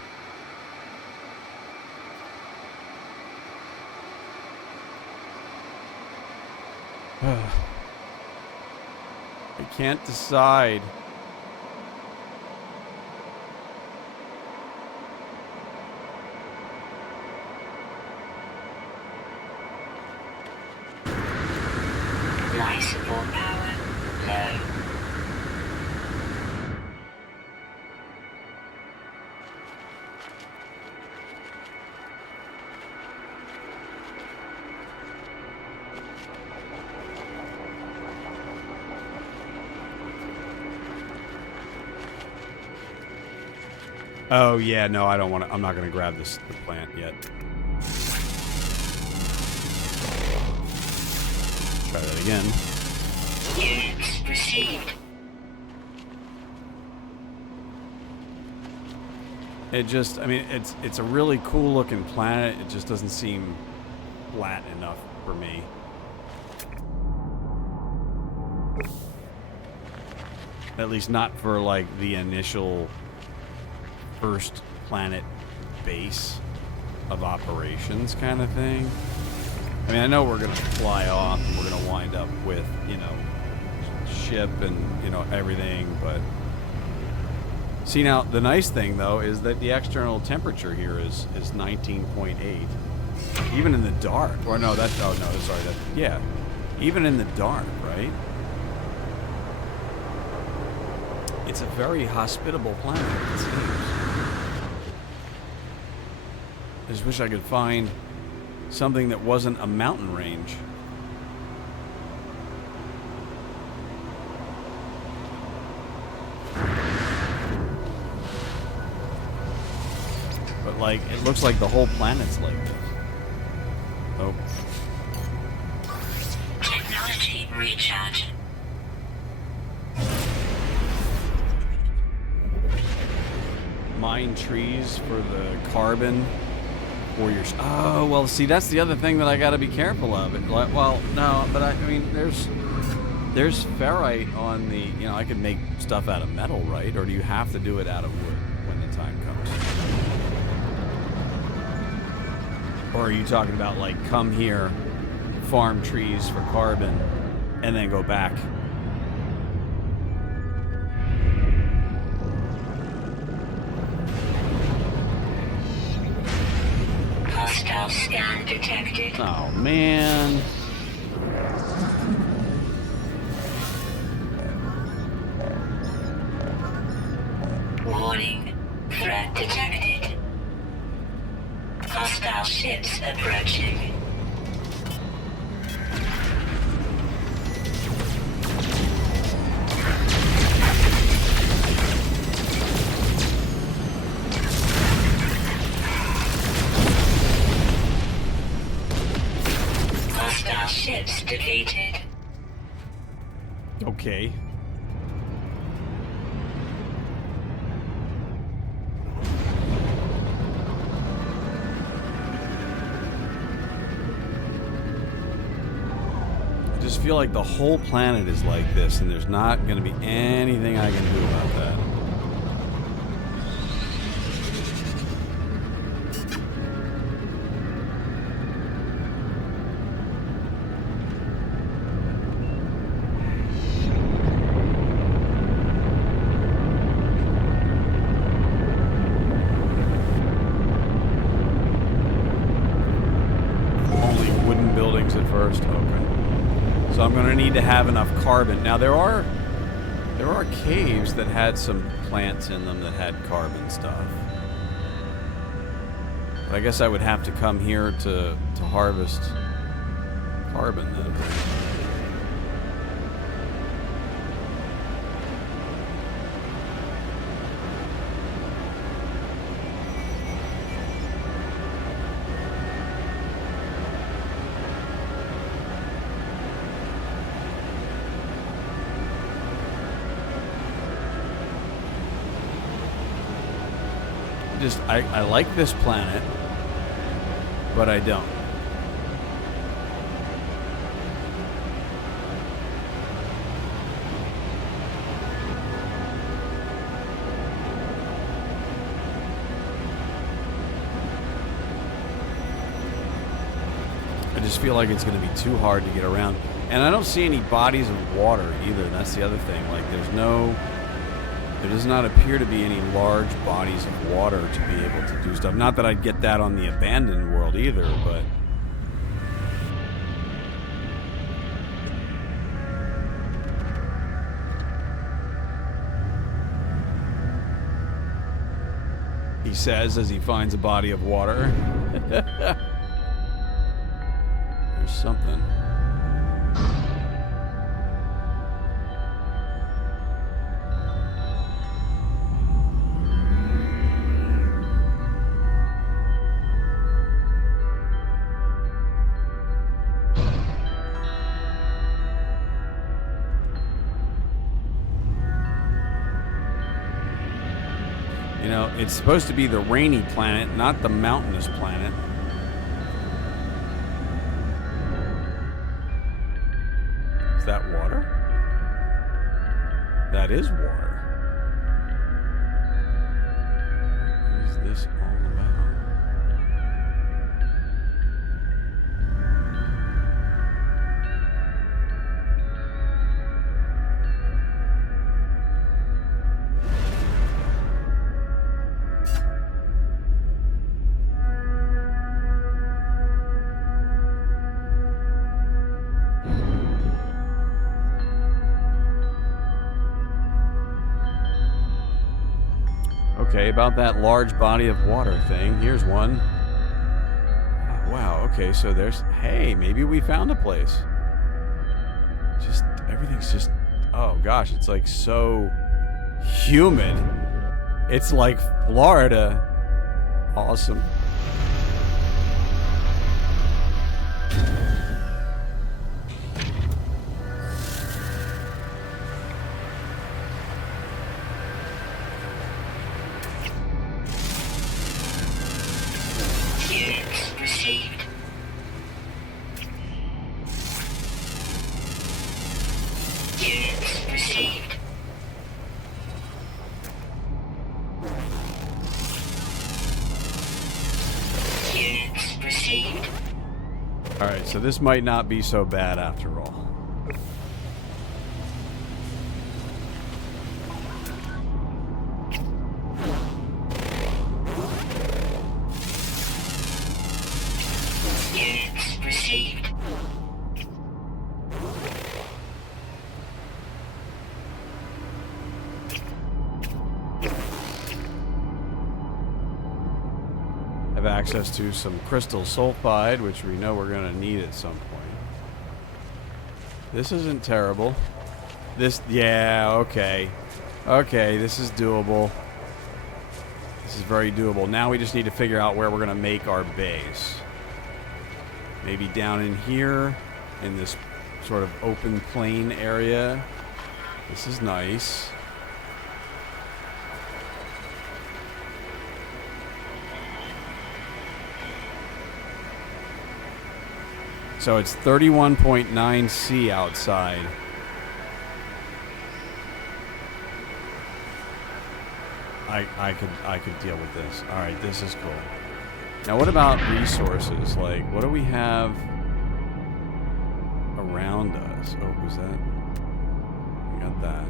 I can't decide. Life support power low. Oh yeah, no, I don't want to. I'm not going to grab the plant yet. Try that again. Units received. It just, I mean, it's a really cool looking planet. It just doesn't seem flat enough for me. At least not for like the initial first planet base of operations kind of thing. I mean, I know we're going to fly off and we're going to wind up with, you know, ship and, you know, everything, but see, now the nice thing though is that the external temperature here is 19.8 even in the dark. Or no, that's, oh no, sorry, that, yeah, even in the dark, right? It's a very hospitable planet, it seems. I just wish I could find something that wasn't a mountain range. But like, it looks like the whole planet's like this. Oh. Technology recharge. Mine trees for the carbon. For your, oh, well, see, that's the other thing that I got to be careful of. It, like, well, no, but I mean, there's ferrite on the, you know, I could make stuff out of metal, right? Or do you have to do it out of wood when the time comes? Or are you talking about, like, come here, farm trees for carbon, and then go back? Hostile scan detected. Oh, man. Warning. Threat detected. Hostile ships approaching. Hostile ships defeated. Okay. I just feel like the whole planet is like this, and there's not going to be anything I can do about that. Only wooden buildings at first. Okay. So I'm going to need to have enough carbon. Now there are caves that had some plants in them that had carbon stuff. But I guess I would have to come here to harvest carbon then. I like this planet, but I don't. I just feel like it's going to be too hard to get around. And I don't see any bodies of water either. That's the other thing. Like, there does not appear to be any large bodies of water to be able to do stuff. Not that I'd get that on the abandoned world either, but... he says as he finds a body of water. There's something. You know, it's supposed to be the rainy planet, not the mountainous planet. Is that water? That is water. What is this all about? Okay, about that large body of water thing. Here's one. Oh, wow, okay, so there's... Hey, maybe we found a place. Just... Everything's just... Oh, gosh, it's like so... humid. It's like Florida. Awesome. Alright, so this might not be so bad after all. Units received. Have access to some crystal sulfide, which we know we're going to need at some point. This isn't terrible. This, yeah, okay. Okay, this is doable. This is very doable. Now we just need to figure out where we're going to make our base. Maybe down in here, in this sort of open plain area. This is nice. So it's 31.9 C outside. I could deal with this. All right, this is cool. Now, what about resources? Like, what do we have around us? Oh, was that? We got that.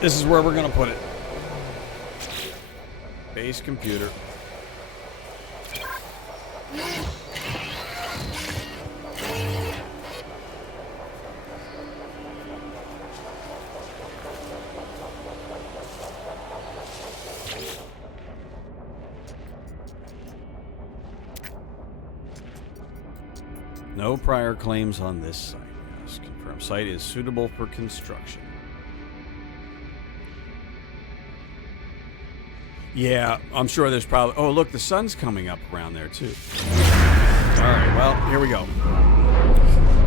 This is where we're gonna put it. Base computer. No prior claims on this site. Yes, confirmed. Site is suitable for construction. Yeah, I'm sure there's probably... Oh, look, the sun's coming up around there, too. All right, well, here we go.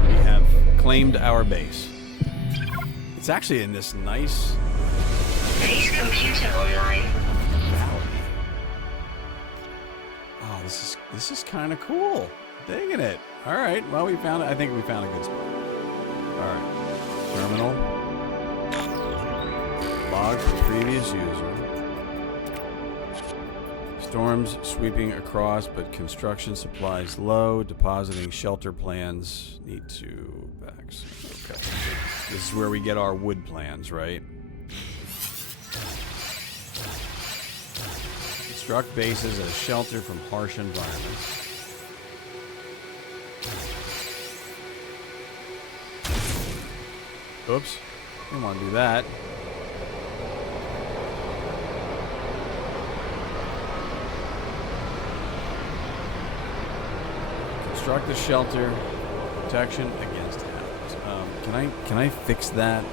We have claimed our base. It's actually in this nice... Base computer online. valley. Oh, this is kind of cool. Digging it. All right, well, we found it. I think we found a good spot. All right. Terminal. Log from previous user. Storms sweeping across, but construction supplies low. Depositing shelter plans. Need to back. Okay. This is where we get our wood plans, right? Construct bases as shelter from harsh environments. Oops. Didn't want to do that. Construct a shelter. Protection against hazards. Can I fix that?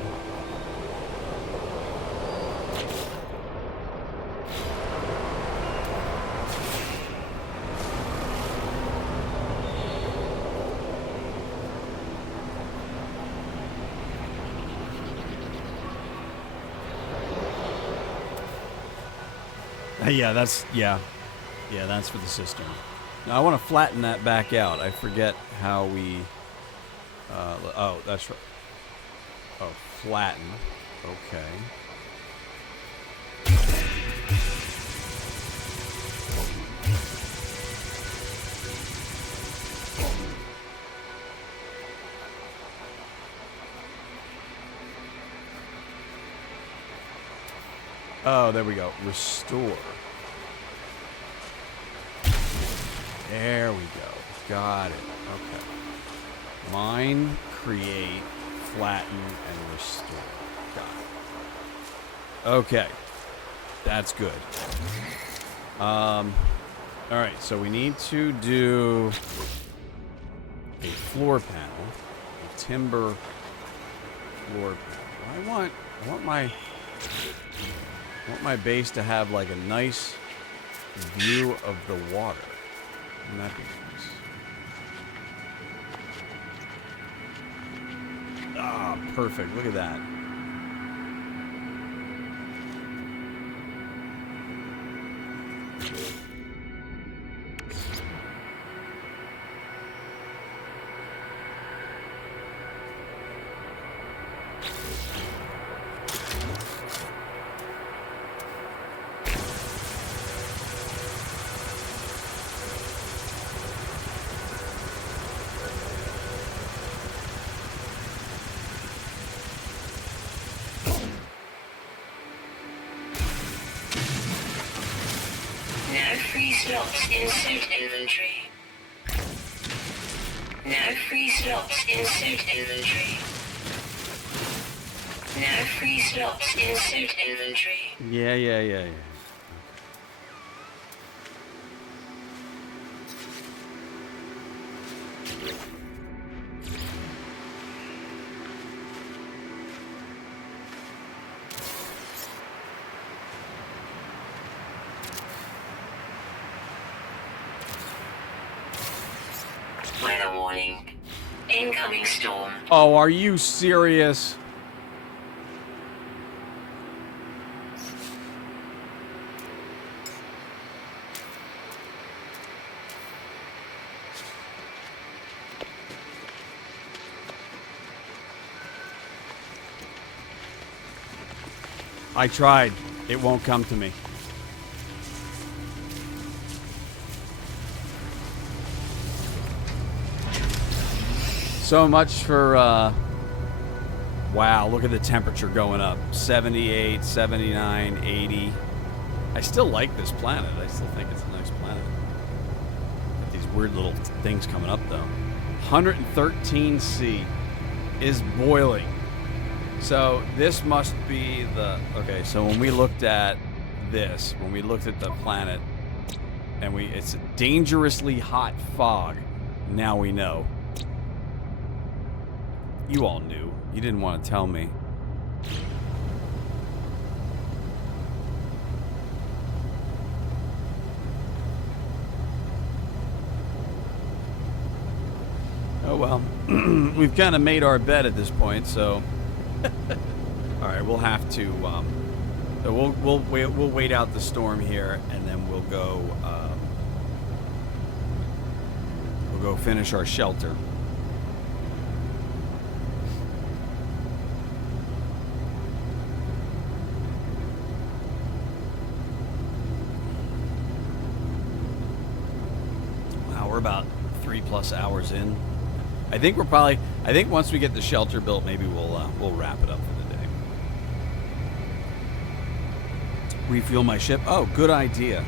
Yeah, that's for the system. Now I want to flatten that back out. I forget how we. Oh, that's right. Oh, flatten. Okay. Oh, there we go. Restore. There we go. Got it. Okay. Mine, create, flatten, and restore. Got it. Okay. That's good. All right, so we need to do a floor panel, a timber floor panel. I want my base to have like a nice view of the water. Wouldn't that be nice? Ah, perfect. Look at that. No free slots in suit inventory. No free slots in suit inventory. No free slots in suit inventory. Yeah. Weather warning. Incoming storm. Oh, are you serious? I tried. It won't come to me. So much for, wow, look at the temperature going up. 78, 79, 80. I still like this planet. I still think it's a nice planet. Got these weird little things coming up, though. 113C is boiling. So this must be the... Okay, so when we looked at this, when we looked at the planet, and it's a dangerously hot fog, now we know. You all knew. You didn't want to tell me. Oh well, we've kind of made our bed at this point, so all right, we'll have to. So we'll wait out the storm here, and then we'll go finish our shelter. Wow, we're about 3+ hours in. I think once we get the shelter built, maybe we'll wrap it up for the day. Refuel my ship. Oh, good idea.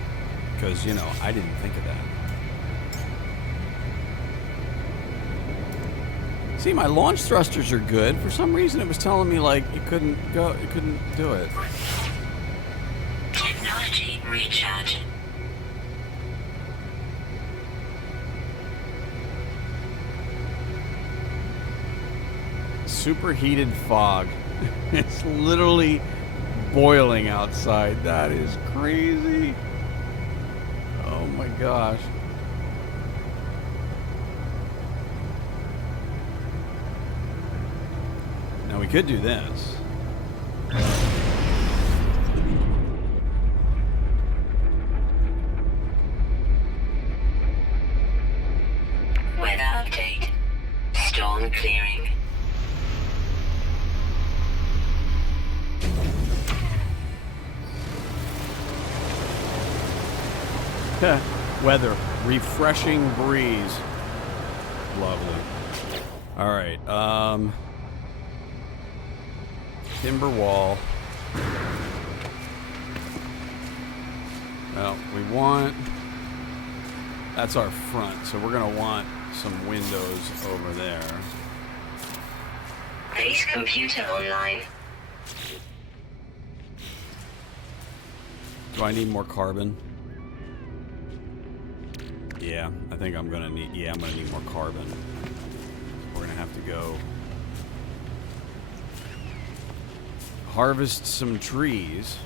Because, you know, I didn't think of that. See, my launch thrusters are good. For some reason, it was telling me, like, it couldn't do it. Technology recharge. Superheated fog. It's literally boiling outside. That is crazy. Oh my gosh. Now we could do this. Weather update. Storm clearing. Weather. Refreshing breeze. Lovely. Alright, timber wall. Well, we want... That's our front, so we're going to want some windows over there. Base computer online. Do I need more carbon? Yeah, I think I'm gonna need... Yeah, I'm gonna need more carbon. We're gonna have to go... harvest some trees.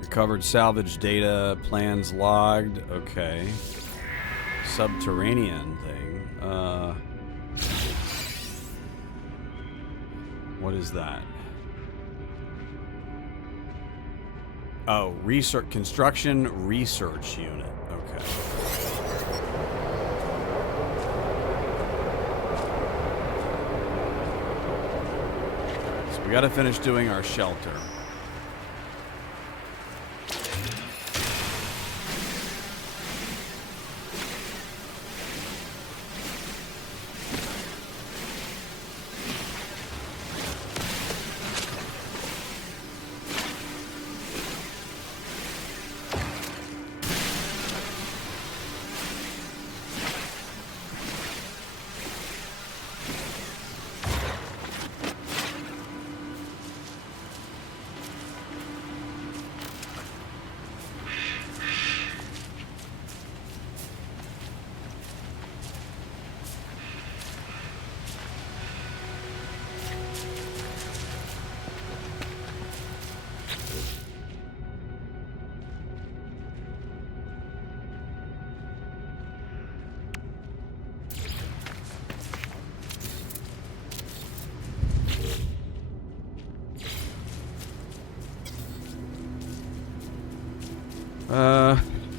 Recovered salvage data, plans logged. Okay. Subterranean thing. What is that? Oh, research, construction research unit. Okay. So we got to finish doing our shelter.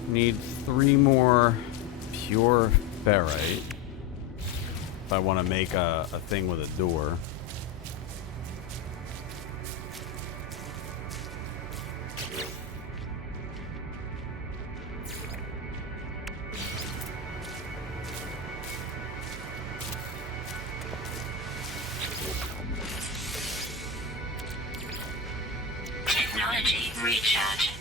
Need 3 more pure ferrite if I want to make a thing with a door. Need recharge.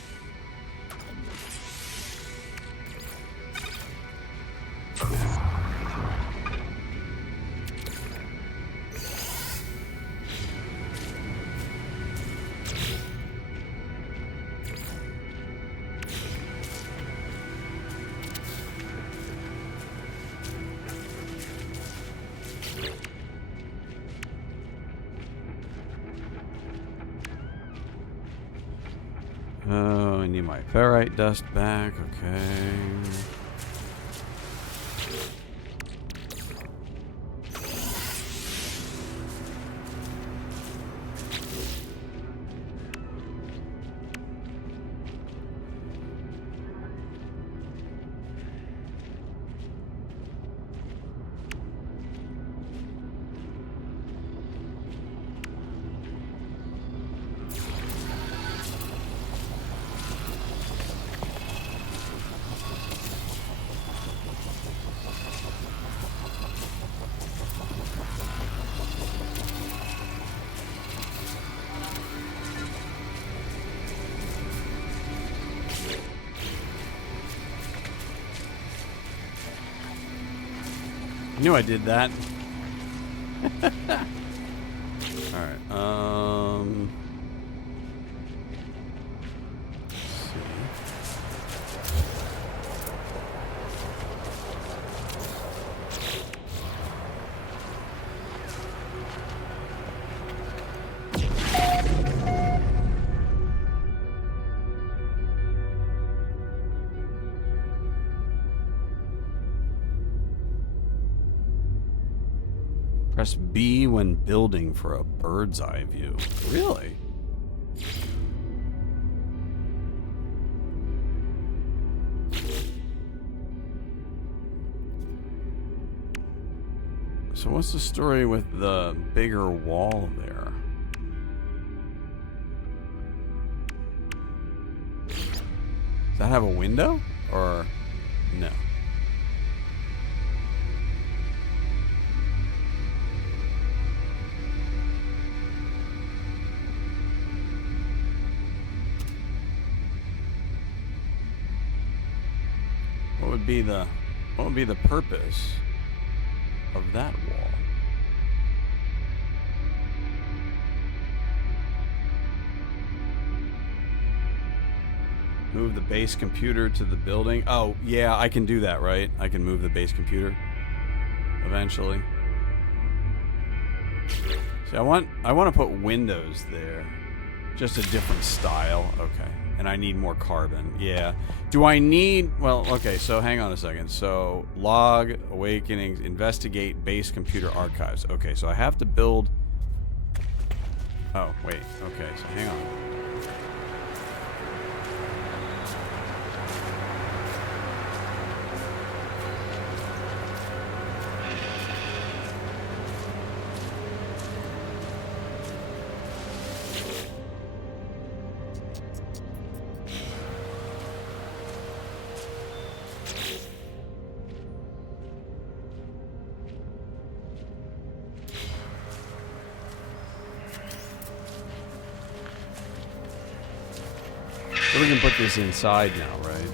Oh, I need my ferrite dust back. Okay. I knew I did that. Alright, press B when building for a bird's eye view. Really? So what's the story with the bigger wall there? Does that have a window? Or no? What would be the purpose of that wall? Move the base computer to the building. Oh, yeah, I can do that, right? I can move the base computer eventually. See, I want to put windows there. Just a different style. Okay. And I need more carbon. Yeah. Do I need... Well, okay, so hang on a second. So, log, awakenings, investigate, base computer archives. Okay, so I have to build... Oh, wait. Okay, so hang on. So we can put this inside now, right?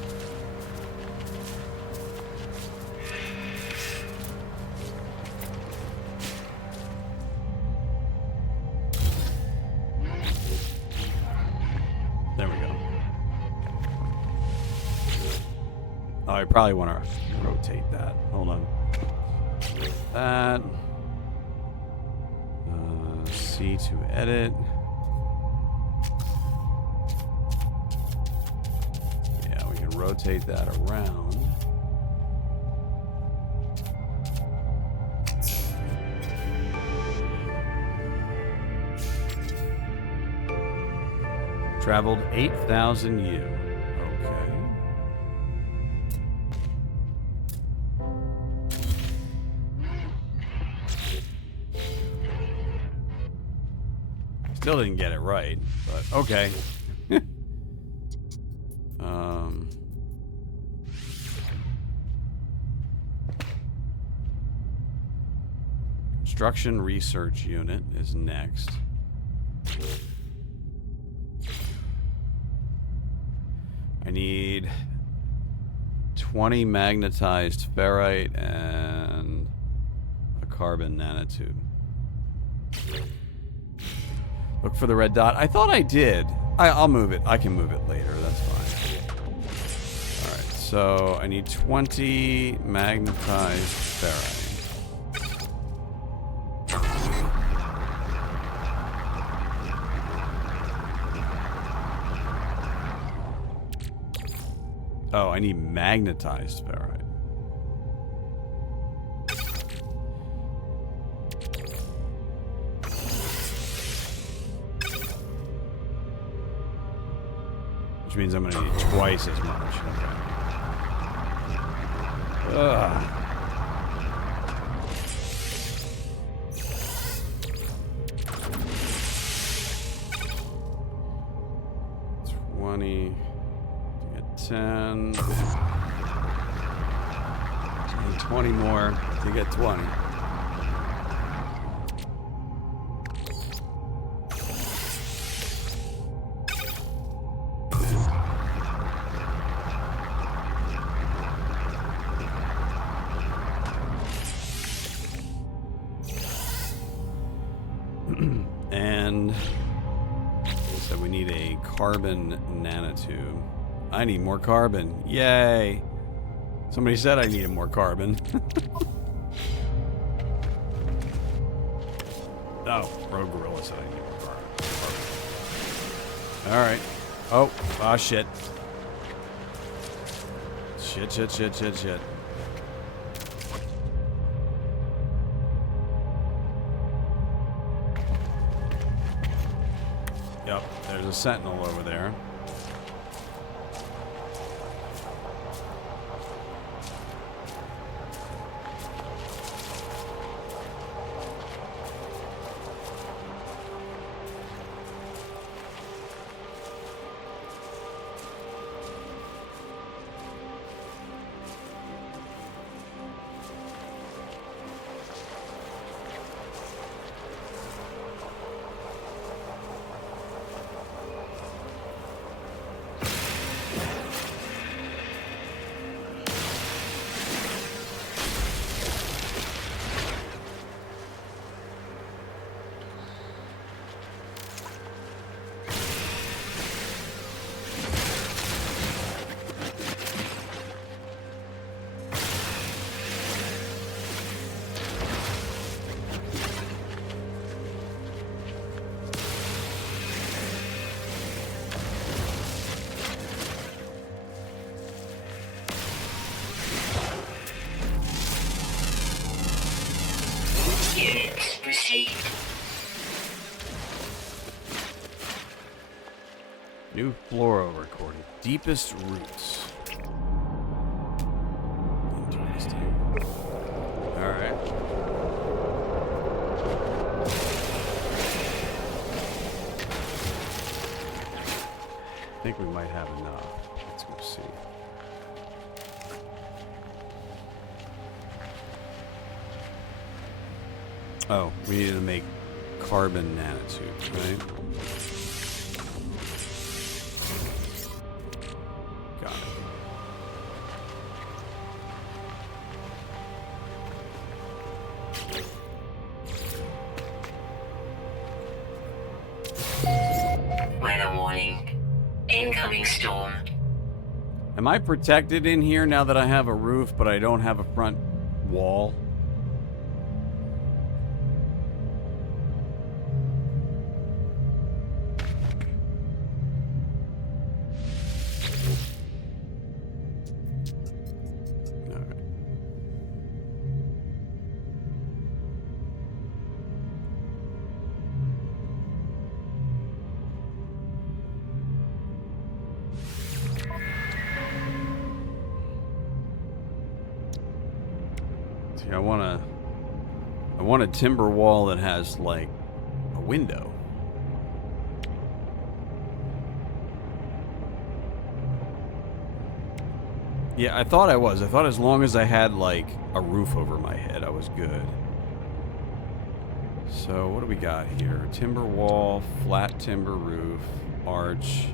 There we go. Oh, I probably want to rotate that. Hold on. That. C to edit. Rotate that around. Traveled 8,000 U. Okay. Still didn't get it right, but okay. Construction Research Unit is next. I need 20 magnetized ferrite and a carbon nanotube. Look for the red dot. I thought I did. I'll move it. I can move it later. That's fine. Alright, so I need 20 magnetized ferrite. Oh, I need magnetized ferrite. Which means I'm gonna need twice as much. Okay. Ugh. $20 to get 10. I need 20 more to get 20. And so we need a carbon nanotube. I need more carbon. Yay! Somebody said I needed more carbon. Oh, Rogue Gorilla said I needed more carbon. Alright. Oh, ah, shit. Shit. Yep, there's a sentinel over there. Unit received. New fluoro recording. Deepest roots. Interesting. Alright. I think we might have enough. Let's go see. Oh, we needed to make carbon nanotubes, right? Got it. Weather warning. Incoming storm. Am I protected in here now that I have a roof, but I don't have a front wall? I want a timber wall that has like a window. Yeah, I thought I was. I thought as long as I had like a roof over my head, I was good. So what do we got here? Timber wall, flat timber roof, arch.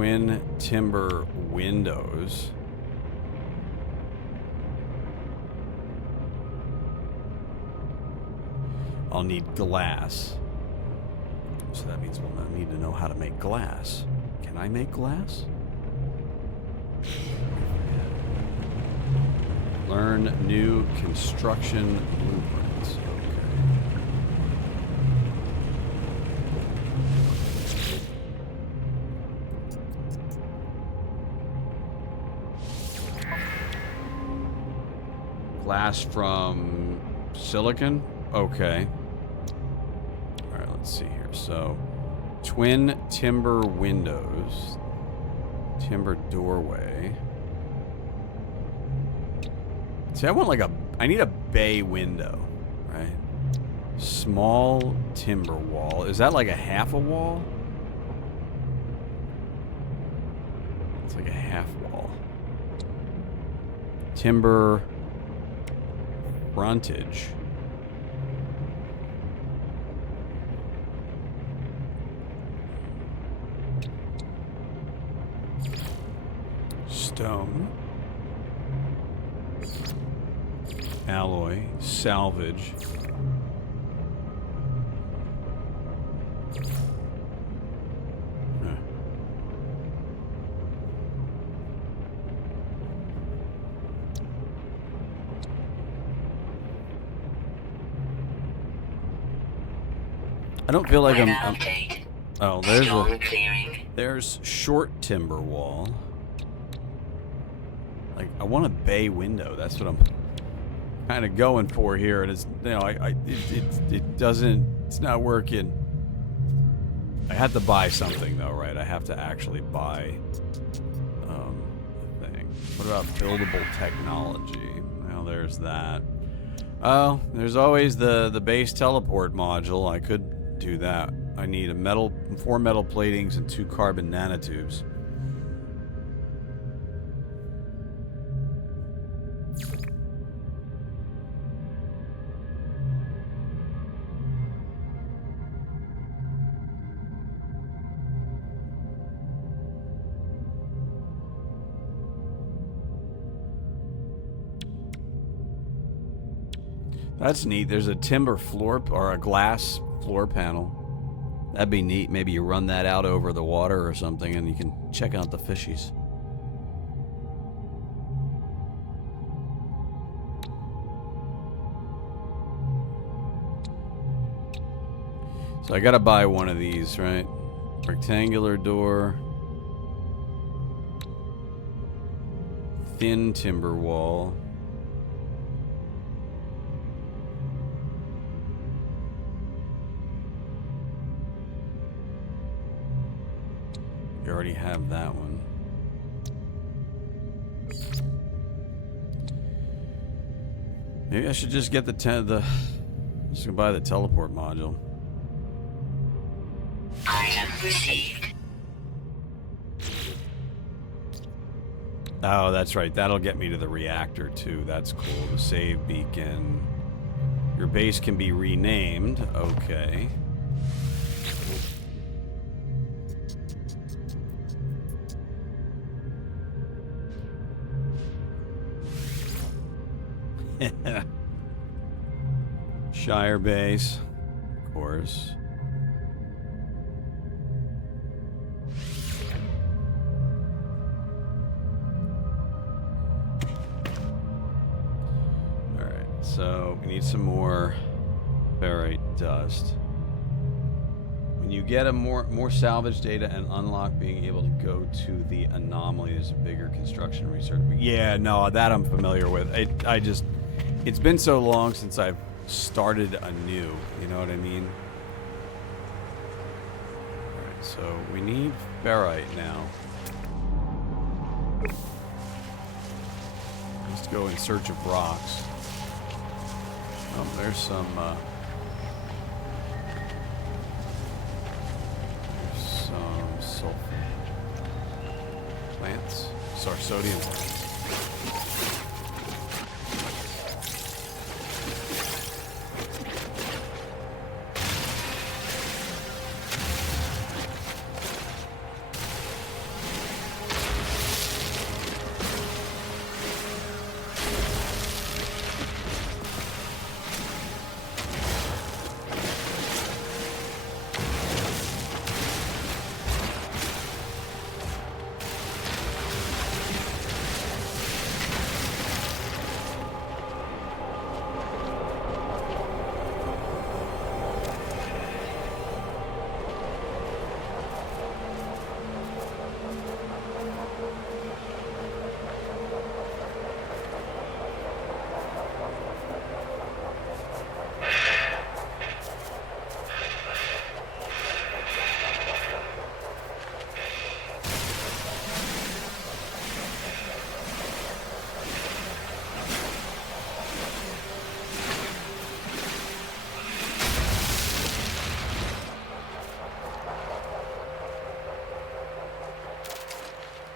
twin timber windows. I'll need glass. So that means we'll need to know how to make glass. Can I make glass? Learn new construction blueprints. Okay. Glass from silicon? Okay. Alright, let's see here. So, twin timber windows. Timber doorway. See, I want like I need a bay window, right? Small timber wall. Is that like a half a wall? It's like a half wall. Timber frontage. Stone. Alloy. Salvage. Huh. I don't feel like I'm oh, there's short timber wall. Like, I want a bay window. That's what I'm kind of going for here, and it's, you know, it doesn't, it's not working. I have to buy something though, right? I have to actually buy a thing. What about buildable technology? Well, there's that. Oh, there's always the base teleport module. I could do that. I need 4 metal platings and 2 carbon nanotubes. That's neat. There's a timber floor or a glass floor panel. That'd be neat. Maybe you run that out over the water or something and you can check out the fishies. So I gotta buy one of these, right? Rectangular door. Thin timber wall. You already have that one. Maybe I should just get just gonna buy the teleport module. Item received. Oh, that's right. That'll get me to the reactor too. That's cool. The save beacon. Your base can be renamed. Okay. Shire base, of course. All right, so we need some more ferrite dust. When you get more salvage data and unlock being able to go to the anomaly is a bigger construction research. Yeah, no, that I'm familiar with. It's been so long since I've started anew, you know what I mean? Alright, so we need ferrite now. Let's go in search of rocks. Oh, there's some sulfur plants. Sodium plants.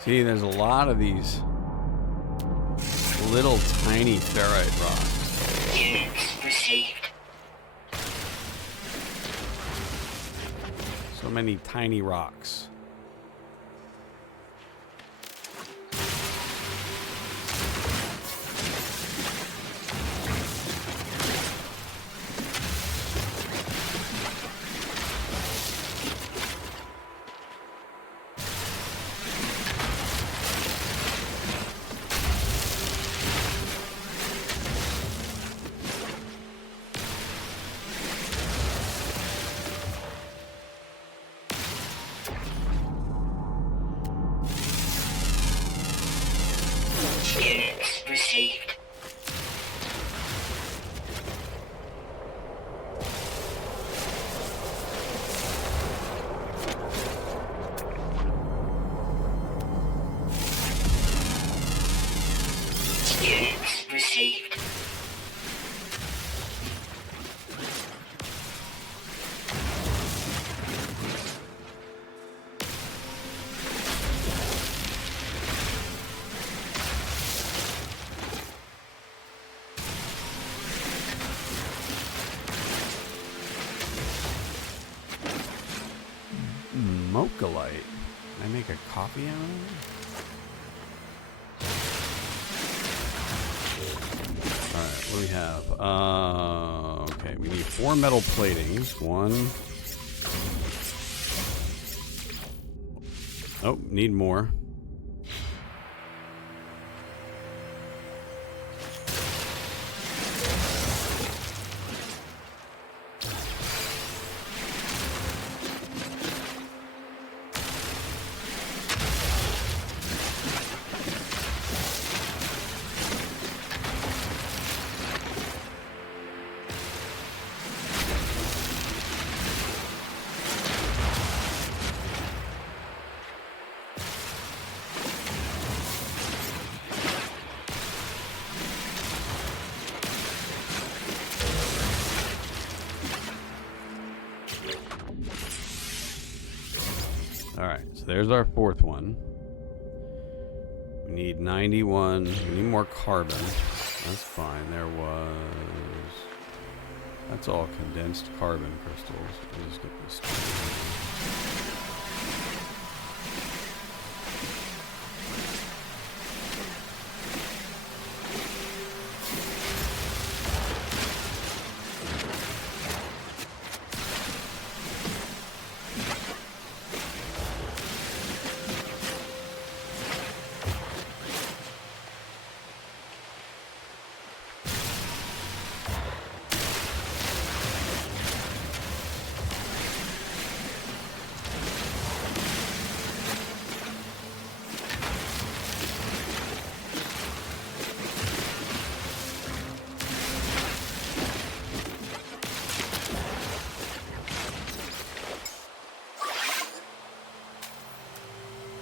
See, there's a lot of these little tiny ferrite rocks. Units received. So many tiny rocks. Units received. Units received. Mocha light. Can I make a coffee out of it? Alright, what do we have? Okay, we need 4 metal platings. 1. Oh, need more. Alright, so there's our 4th one. We need 91. We need more carbon. That's fine. There was... That's all condensed carbon crystals. Let me just get this straight.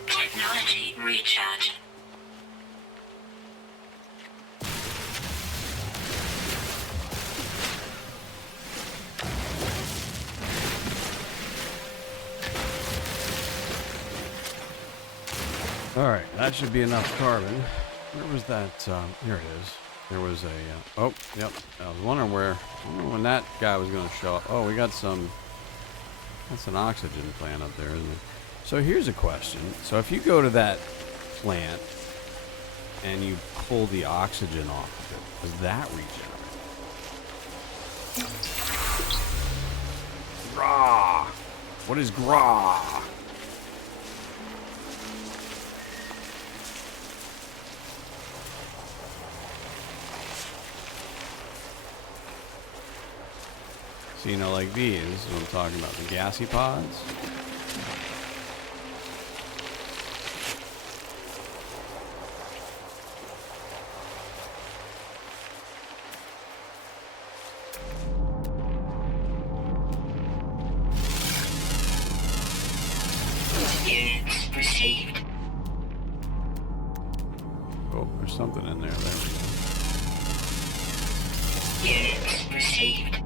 Technology recharge. Alright, that should be enough carbon. Where was that? Here it is. There was a... oh, yep. I was wondering where... I wonder when that guy was going to show up. Oh, we got some... That's an oxygen plant up there, isn't it? So here's a question. So if you go to that plant and you pull the oxygen off of it, does that regenerate? Grah! What is grah? So, you know, like these, what I'm talking about, the gassy pods. Units received. Oh, there's something in there. There we go. Units received.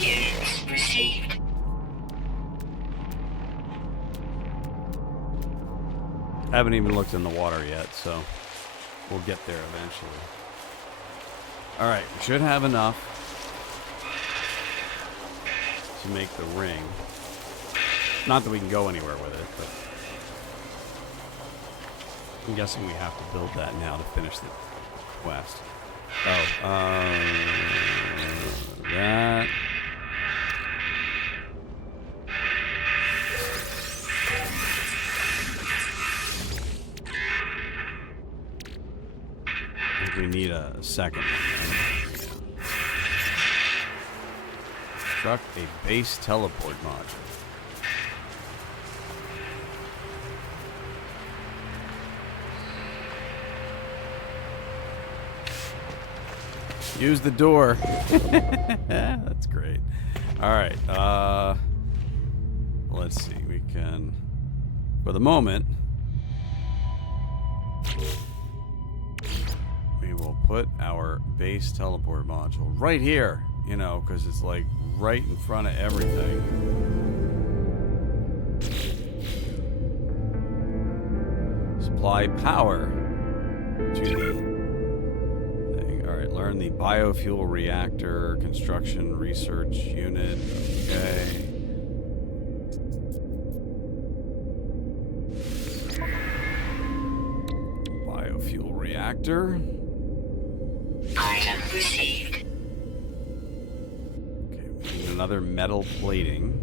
Units received. Haven't even looked in the water yet, so we'll get there eventually. Alright, we should have enough to make the ring. Not that we can go anywhere with it, but I'm guessing we have to build that now to finish the quest. Oh, that. I think we need a second one. Right? Yeah. Struck a base teleport module. Use the door. That's great. All right. Let's see. We can, for the moment, we will put our base teleport module right here. You know, because it's like right in front of everything. Supply power to the. Learn the biofuel reactor construction research unit. Okay. Biofuel reactor. Item received. Okay, we need another metal plating.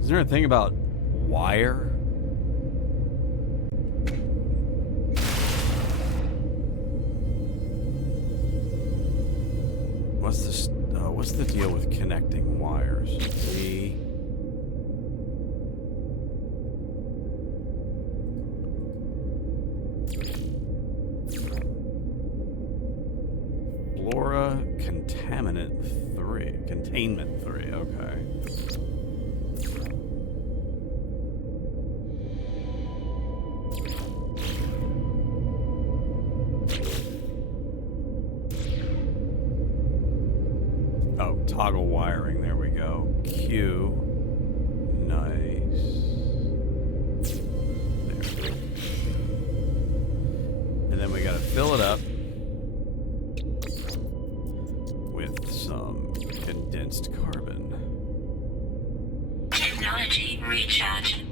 Is there a thing about wire? What's the deal with connecting wires? Flora contaminant 3. Containment 3, okay. Toggle wiring, there we go. Q. Nice. There. And then we gotta fill it up with some condensed carbon. Technology recharge.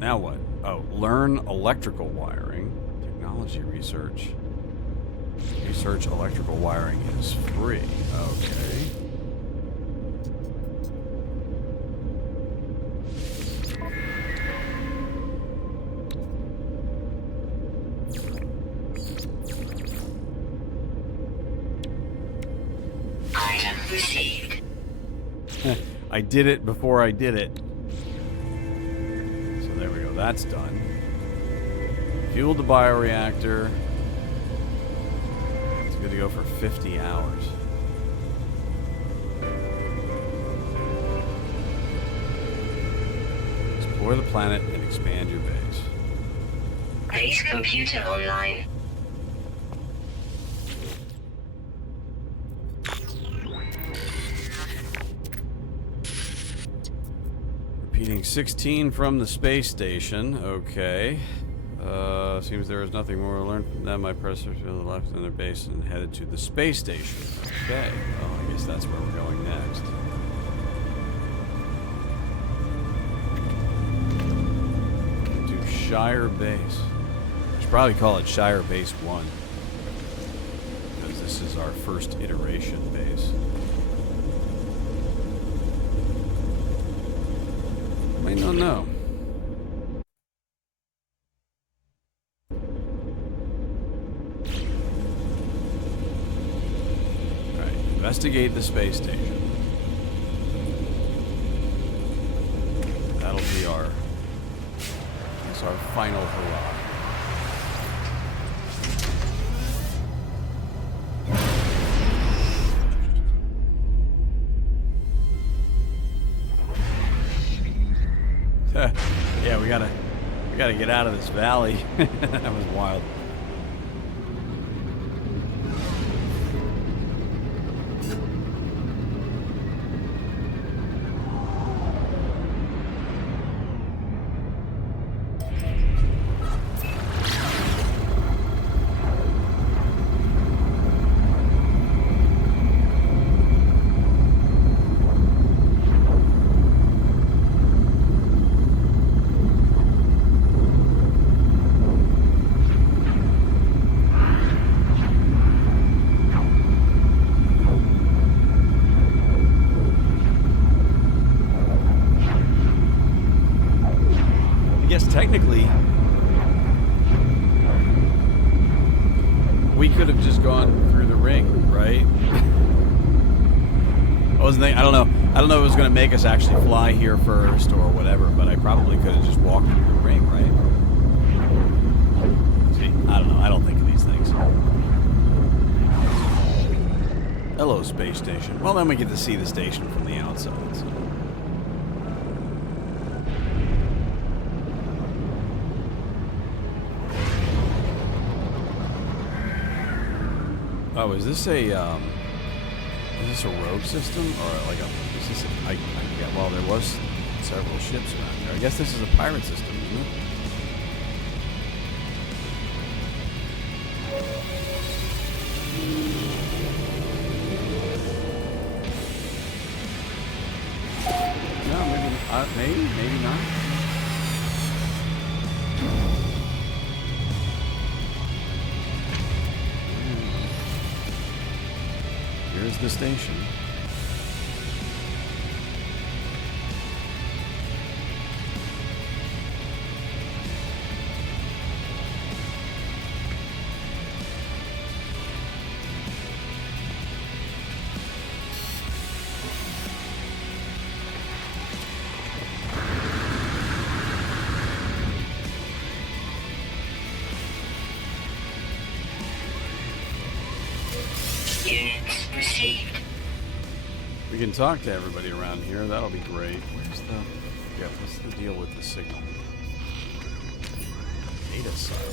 Now what? Oh, learn electrical wiring. Technology research. Research electrical wiring is free. Okay. Item received. I did it before I did it. So there we go. That's done. Fueled the bioreactor. It's good to go for 50 hours. Explore the planet and expand your base. Base computer online. Repeating 16 from the space station. Okay. Seems there is nothing more to learn from them. I pressed to the left in their base and headed to the space station. Okay. Well, I guess that's where we're going next. To Shire Base. Should probably call it Shire Base 1. our first iteration base. Might not know. Alright, investigate the space station. That'll be our final hurrah. Yeah, we gotta get out of this valley. That was wild. Technically, we could have just gone through the ring, right? I don't know if it was going to make us actually fly here first or whatever, but I probably could have just walked through the ring, right? See, I don't know. I don't think of these things. Hello, space station. Well, then we get to see the station from the outside, so. Oh, is this a rogue system or like is this yeah, well, there was several ships around here. I guess this is a pirate system, isn't it? No, maybe not. Here's the station. Units received. We can talk to everybody around here. That'll be great. What's the deal with the signal? Data silo.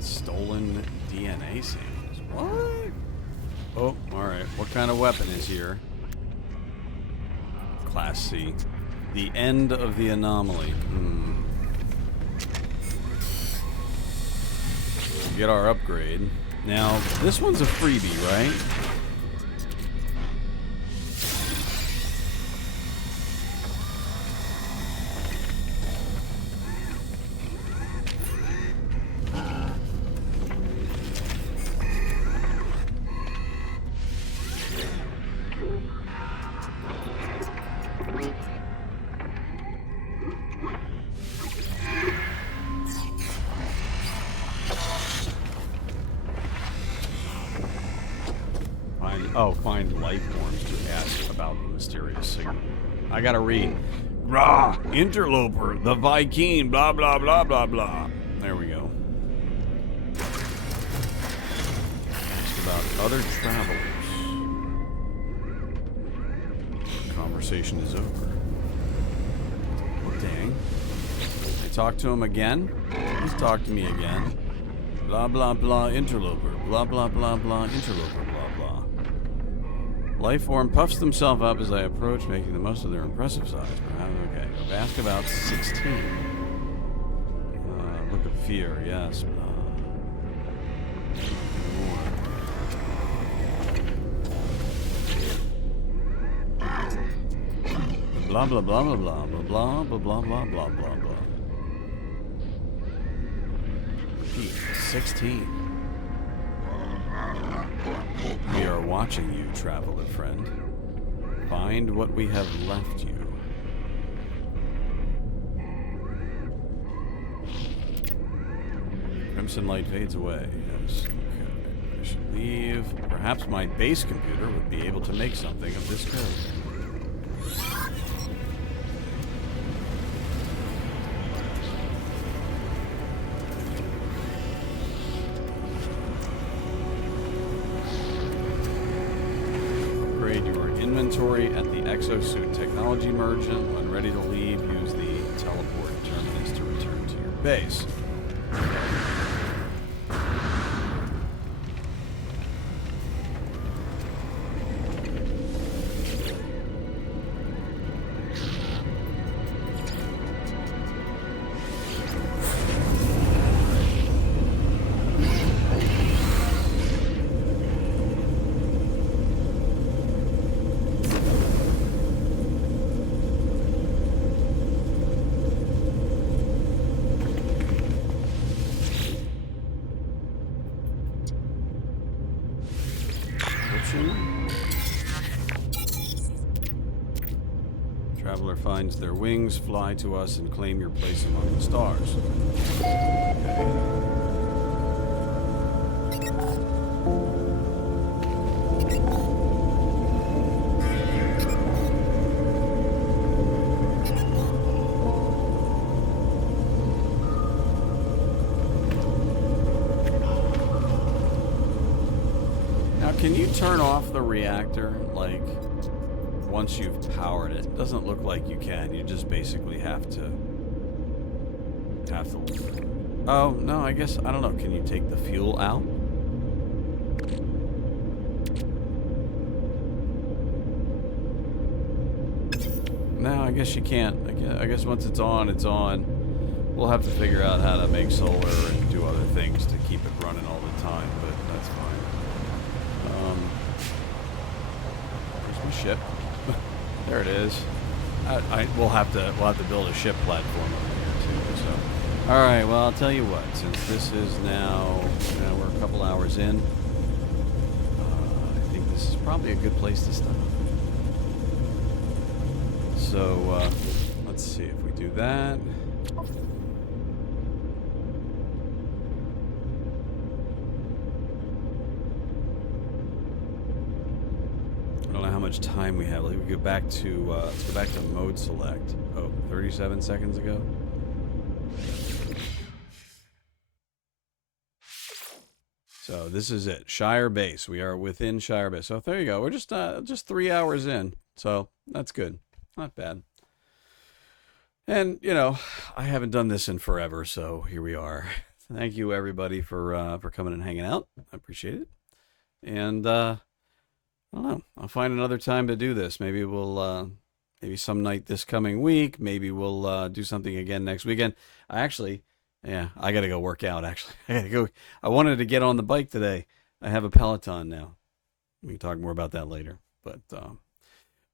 Stolen DNA samples. What? Oh, alright. What kind of weapon is here? Class C. The end of the anomaly. Get our upgrade. Now, this one's a freebie, right? Find life forms to ask about the mysterious signal. I gotta read. Rah! Interloper, the Viking, blah, blah, blah, blah, blah. There we go. Ask about other travelers. Conversation is over. Oh, dang. I talked to him again? He's talked to me again. Blah, blah, blah, interloper. Blah, blah, blah, blah, interloper. Life form puffs themselves up as I approach, making the most of their impressive size. Okay. Ask about 16. Look of fear, yes. Blah blah blah blah blah blah blah blah blah blah blah blah blah. 16. We are watching you, traveler friend. Find what we have left you. Crimson light fades away. Yes. Okay. I should leave. Perhaps my base computer would be able to make something of this code. Upgrade your inventory at the Exosuit Technology Merchant. When ready to leave, use the teleport terminus to return to your base. Traveler finds their wings, fly to us, and claim your place among the stars. Now, can you turn off the reactor, like, once you've powered it? It doesn't look like you can. You just basically have to... Oh, no, I guess, I don't know. Can you take the fuel out? No, I guess you can't. I guess once it's on, it's on. We'll have to figure out how to make solar and do other things to keep it running all the time, but that's fine. Where's my ship? There it is. We'll have to build a ship platform over here too. So, all right. Well, I'll tell you what. Since this is now, we're a couple hours in, I think this is probably a good place to stop. So let's see if we do that. I don't know how much time we have. Let's go back to mode select. Oh, 37 seconds ago. So this is it. Shire Base. We are within Shire Base. So there you go. We're just 3 hours in. So that's good. Not bad. And, I haven't done this in forever, so here we are. Thank you, everybody, for coming and hanging out. I appreciate it. And, I don't know. I'll find another time to do this. Maybe we'll, maybe some night this coming week. Maybe we'll do something again next weekend. I got to go work out, actually. I wanted to get on the bike today. I have a Peloton now. We can talk more about that later. But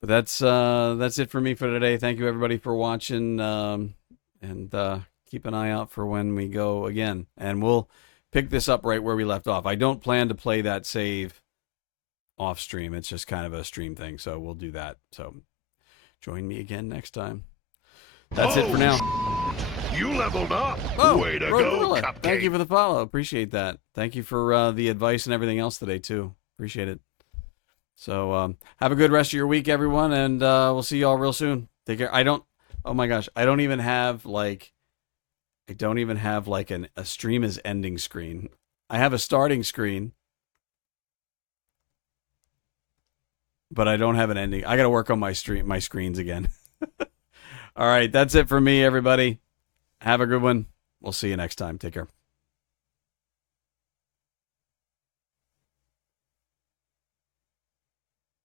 that's it for me for today. Thank you, everybody, for watching. And keep an eye out for when we go again. And we'll pick this up right where we left off. I don't plan to play that save off stream. It's just kind of a stream thing. So we'll do that. So join me again next time. That's it for now. You leveled up. Way to go, Cupcake. Thank you for the follow. Appreciate that. Thank you for the advice and everything else today, too. Appreciate it. So have a good rest of your week, everyone, and we'll see you all real soon. Take care. Oh my gosh, I don't even have like a stream is ending screen. I have a starting screen, but I don't have an ending. I got to work on my screens again. All right, that's it for me, everybody. Have a good one. We'll see you next time. Take care.